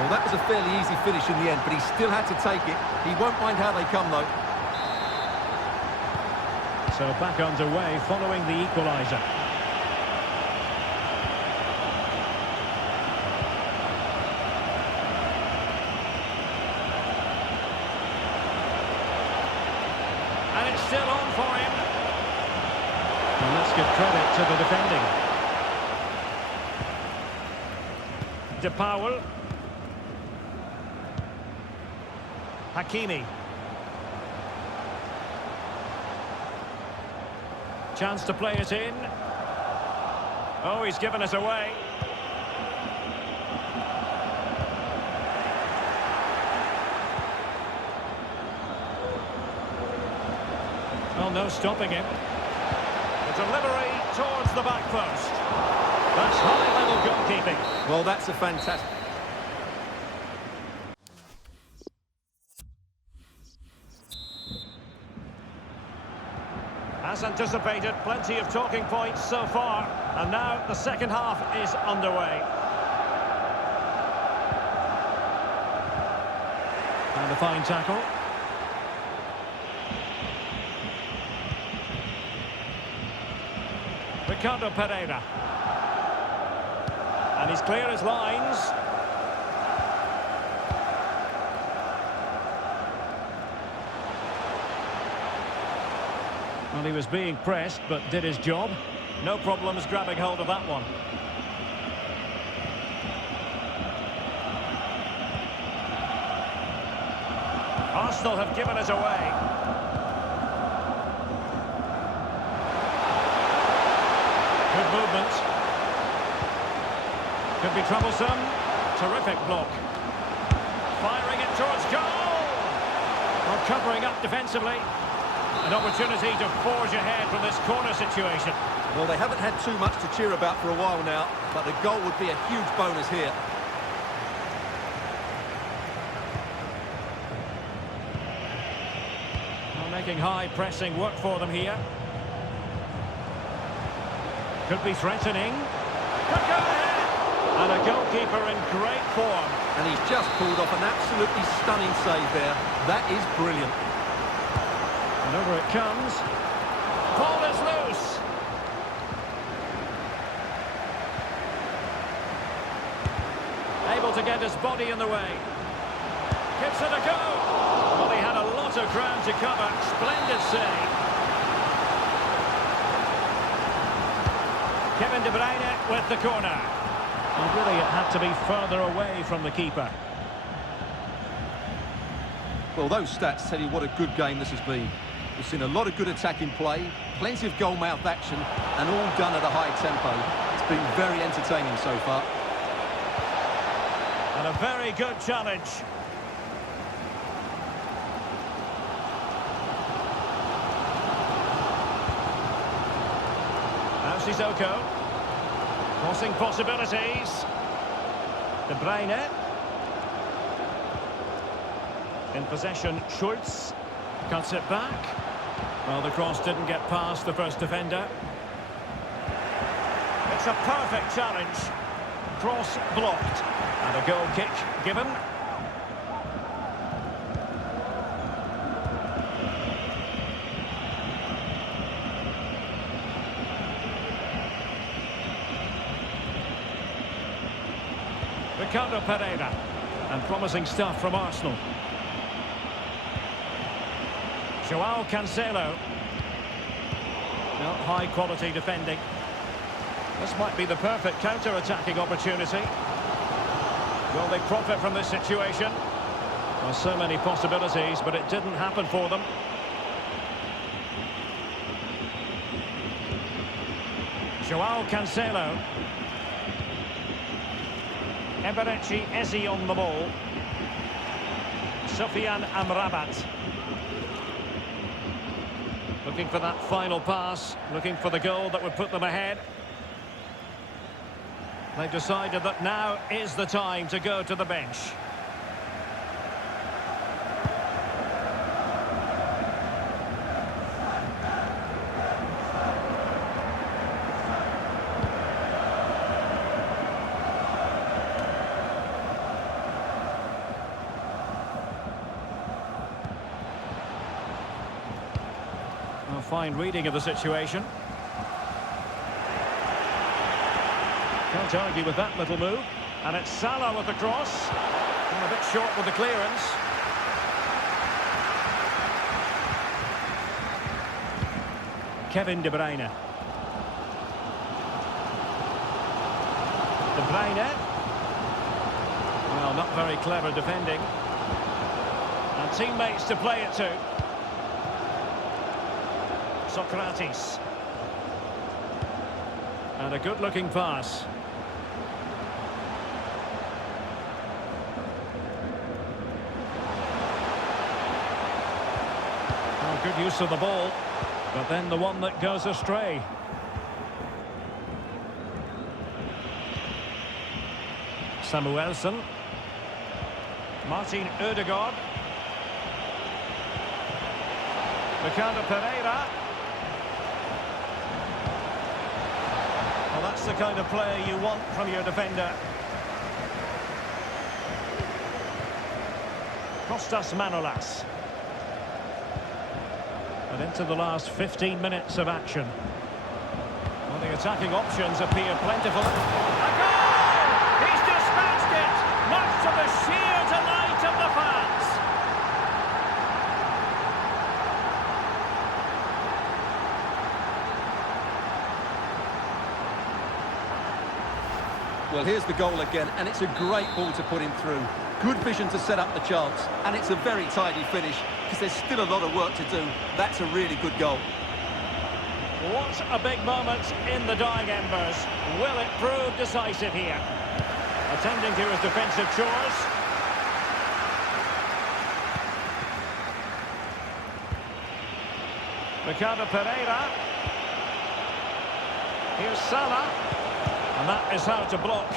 Well, that was a fairly easy finish in the end, but he still had to take it. He won't mind how they come, though. So back underway following the equaliser. And it's still on for him. And let's give credit to the defending. De Paul. Hakimi. Chance to play it in. Oh, he's given us away. Well, no stopping him. The delivery towards the back post. That's high-level goalkeeping. Well, that's a fantastic... As anticipated, plenty of talking points so far. And now the second half is underway. And a fine tackle. Ricardo Pereira. And he's clear as lines. Well, he was being pressed, but did his job. No problems grabbing hold of that one. Arsenal have given us away. Good movement. Could be troublesome. Terrific block. Firing it towards goal. Well, covering up defensively. An opportunity to forge ahead from this corner situation. Well, they haven't had too much to cheer about for a while now, but the goal would be a huge bonus here. Well, making high pressing work for them here. Could be threatening. Could go ahead. And a goalkeeper in great form. And he's just pulled off an absolutely stunning save there. That is brilliant. And over it comes. Ball is loose. Able to get his body in the way. Gives it a go. Well, he had a lot of ground to cover. Splendid save. Kevin De Bruyne with the corner. And really, it had to be further away from the keeper. Well, those stats tell you what a good game this has been. We've seen a lot of good attacking play, plenty of goal-mouth action, and all done at a high tempo. It's been very entertaining so far. And a very good challenge. Now Sissoko. Crossing possibilities. De Bruyne. In possession, Schultz. Cuts it back. Well, the cross didn't get past the first defender. It's a perfect challenge. Cross blocked. And a goal kick given. Ricardo Pereira. And promising stuff from Arsenal. Joao Cancelo. Not high quality defending. This might be the perfect counter-attacking opportunity. Will they profit from this situation? Well, so many possibilities, but it didn't happen for them. Joao Cancelo. Eberechi Eze on the ball. Sofyan Amrabat. Looking for that final pass, looking for the goal that would put them ahead. They've decided that now is the time to go to the bench. A fine reading of the situation. Can't argue with that little move. And it's Salah with the cross. And a bit short with the clearance. Kevin De Bruyne. De Bruyne. Well, not very clever defending. And teammates to play it to. Socrates. And a good-looking pass. Oh, good use of the ball, but then the one that goes astray. Samuelson. Martin Ødegaard. Ricardo Pereira. Well, that's the kind of play you want from your defender. Kostas Manolas. And into the last 15 minutes of action. Well, the attacking options appear plentiful. A goal! He's dispatched it! Much to the sheer delight of the fans. Well, here's the goal again, and it's a great ball to put him through. Good vision to set up the chance, and it's a very tidy finish, because there's still a lot of work to do. That's a really good goal. What a big moment in the dying embers. Will it prove decisive here? Attending to his defensive chores. Ricardo Pereira. Here's Salah. And that is how to block.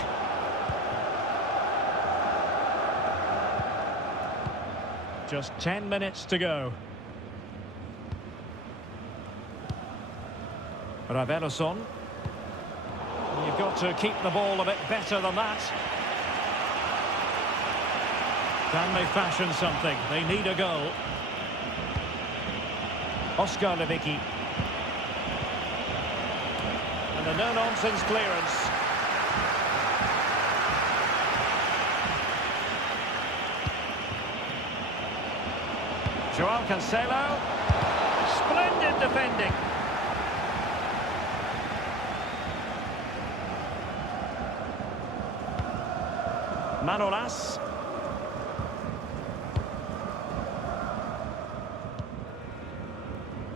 Just 10 minutes to go. Raveloson. You've got to keep the ball a bit better than that. Can they fashion something? They need a goal. Oscar Lewicki. And a no-nonsense clearance. Joao Cancelo. Splendid defending. Manolas.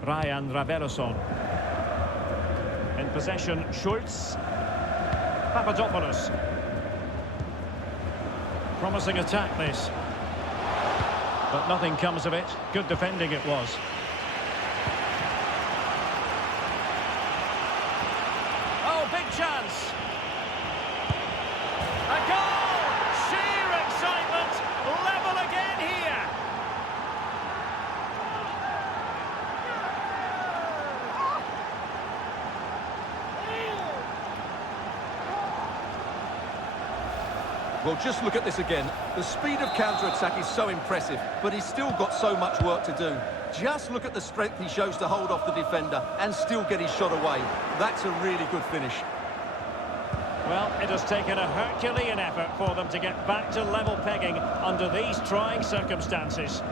Ryan Raveloson. In possession, Schultz. Papadopoulos. Promising attack, this. But nothing comes of it. Good defending it was. Oh, big chance. A goal! Sheer excitement. Level again here. Well, just look at this again. The speed of counter-attack is so impressive, but he's still got so much work to do. Just look at the strength he shows to hold off the defender and still get his shot away. That's a really good finish. Well, it has taken a Herculean effort for them to get back to level pegging under these trying circumstances.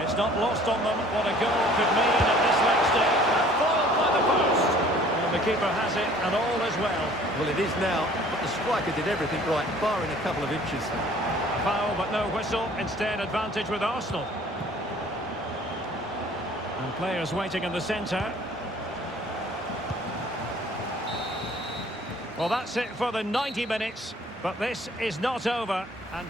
It's not lost on them what a goal could mean at this late stage. Foiled by the post. And the keeper has it, and all is well. Well, it is now, but the striker did everything right, barring a couple of inches. A foul, but no whistle. Instead, advantage with Arsenal. And players waiting in the centre. Well, that's it for the 90 minutes, but this is not over. And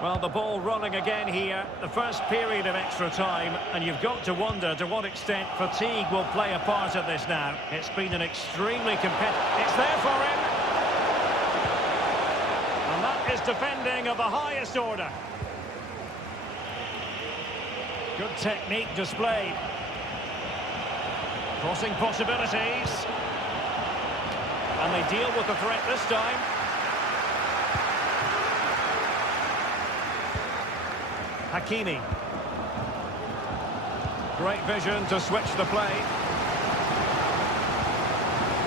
well, the ball rolling again here. The first period of extra time, and you've got to wonder to what extent fatigue will play a part of this now. It's been an extremely competitive... It's there for him! And that is defending of the highest order. Good technique displayed. Crossing possibilities. And they deal with the threat this time. Hakimi. Great vision to switch the play.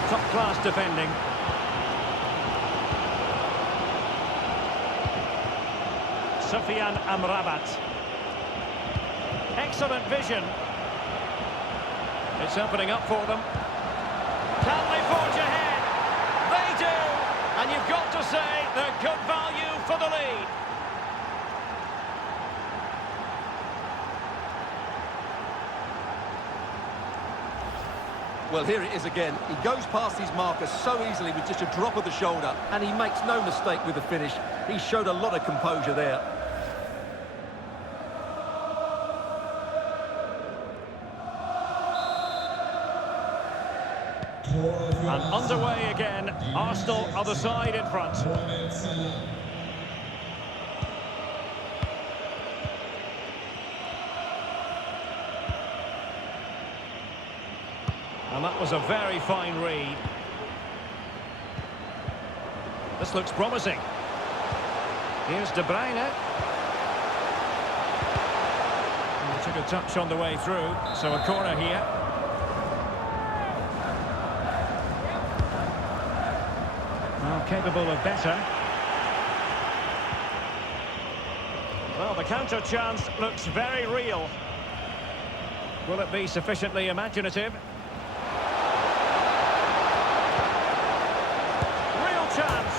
Top-class defending. Sufyan Amrabat. Excellent vision. It's opening up for them. Can they forge ahead? They do! And you've got to say they're good value for the lead. Well, here it is again. He goes past his marker so easily with just a drop of the shoulder, and he makes no mistake with the finish. He showed a lot of composure there. And underway again. Arsenal other side in front. And that was a very fine read. This looks promising. Here's De Bruyne. And he took a touch on the way through, so a corner here. Well, capable of better. Well, the counter chance looks very real. Will it be sufficiently imaginative? Chance.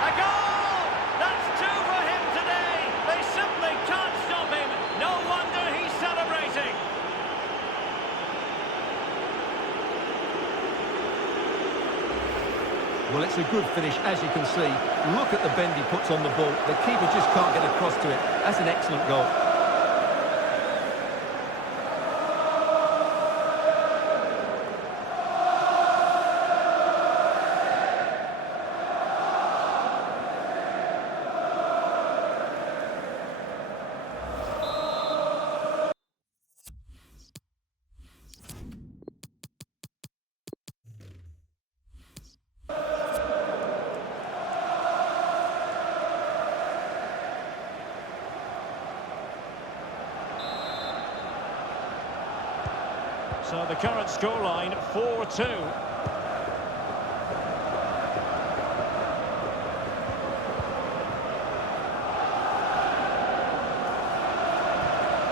A goal! That's two for him today. They simply can't stop him. No wonder he's celebrating. Well, it's a good finish, as you can see. Look at the bend he puts on the ball. The keeper just can't get across to it. That's an excellent goal. So the current scoreline 4-2.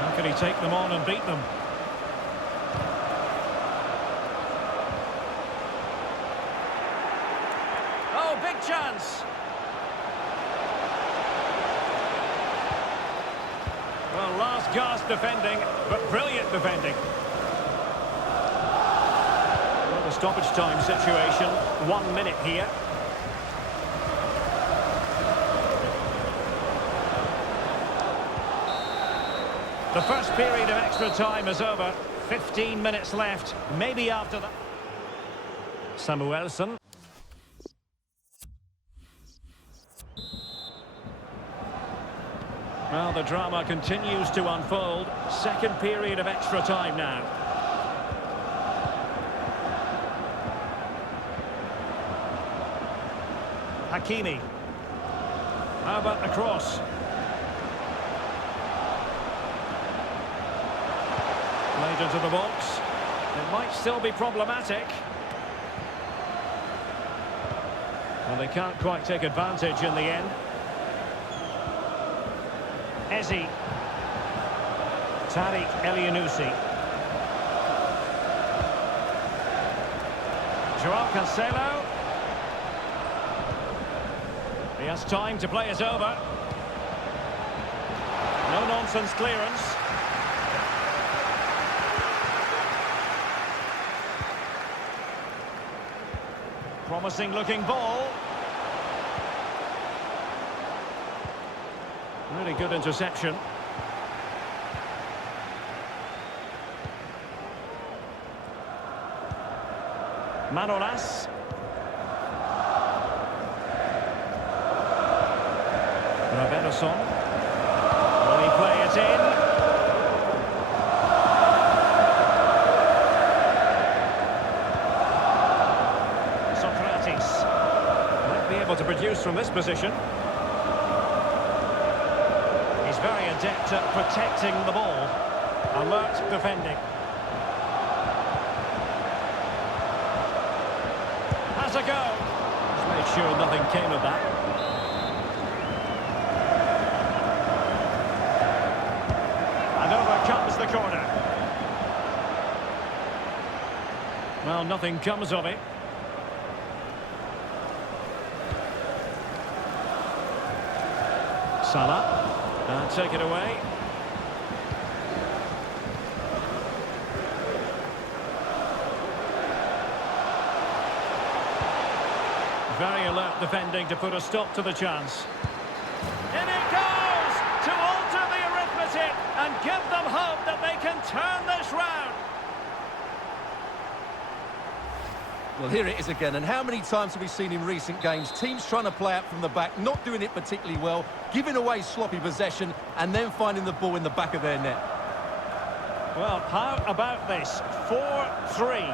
How can he take them on and beat them? Oh, big chance! Well, last gasp defending, but brilliant defending. Well, the stoppage time situation, 1 minute here. The first period of extra time is over. 15 minutes left, maybe after that. Samuelsson. Well, the drama continues to unfold. Second period of extra time now. Hakimi. How about the cross? Played into the box. It might still be problematic. Well, they can't quite take advantage in the end. Eze. Tariq Elyounoussi. Joao Cancelo. He has time to play it over. No-nonsense clearance. Promising looking ball. Really good interception. Manolas. Robertson. Will he play it in? Socrates. Might be able to produce from this position. He's very adept at protecting the ball. Alert defending. Has a go. He's made sure nothing came of that. And over comes the corner. Well, nothing comes of it. Salah. And take it away. Very alert defending to put a stop to the chance. In it goes! To alter the arithmetic and give them hope that they can turn this round. Well, here it is again, and how many times have we seen in recent games teams trying to play out from the back, not doing it particularly well, giving away sloppy possession, and then finding the ball in the back of their net? Well, how about this? 4-3.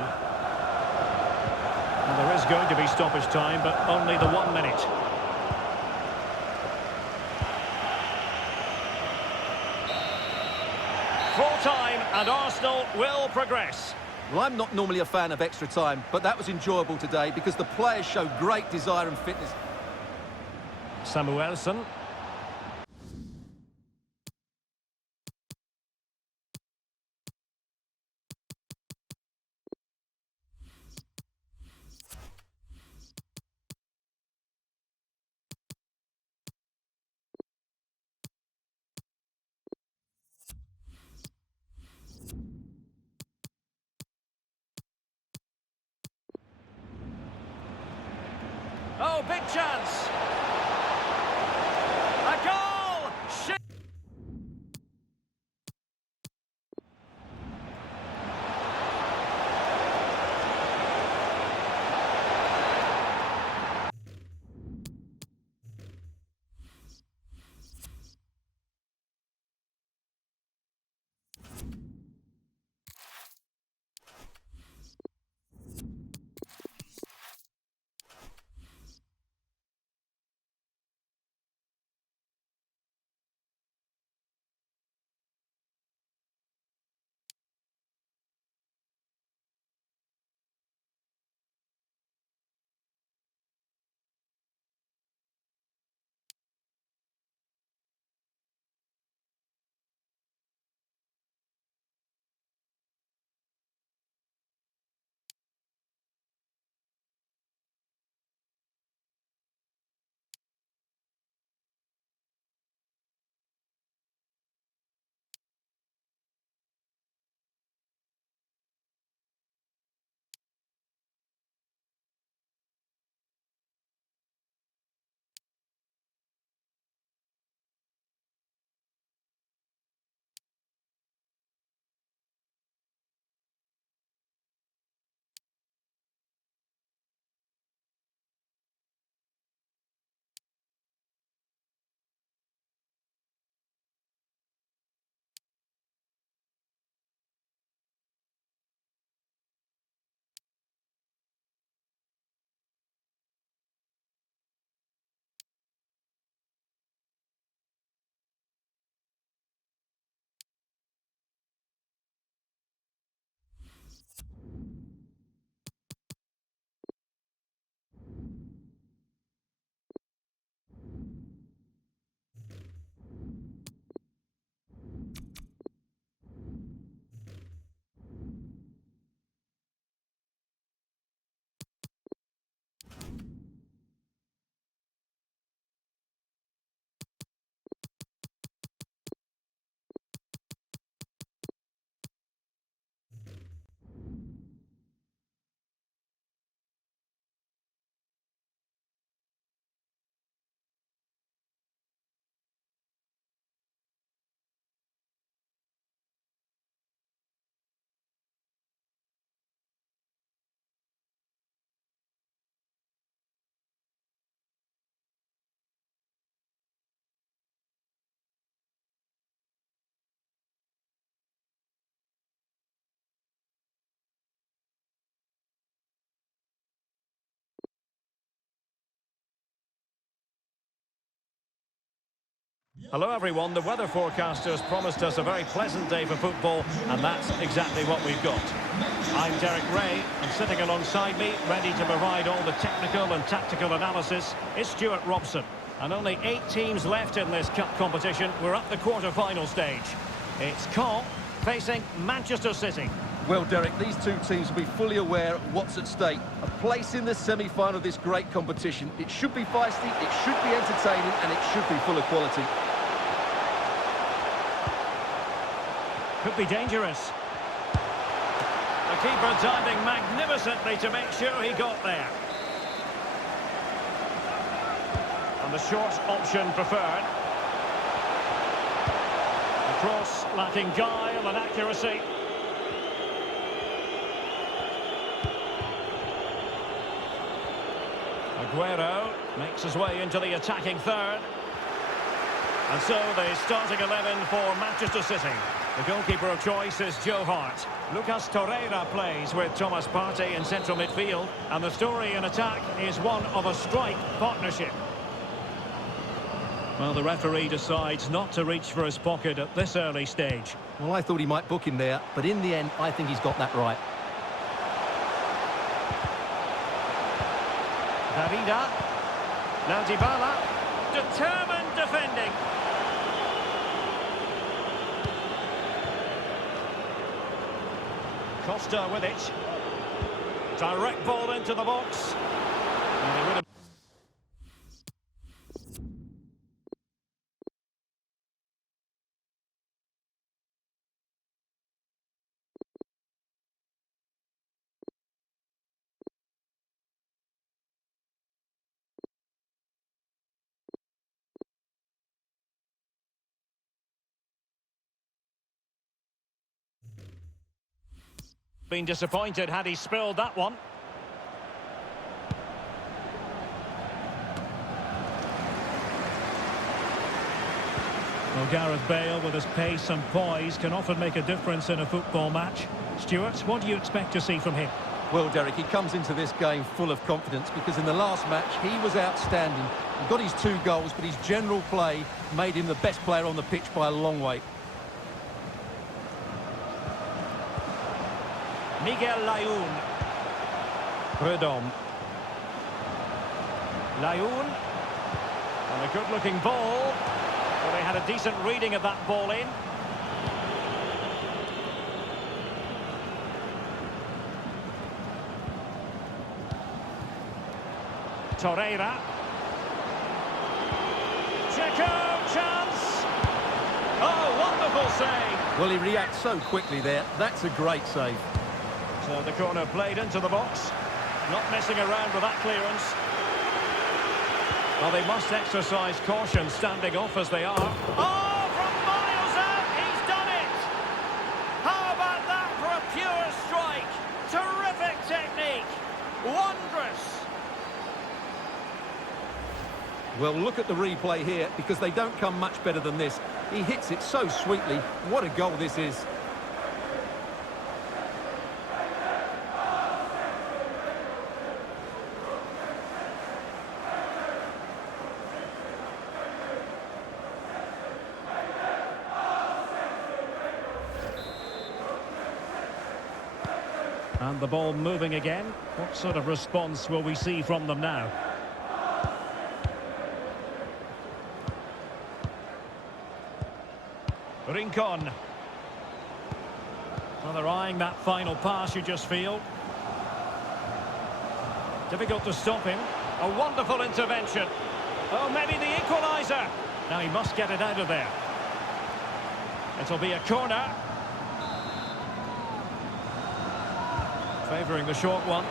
Well, there is going to be stoppage time, but only the 1 minute. Full time, and Arsenal will progress. Well, I'm not normally a fan of extra time, but that was enjoyable today because the players showed great desire and fitness. Samuelsson. Oh, big chance. Hello everyone, the weather forecasters promised us a very pleasant day for football, and that's exactly what we've got. I'm Derek Ray, and sitting alongside me, ready to provide all the technical and tactical analysis, is Stuart Robson. And only 8 teams left in this cup competition. We're at the quarter-final stage. It's Caen facing Manchester City. Well, Derek, these two teams will be fully aware of what's at stake. A place in the semi-final of this great competition. It should be feisty, it should be entertaining, and it should be full of quality. Could be dangerous. The keeper diving magnificently to make sure he got there. And the short option preferred. The cross lacking guile and accuracy. Aguero makes his way into the attacking third. And so the starting 11 for Manchester City. The goalkeeper of choice is Joe Hart. Lucas Torreira plays with Thomas Partey in central midfield. And the story in attack is one of a strike partnership. Well, the referee decides not to reach for his pocket at this early stage. Well, I thought he might book him there, but in the end, I think he's got that right. Davida. Now Dybala. Determined defending. Costa with it. Direct ball into the box. And he would have been disappointed had he spilled that one. Well, Gareth Bale, with his pace and poise, can often make a difference in a football match. Stuart, what do you expect to see from him? Well, Derek, he comes into this game full of confidence because in the last match, he was outstanding. He got his 2 goals, but his general play made him the best player on the pitch by a long way. Miguel Layún. Prudhomme. Layún. And a good-looking ball. Well, they had a decent reading of that ball in. Torreira. Checo, chance. Oh, wonderful save. Well, he reacts so quickly there. That's a great save. So the corner played into the box. Not messing around with that clearance. Well, they must exercise caution standing off as they are. Oh, from miles out, he's done it! How about that for a pure strike? Terrific technique. Wondrous. Well, look at the replay here because they don't come much better than this. He hits it so sweetly. What a goal this is. And the ball moving again. What sort of response will we see from them now? Rincon. Well, they're eyeing that final pass, you just feel. Difficult to stop him. A wonderful intervention. Oh, maybe the equaliser. Now he must get it out of there. It'll be a corner. Favouring the short one.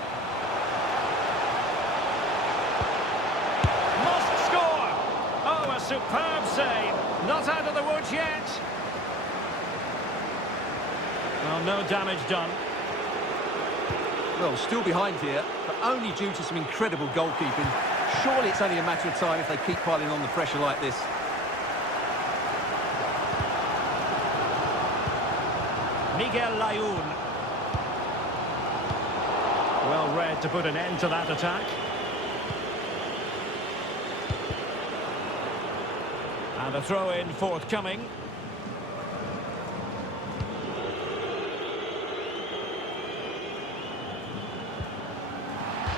Must score! Oh, a superb save. Not out of the woods yet. Well, no damage done. Well, still behind here, but only due to some incredible goalkeeping. Surely it's only a matter of time if they keep piling on the pressure like this. Miguel Layún. Well read to put an end to that attack. And a throw-in forthcoming.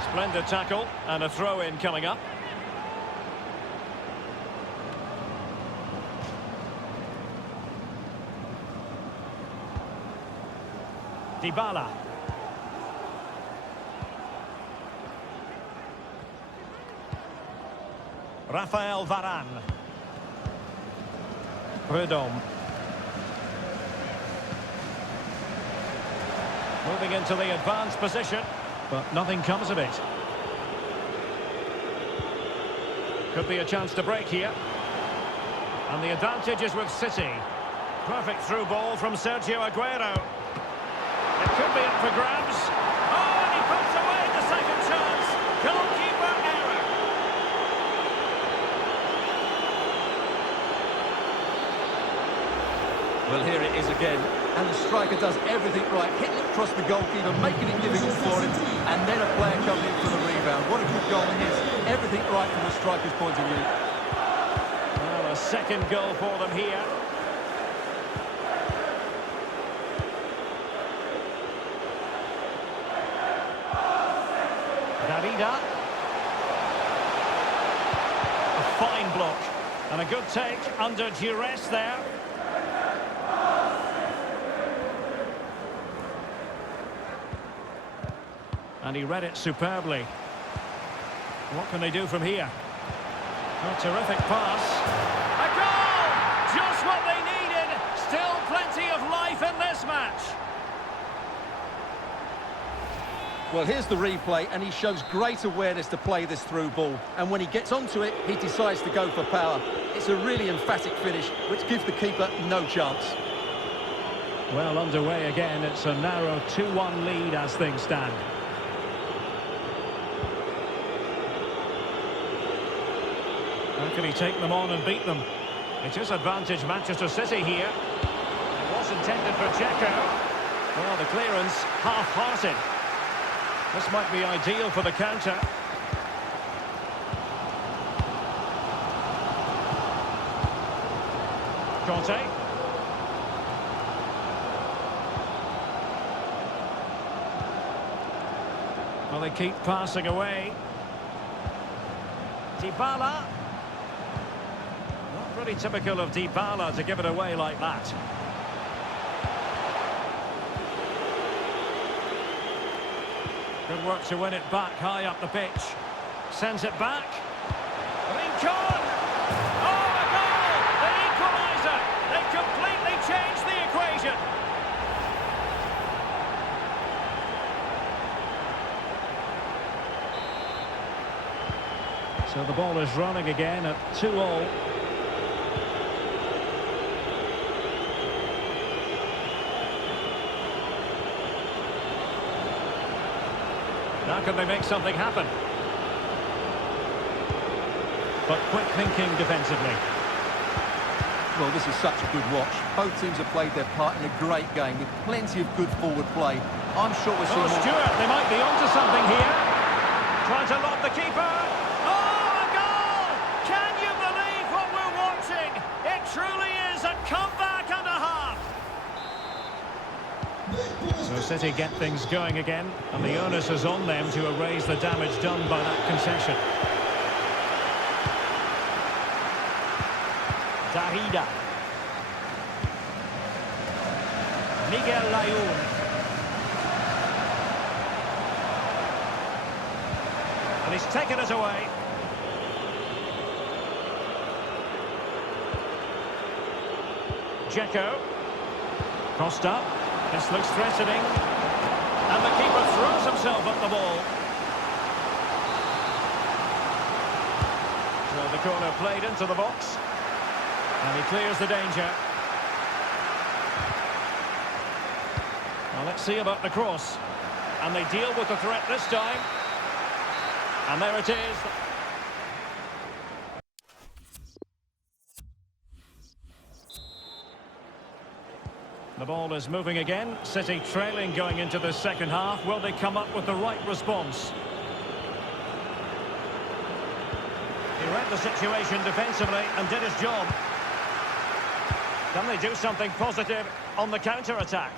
Splendid tackle, and a throw-in coming up. Dybala. Rafael Varane. Prudhomme. Moving into the advanced position, but nothing comes of it. Could be a chance to break here. And the advantage is with City. Perfect through ball from Sergio Aguero. It could be up for grabs. Oh, and he puts away the second chance. Goalkeeper error. Well, here it is again. And the striker does everything right. Hitting it across the goalkeeper, making it difficult for him. And then a player coming in for the rebound. What a good goal it is. Everything right from the striker's point of view. Well, a second goal for them here. Darida. A fine block. And a good take under duress there. And he read it superbly. What can they do from here? A terrific pass. A goal! Just what they needed. Still plenty of life in this match. Well, here's the replay, and he shows great awareness to play this through ball. And when he gets onto it, he decides to go for power. It's a really emphatic finish, which gives the keeper no chance. Well, underway again. It's a narrow 2-1 lead as things stand. How can he take them on and beat them? It is advantage Manchester City here. It was intended for Dzeko. Well, the clearance half-hearted. This might be ideal for the counter. Conte. Well, they keep passing away. Dybala. Not really typical of Dybala to give it away like that. Good work to win it back high up the pitch. Sends it back. Rincon! Oh, a goal! The equaliser! They completely changed the equation. So the ball is running again at 2-2. Now can they make something happen? But quick thinking defensively. Well, this is such a good watch. Both teams have played their part in a great game with plenty of good forward play. I'm sure we'll see more. Stewart, they might be onto something here. Trying to lob the keeper. Oh, a goal! Can you believe what we're watching? It truly is a comeback and a half. So City get things going again, and the onus is on them to erase the damage done by that concession. Darida. Miguel Layún. And he's taken it away. Dzeko. Costa. This looks threatening. And the keeper throws himself at the ball. So the corner played into the box. And he clears the danger. Now let's see about the cross. And they deal with the threat this time. And there it is. The ball is moving again. City trailing going into the second half. Will they come up with the right response? He read the situation defensively and did his job. Can they do something positive on the counter-attack?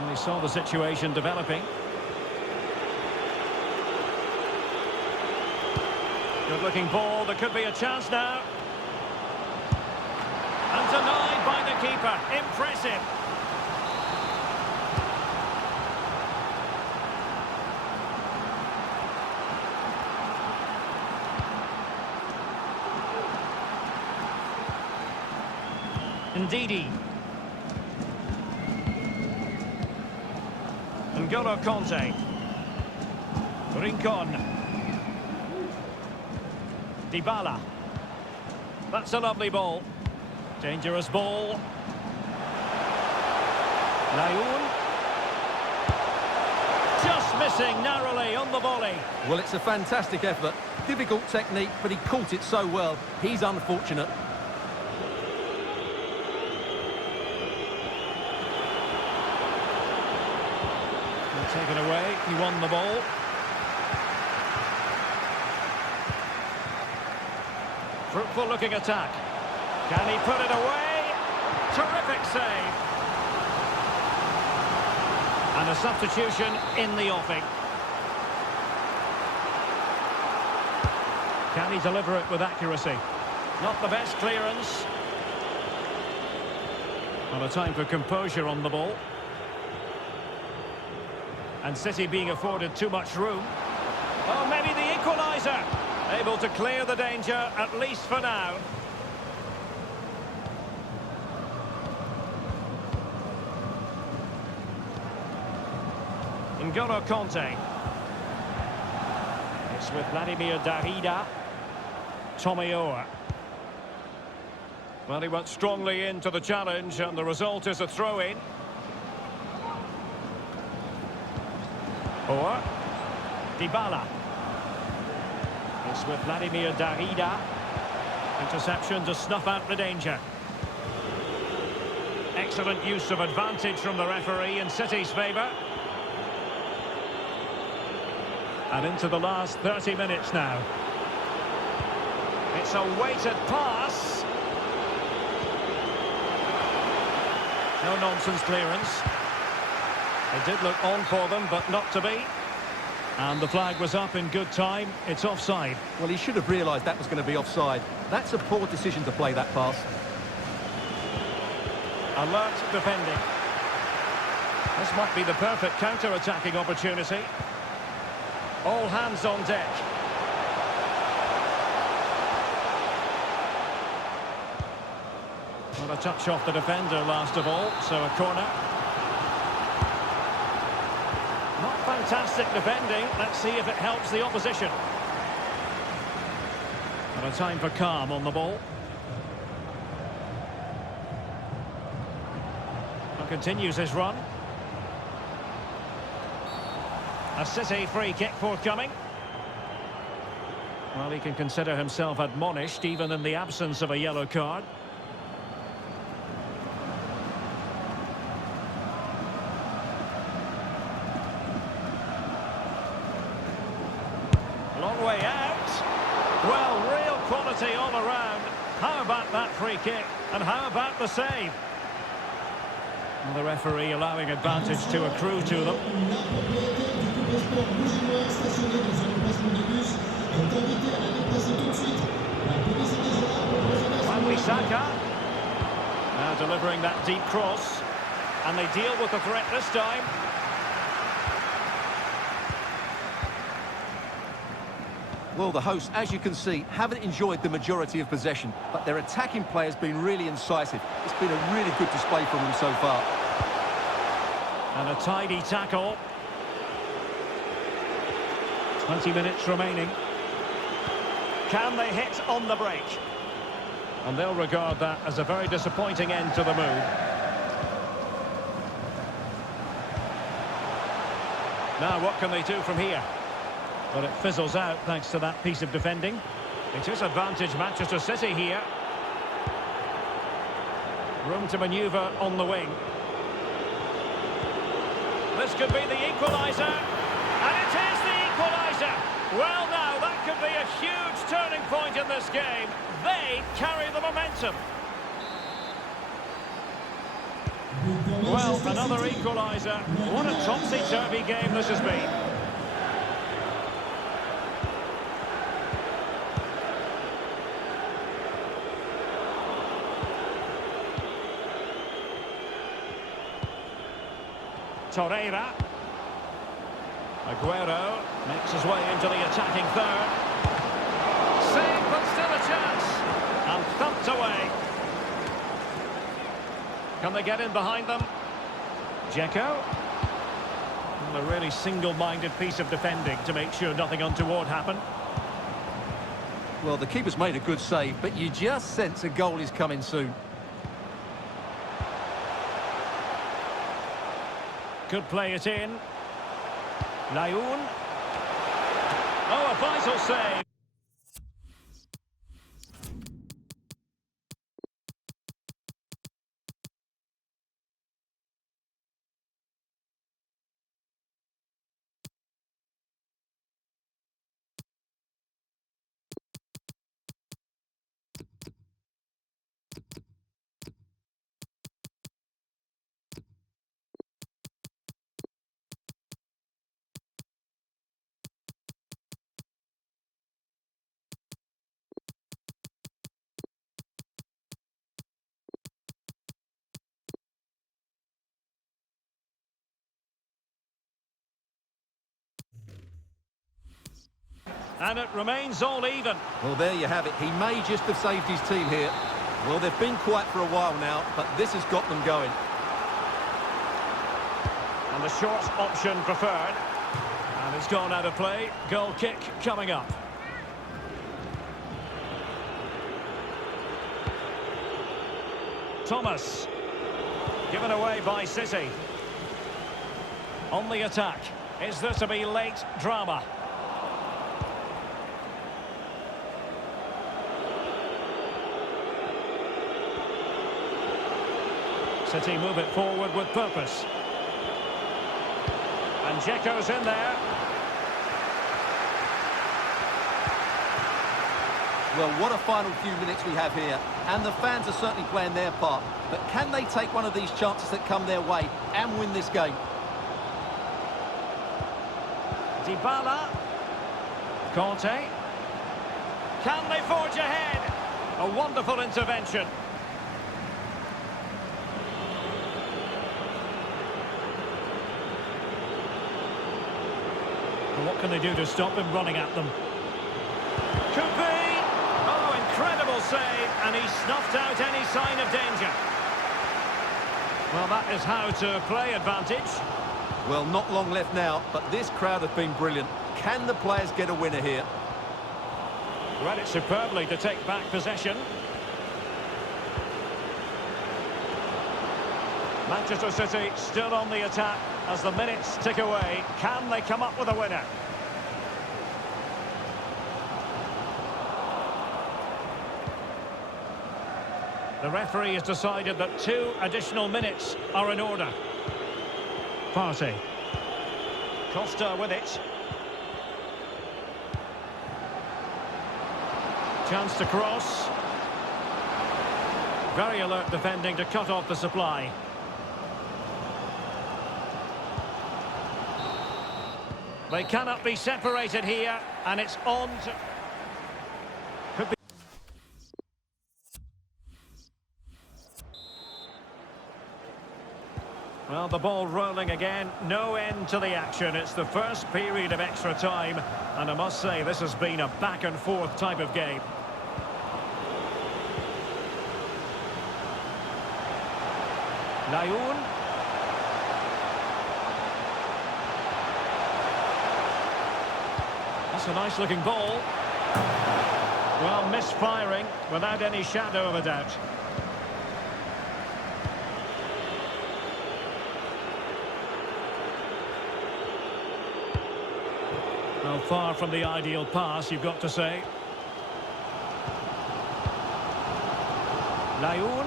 And he saw the situation developing. Good-looking ball. There could be a chance now. And denied by the keeper. Impressive. Ndidi. N'Golo Kanté. Rincon. Dybala. That's a lovely ball. Dangerous ball. Nayoun. Just missing narrowly on the volley. Well, it's a fantastic effort. Difficult technique, but he caught it so well. He's unfortunate. Taken away, he won the ball. Fruitful looking attack. Can he put it away? Terrific save. And a substitution in the offing. Can he deliver it with accuracy? Not the best clearance. Well, a time for composure on the ball. And City being afforded too much room. Oh, maybe the equaliser. Able to clear the danger, at least for now. N'Golo Kanté. It's with Vladimir Darida. Tomiyoa. Well, he went strongly into the challenge, and the result is a throw-in. Or Dybala. It's with Vladimir Darida. Interception to snuff out the danger. Excellent use of advantage from the referee in City's favour. And into the last 30 minutes now. It's a weighted pass. No nonsense clearance. It did look on for them, but not to be. And the flag was up in good time. It's offside. Well, he should have realised that was going to be offside. That's a poor decision to play that pass. Alert defending. This might be the perfect counter-attacking opportunity. All hands on deck. Well, a touch off the defender last of all, so a corner. Not fantastic defending. Let's see if it helps the opposition. And a time for calm on the ball. And continues his run. A City free kick forthcoming. Well, he can consider himself admonished even in the absence of a yellow card. Long way out. Well, real quality all around. How about that free kick? And how about the save? Well, the referee allowing advantage to accrue to them. Wan-Bissaka now delivering that deep cross, and they deal with the threat this time. Well, the hosts, as you can see, haven't enjoyed the majority of possession, but their attacking play has been really incisive. It's been a really good display from them so far. And a tidy tackle. 20 minutes remaining. Can they hit on the break? And they'll regard that as a very disappointing end to the move. Now, what can they do from here? But it fizzles out thanks to that piece of defending. It is advantage Manchester City here. Room to manoeuvre on the wing. This could be the equaliser. And it is the equaliser. Well, now, that could be a huge turning point in this game. They carry the momentum. Well, another equaliser. What a topsy-turvy game this has been. Torreira. Aguero makes his way into the attacking third. Save, but still a chance. And thumped away. Can they get in behind them? Dzeko. A really single-minded piece of defending to make sure nothing untoward happened. Well, the keeper's made a good save, but you just sense a goal is coming soon. Could play it in. Layun. Oh, a vital save. And it remains all even. Well, there you have it. He may just have saved his team here. Well, they've been quiet for a while now, but this has got them going. And the short option preferred. And it's gone out of play. Goal kick coming up. Thomas. Given away by City. On the attack. Is there to be late drama? City move it forward with purpose. And Dzeko's in there. Well, what a final few minutes we have here. And the fans are certainly playing their part. But can they take one of these chances that come their way and win this game? Dybala. Conte. Can they forge ahead? A wonderful intervention. What can they do to stop him running at them? Could be! Oh, incredible save, and he snuffed out any sign of danger. Well, that is how to play advantage. Well, not long left now, but this crowd have been brilliant. Can the players get a winner here? Read it superbly to take back possession. Manchester City still on the attack as the minutes tick away. Can they come up with a winner? The referee has decided that 2 additional minutes are in order. Partey. Costa with it. Chance to cross. Very alert defending to cut off the supply. They cannot be separated here, and it's on to... Could be... Well, the ball rolling again. No end to the action. It's the first period of extra time, and I must say this has been a back-and-forth type of game. Layun. That's a nice-looking ball. Well, misfiring without any shadow of a doubt. Well, far from the ideal pass, you've got to say. Layun.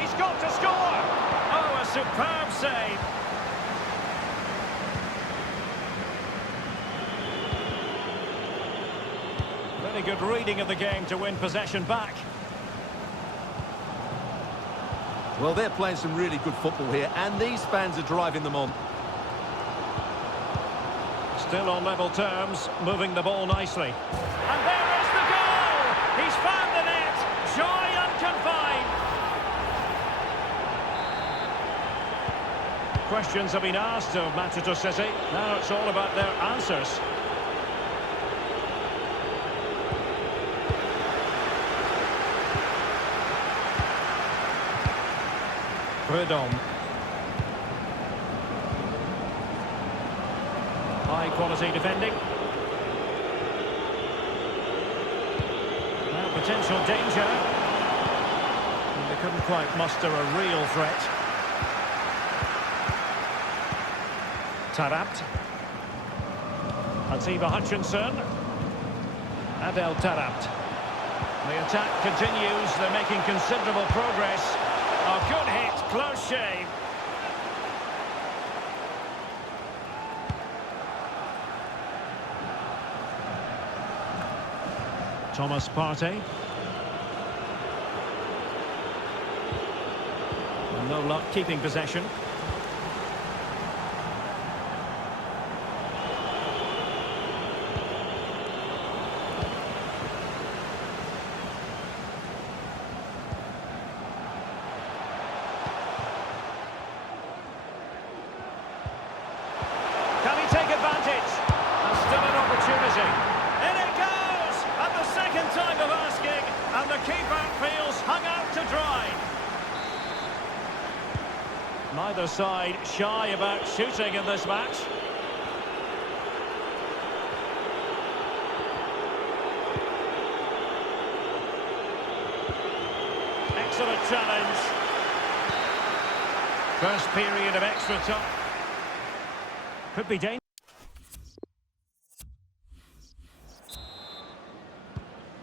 He's got to score! Oh, a superb save. Very good reading of the game to win possession back. Well, they're playing some really good football here, and these fans are driving them on. Still on level terms, moving the ball nicely. And there is the goal! He's found the net! Joy unconfined! Questions have been asked of Manchester City. Now it's all about their answers. Prudhomme. High quality defending. Now potential danger. And they couldn't quite muster a real threat. Taarabt. Atiba Hutchinson. Adel Taarabt. The attack continues. They're making considerable progress. A good hit, close shave. Thomas Partey. No luck keeping possession. Can he take advantage? And still an opportunity. In it goes! And the second time of asking, and the keeper feels hung out to dry. Neither side shy about shooting in this match. Excellent challenge. First period of extra time. Could be dangerous.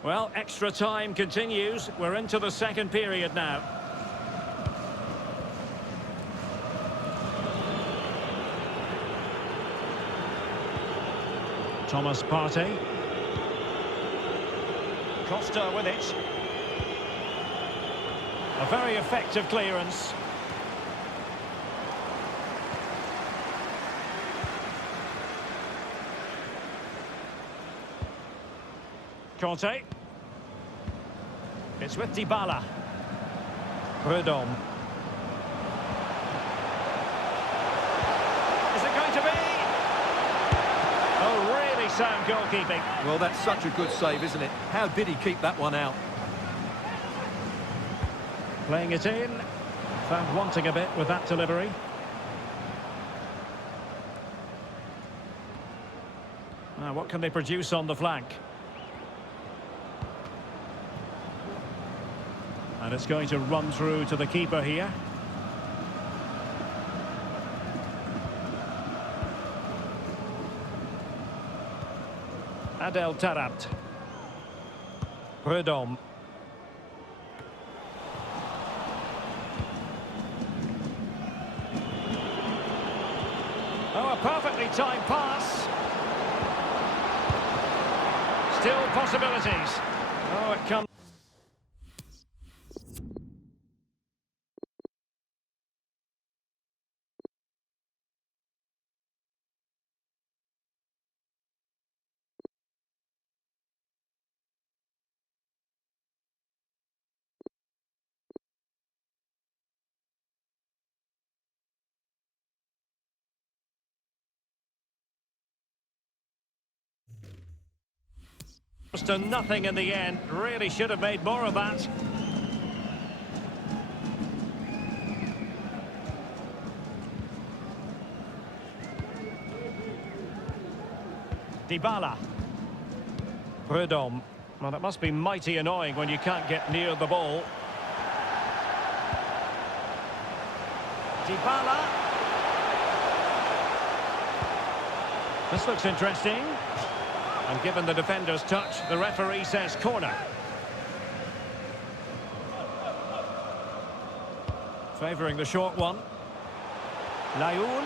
Well, extra time continues. We're into the second period now. Thomas Partey. Costa with it. A very effective clearance. Conte. It's with Dybala. Prudhomme. Is it going to be? Oh, really sound goalkeeping. Well, that's such a good save, isn't it? How did he keep that one out? Playing it in. Found wanting a bit with that delivery. Now, what can they produce on the flank? And it's going to run through to the keeper here. Adel Taarabt. Prudhomme. Oh, a perfectly timed pass. Still possibilities. Oh, it comes. To nothing in the end. Really should have made more of that. Dybala. Prudhomme. Well, that must be mighty annoying when you can't get near the ball. Dybala. This looks interesting. And given the defender's touch, the referee says corner. Favouring the short one. Layun.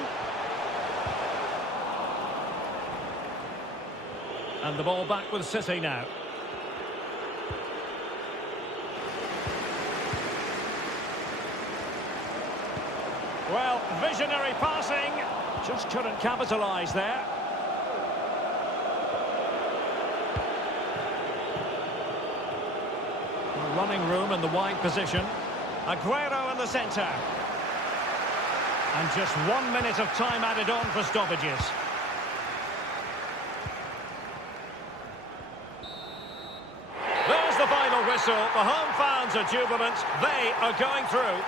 And the ball back with City now. Well, visionary passing. Just couldn't capitalise there. Running room in the wide position. Aguero in the centre. And just 1 minute of time added on for stoppages. There's the final whistle. The home fans are jubilant. They are going through.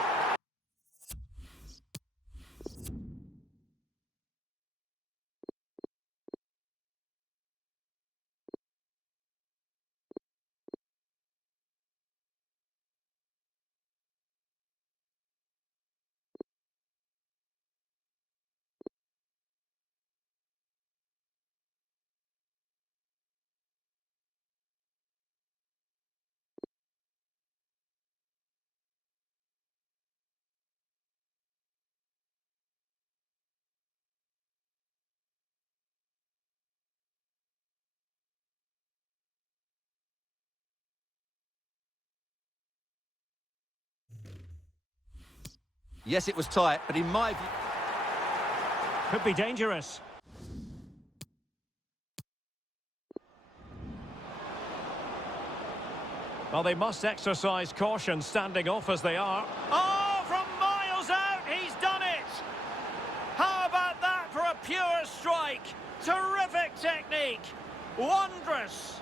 Yes, it was tight, but in my view... Could be dangerous. Well, they must exercise caution standing off as they are. Oh, from miles out, he's done it! How about that for a pure strike? Terrific technique! Wondrous!